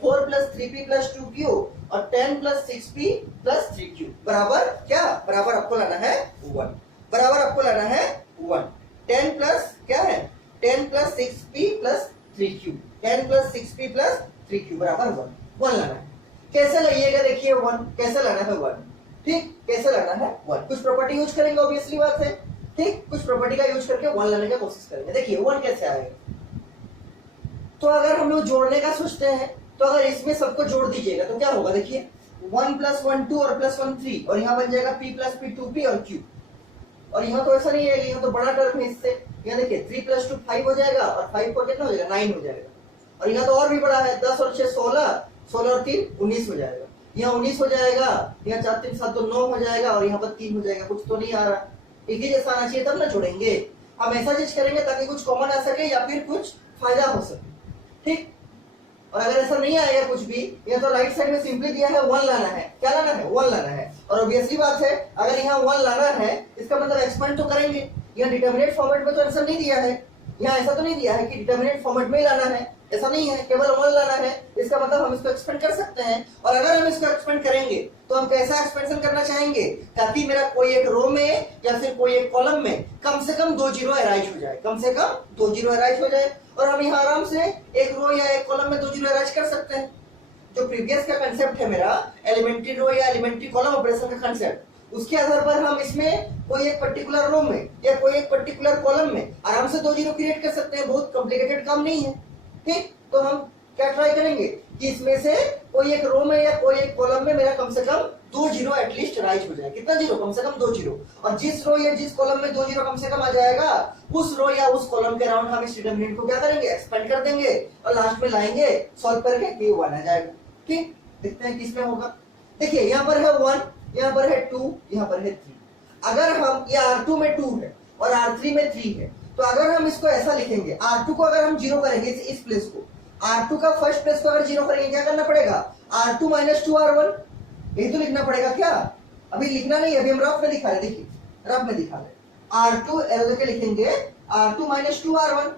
4 plus 3p plus 2q और 10 प्लस 6p प्लस 3q बराबर क्या, बराबर आपको लाना है 1। बराबर आपको लाना है 1। 10 प्लस क्या है 10 plus 6p plus 3q 10 plus 6p plus 3q बराबर 1 लाना है। कैसे लाइएगा देखिए 1 कैसे लाना है 1, ठीक कैसे लाना है 1, कुछ प्रॉपर्टी यूज करेंगे ऑब्वियसली बात है, ठीक कुछ प्रॉपर्टी का यूज करके 1 लाने की कोशिश करेंगे। देखिए 1 कैसे आएगा, तो अगर हम लोग जोड़ने का सोचते हैं तो अगर इसमें सबको जोड़ दीजिएगा तो क्या होगा, देखिए 1 प्लस 1 2 और प्लस 1 3 और यहाँ बन जाएगा p प्लस p 2p और q, और यहाँ तो ऐसा नहीं है, यहाँ तो बड़ा टर्म है इससे, यहाँ देखिए 3 प्लस 2 5 हो जाएगा और 5 को कितना हो जाएगा 9 हो जाएगा, और यहाँ तो और भी बड़ा है 10 और 6 16 16 और 3 19 हो जाएगा, यहाँ 19 हो जाएगा, यहाँ 4 3 7 2 9 हो जाएगा और यहाँ पर 3 हो जाएगा। कुछ तो नहीं आ रहा, एक ही जैसा आना चाहिए तब ना जोड़ेंगे। हम ऐसा चीज करेंगे ताकि कुछ कॉमन आ सके या फिर कुछ फायदा हो सके, ठीक। और अगर ऐसा नहीं आएगा कुछ भी, ये तो राइट साइड में सिंपली दिया है 1 लाना है, क्या लाना है 1 लाना है, और ऑब्वियसली बात है अगर यहाँ 1 लाना है इसका मतलब एक्सपेंड तो करेंगे। यहाँ डिटरमिनेट फॉर्मेट में तो आंसर नहीं दिया है, यहाँ ऐसा तो नहीं दिया है कि डिटरमिनेट फॉर्मेट में ही लाना है, ऐसा नहीं है, केवल 1 लाना है, इसका मतलब हम इसको एक्सपेंड कर सकते हैं। और अगर हम इसको एक्सपेंड करेंगे तो हम कैसा एक्सपेंशन करना चाहेंगे, ताकि मेरा कोई एक रो में या फिर कोई एक कॉलम में कम से कम 2 जीरो अराइज हो जाए, कम से कम 2 जीरो अराइज हो जाए, और हम यहाँ आराम से एक रो या एक कॉलम में 2 जीरो अराइज कर सकते हैं। जो प्रीवियस का कंसेप्ट है मेरा एलिमेंट्री रो या एलिमेंट्री कॉलम ऑपरेशन का कंसेप्ट, उसके आधार पर हम इसमें कोई एक पर्टिकुलर रो में या कोई एक पर्टिकुलर कॉलम में आराम से 2 जीरो क्रिएट कर सकते हैं, बहुत कॉम्प्लिकेटेड काम नहीं है, ठीक। तो हम क्या ट्राई करेंगे कि इसमें से कोई एक रो में या कोई एक कॉलम में मेरा कम से कम 2 जीरो एटलीस्ट राइज हो जाए, कितना जीरो कम से कम 2 जीरो, और जिस रो या जिस कॉलम में 2 जीरो कम से कम आ जाएगा उस रो या उस कॉलम के अराउंड हम इस डिटरमिनेंट को क्या करेंगे एक्सपेंड कर देंगे और लास्ट में लाएंगे सॉल्व करके कि 1 आ जाएगा, ठीक। देखते हैं किसमें होगा। देखिए यहाँ पर है 1, यहाँ पर है 2, यहाँ पर है 3। अगर हम ये R2 में 2 है और R3 में 3 है, तो अगर हम इसको ऐसा लिखेंगे R2 को अगर हम जीरो करेंगे इस प्लेस को, R2 का फर्स्ट प्लेस को अगर जीरो करेंगे क्या करना पड़ेगा R2 माइनस 2R1, यही तो लिखना पड़ेगा क्या, अभी लिखना नहीं, अभी हम रफ में दिखा रहे, देखिए रफ में दिखा रहे, R2 एरो के लिखेंगे R2 माइनस 2R1।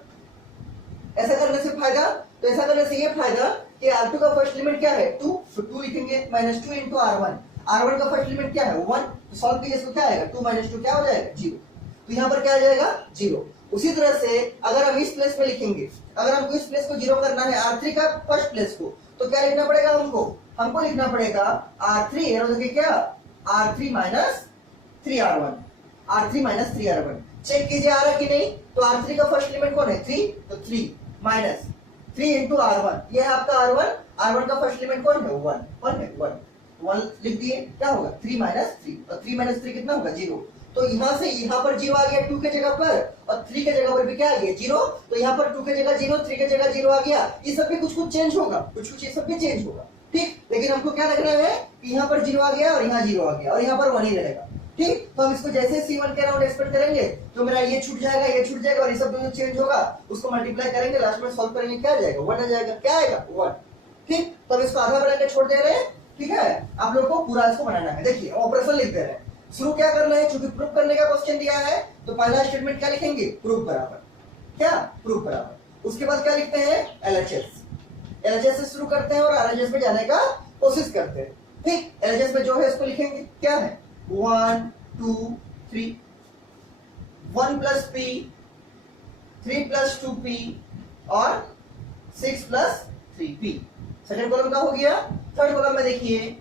ऐसा करने से फायदा, तो ऐसा करने से ये फायदा कि R2 का फर्स्ट लिमिट क्या है 2, तो 2 लिखेंगे माइनस 2 इंटू R1, R1 का फर्स्ट लिमिट क्या है 1, तो सॉल्व कीजिए इसको क्या आएगा 2 माइनस 2 क्या हो जाएगा 0, तो यहाँ पर क्या आ जाएगा 0। उसी तरह से अगर हम इस प्लेस में लिखेंगे, अगर हमको इस प्लेस को जीरो करना है R3 का फर्स्ट प्लेस को, तो क्या लिखना पड़ेगा हमको लिखना पड़ेगा R3 एरो देखिए क्या R3 minus 3R1, R3 minus 3R1। Check कीजिए आ रहा कि नहीं, तो R3 का फर्स्ट लिमिट कौन है 3, तो 3 माइनस 3 इंटू R1, ये है आपका R1 का फर्स्ट लिमिट कौन है 1 लिख दिए, क्या होगा 3 माइनस 3, और 3 माइनस 3 कितना होगा 0, तो यहाँ से यहाँ पर 0 आ गया 2 के जगह पर, और 3 के जगह पर भी क्या आ गया 0, तो यहाँ पर 2 के जगह 0, 3 के जगह 0 आ गया। ये सब भी कुछ चेंज होगा, कुछ ये सब भी चेंज होगा, ठीक। लेकिन हमको क्या रखना है कि यहाँ पर 0 आ गया और यहाँ 0 आ गया और यहाँ पर 1 ही रहेगा, ठीक। तो हम इसको जैसे C1 के अराउंड एक्सपेंड करेंगे तो मेरा ये छूट जाएगा, ये छूट जाएगा, और ये सब जो चेंज होगा उसको मल्टीप्लाई करेंगे, लास्ट में सॉल्व करेंगे, क्या आ जाएगा 1 आ जाएगा, क्या आएगा 1, ठीक। तो हम इसको आधा बना के छोड़ दे रहे हैं, ठीक है। आप लोग को पूरा इसको बनाना है। देखिए ऑपरेशन लिख दे रहे हैं, शुरू क्या करना है, क्योंकि प्रूफ करने का क्वेश्चन दिया है तो पहला स्टेटमेंट क्या लिखेंगे प्रूफ बराबर, क्या प्रूफ बराबर, उसके बाद क्या लिखते हैं LHS से शुरू करते हैं और RHS में जाने का कोशिश करते हैं, ठीक। LHS में जो है इसको लिखेंगे क्या है 1 2 3, 1 प्लस p 3 प्लस 2p और 6 प्लस 3p। सेकंड कॉलम का हो गया। थर्ड कॉलम में देखिए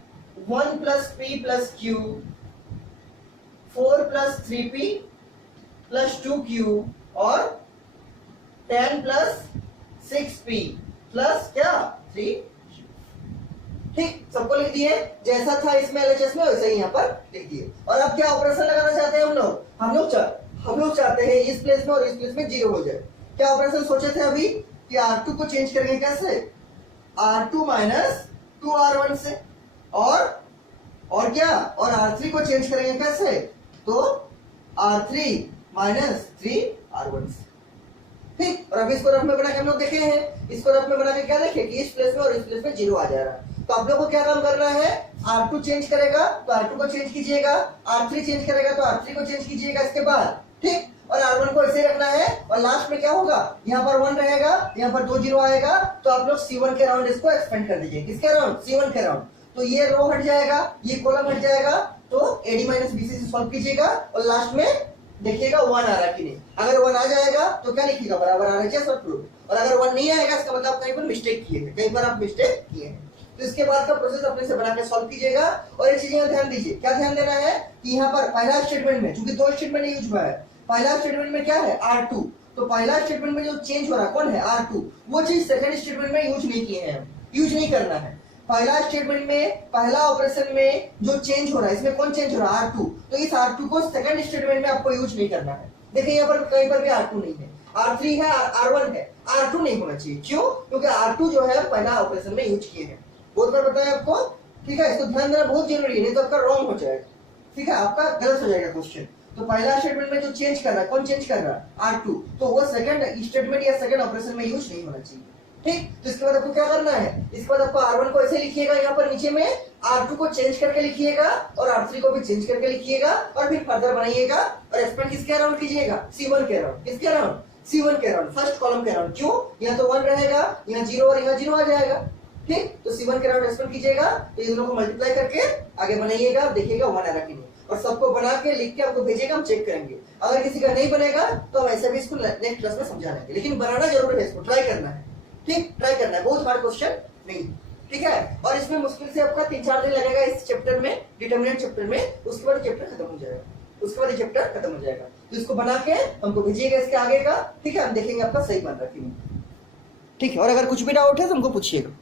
1 plus p plus q 4 plus 3p plus 2q और 10 प्लस 6p प्लस क्या 3, ठीक। सबको लिख दिए, जैसा था इसमें LHS में वैसे ही यहाँ पर लिख दिए। और अब क्या ऑपरेशन लगाना चाहते हैं हम लोग चाहते हैं इस प्लेस में और इस प्लेस में 0 हो जाए। क्या ऑपरेशन सोचे थे अभी कि R2 को चेंज करेंगे कैसे, R2 माइनस 2R1 से, और क्या, और R3 को चेंज करेंगे कैसे, तो R3 माइनस 3R1 से, ठीक। और अभी इसको रफ में बना के हम लोग देखे हैं, इसको रफ में बना के क्या देखे कि इस प्लेस में और इस प्लेस में 0 आ जा रहा है। तो आप लोग को क्या काम करना है, R2 चेंज करेगा तो R2 को चेंज कीजिएगा, R3 चेंज करेगा तो R3 को चेंज कीजिएगा इसके बाद, ठीक। और R1 को ऐसे रखना है, और लास्ट में क्या होगा यहाँ पर 1 रहेगा, यहाँ पर 2 0 आएगा, तो आप लोग C1 के अराउंड इसको एक्सपेंड कर दीजिए, किसके अराउंड C1 के अराउंड, तो ये रो हट जाएगा, ये कॉलम हट जाएगा, तो AD माइनस BC से सॉल्व कीजिएगा और लास्ट में देखिएगा 1 आ रहा कि नहीं। अगर 1 आ जाएगा तो क्या लिखिएगा, बराबर आ रहा है ट्रू। और अगर 1 नहीं आएगा इसका मतलब आप कहीं पर मिस्टेक किए हैं, कहीं पर आप मिस्टेक किए हैं। तो इसके बाद का प्रोसेस अपने से बना के सॉल्व कीजिएगा। और एक चीज ध्यान दीजिए, क्या ध्यान देना है कि यहाँ पर पहला स्टेटमेंट में, चूंकि 2 स्टेटमेंट यूज हुआ है, पहला स्टेटमेंट में क्या है R2, तो पहला स्टेटमेंट में जो चेंज हो रहा है कौन है, R2, वो चीज सेकंड स्टेटमेंट में यूज नहीं किए हैं हम, यूज नहीं करना है। पहला स्टेटमेंट में पहला ऑपरेशन में जो चेंज हो रहा है, इसमें कौन चेंज हो रहा है, R2, तो इस R2 को सेकंड स्टेटमेंट में आपको यूज नहीं करना है। देखिए यहाँ पर कहीं पर भी R2 नहीं है, R3 है, R1 है, R2 नहीं होना चाहिए। क्यों? क्योंकि R2 जो है पहला ऑपरेशन में यूज किए हैं, बहुत बार बताया आपको, ठीक है। इसको ध्यान देना बहुत जरूरी है, नहीं तो आपका रॉन्ग हो जाएगा, ठीक है, आपका गलत हो जाएगा क्वेश्चन। तो पहला स्टेटमेंट में जो चेंज कर रहा है, कौन चेंज कर रहा है, R2, तो वो सेकंड स्टेटमेंट या सेकंड ऑपरेशन में यूज नहीं होना चाहिए, ठीक। तो इसके बाद आपको क्या करना है, इसके बाद आपको R1 को ऐसे लिखिएगा, यहाँ पर नीचे में R2 को चेंज करके लिखिएगा और R3 को भी चेंज करके लिखिएगा और फिर फर्दर बनाइएगा और एक्सपेंड किसके अराउंड कीजिएगा, C1 के अराउंड, किसके अराउंड, C1 के अराउंड, फर्स्ट कॉलम के अराउंड। क्यों? यहाँ तो 1 रहेगा, यहाँ 0 और यहाँ 0 आ जाएगा, ठीक। तो C1 के अराउंड एक्सपेंड कीजिएगा, तो इन दोनों को मल्टीप्लाई करके आगे बनाइएगा, देखिएगा 1 आ रहा कि नहीं, और सबको बना के लिख के आपको भेजिएगा, हम चेक करेंगे। अगर किसी का नहीं बनेगा तो हम ऐसे भी इसको नेक्स्ट क्लास में समझा लेंगे, लेकिन बनाना जरूर है, इसको ट्राई करना है, ठीक, ट्राई करना है, बहुत हार्ड क्वेश्चन नहीं, ठीक है। और इसमें मुश्किल से आपका 3-4 दिन लगेगा इस चैप्टर में, डिटरमिनेंट चैप्टर में, उसके बाद चैप्टर खत्म हो जाएगा, उसके बाद चैप्टर खत्म हो जाएगा। तो इसको बना के हमको भेजिएगा इसके आगे का, ठीक है, हम देखेंगे आपका सही बन रहा है कि नहीं, ठीक है। और अगर कुछ भी डाउट है तो हमको पूछिएगा।